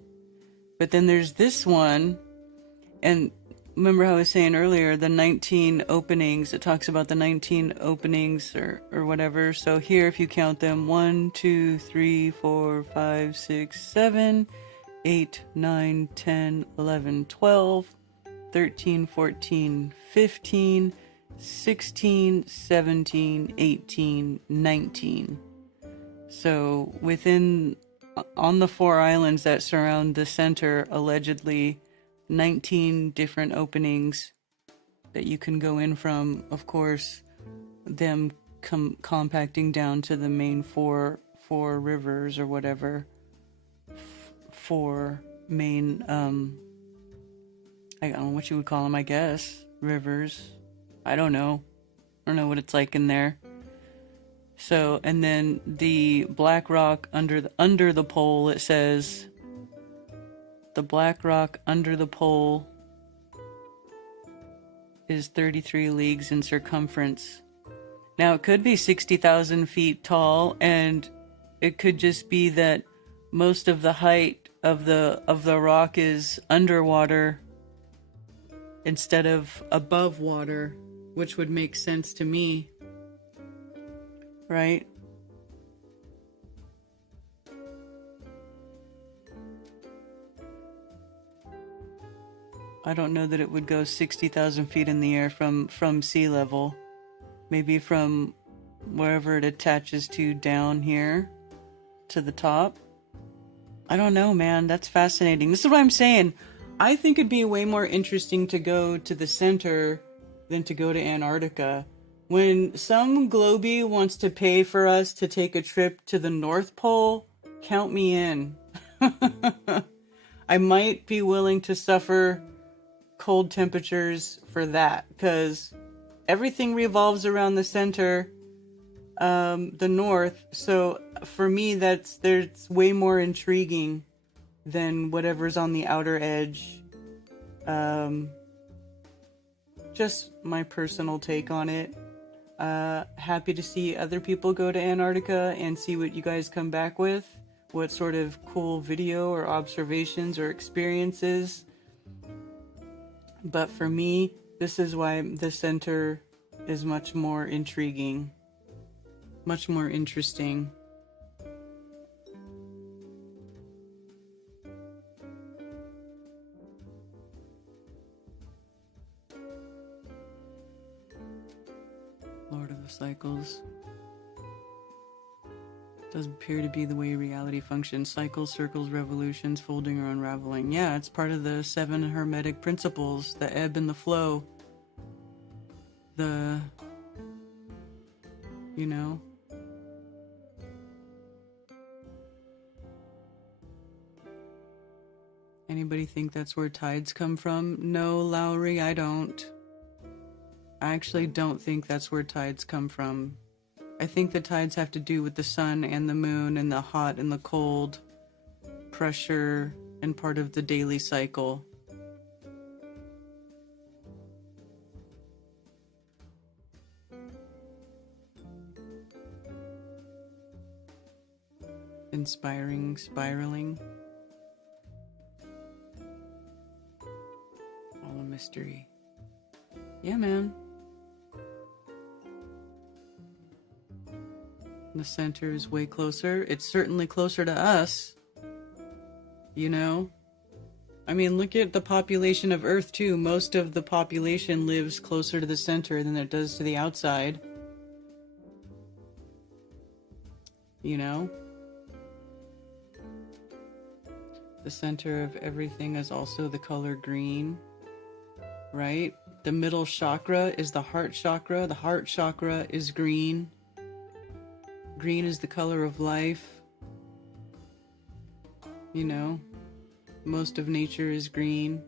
But then there's this one, and remember how I was saying earlier, the 19 openings, it talks about the 19 openings or whatever. So here, if you count them, 1, 2, 3, 4, 5, 6, 7, 8, 9, 10, 11, 12, 13, 14, 15, 16, 17, 18, 19. So on the 4 islands that surround the center, allegedly 19 different openings that you can go in from. Of course, them compacting down to the main four rivers or whatever. 4 main, I don't know what you would call them, I guess. Rivers. I don't know what it's like in there. So, and then the Black Rock under the pole, it says the Black Rock under the pole is 33 leagues in circumference. Now, it could be 60,000 feet tall, and it could just be that most of the height of the rock is underwater instead of above water, which would make sense to me. Right? I don't know that it would go 60,000 feet in the air from sea level. Maybe from wherever it attaches to down here to the top. I don't know, man. That's fascinating. This is what I'm saying. I think it'd be way more interesting to go to the center than to go to Antarctica. When some Globie wants to pay for us to take a trip to the North Pole, count me in. I might be willing to suffer cold temperatures for that, because everything revolves around the center, the north. So for me, that's way more intriguing than whatever's on the outer edge. Just my personal take on it. Happy to see other people go to Antarctica and see what you guys come back with. What sort of cool video or observations or experiences. But for me, this is why the center is much more intriguing. Much more interesting. Lord of the Cycles. Does appear to be the way reality functions. Cycles, circles, revolutions, folding or unraveling. Yeah, it's part of the 7 hermetic principles. The ebb and the flow. The... You know? Anybody think that's where tides come from? No, Lowry, I don't. I actually don't think that's where tides come from. I think the tides have to do with the sun and the moon and the hot and the cold, pressure, and part of the daily cycle. Inspiring, spiraling. All a mystery. Yeah, man. The center is way closer. It's certainly closer to us. You know? I mean, look at the population of Earth, too. Most of the population lives closer to the center than it does to the outside. You know? The center of everything is also the color green. Right? The middle chakra is the heart chakra. The heart chakra is green. Green is the color of life. You know, most of nature is green.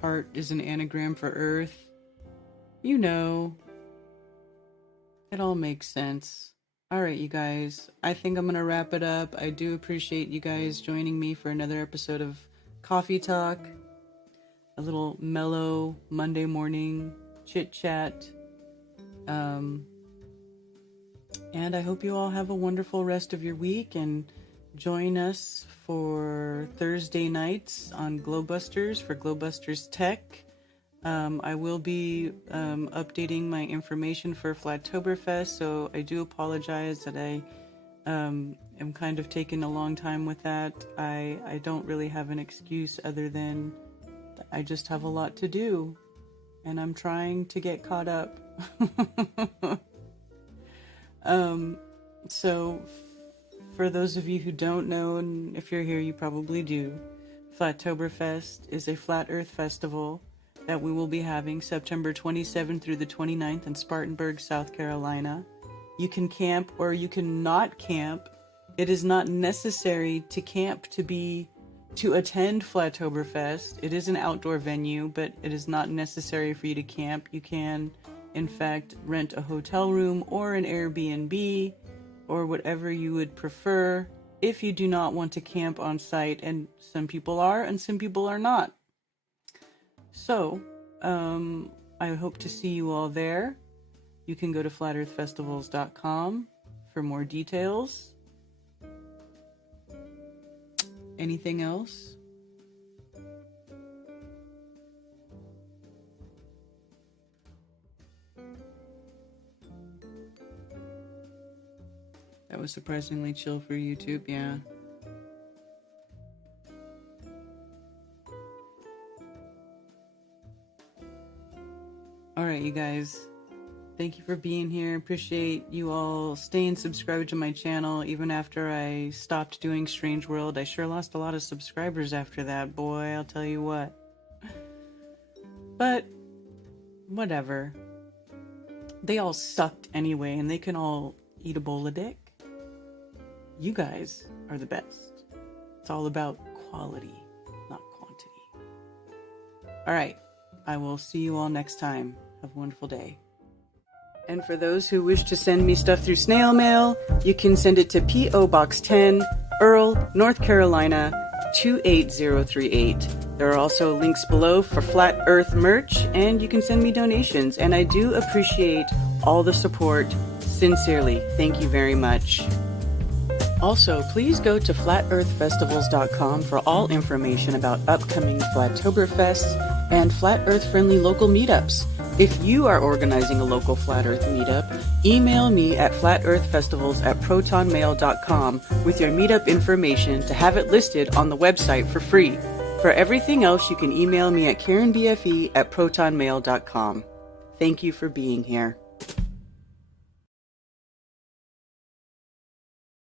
Heart is an anagram for earth. You know, it all makes sense. All right, you guys, I think I'm going to wrap it up. I do appreciate you guys joining me for another episode of Coffee Talk. A little mellow Monday morning chit chat. And I hope you all have a wonderful rest of your week, and join us for Thursday nights on Glowbusters for Glowbusters Tech. I will be updating my information for Flatoberfest, so I do apologize that I am kind of taking a long time with that. I don't really have an excuse other than I just have a lot to do, and I'm trying to get caught up. So for those of you who don't know, and if you're here, you probably do, Flatoberfest is a flat earth festival that we will be having September 27th through the 29th in Spartanburg, South Carolina. You can camp or you can not camp. It is not necessary to camp to attend Flatoberfest. It is an outdoor venue, but it is not necessary for you to camp. You can, in fact, rent a hotel room or an Airbnb or whatever you would prefer if you do not want to camp on site. And some people are, and some people are not. So, I hope to see you all there. You can go to flatearthfestivals.com for more details. Anything else? That was surprisingly chill for YouTube, yeah. Alright, you guys. Thank you for being here. Appreciate you all staying subscribed to my channel even after I stopped doing Strange World. I sure lost a lot of subscribers after that, boy, I'll tell you what. But whatever. They all sucked anyway, and they can all eat a bowl of dick. You guys are the best. It's all about quality, not quantity. Alright, I will see you all next time. Have a wonderful day. And for those who wish to send me stuff through snail mail, you can send it to P.O. Box 10, Earl, North Carolina, 28038. There are also links below for Flat Earth merch, and you can send me donations. And I do appreciate all the support. Sincerely, thank you very much. Also, please go to flatearthfestivals.com for all information about upcoming Flatoberfest and Flat Earth-friendly local meetups. If you are organizing a local Flat Earth meetup, email me at flatearthfestivals@protonmail.com with your meetup information to have it listed on the website for free. For everything else, you can email me at karenbfe@protonmail.com. Thank you for being here.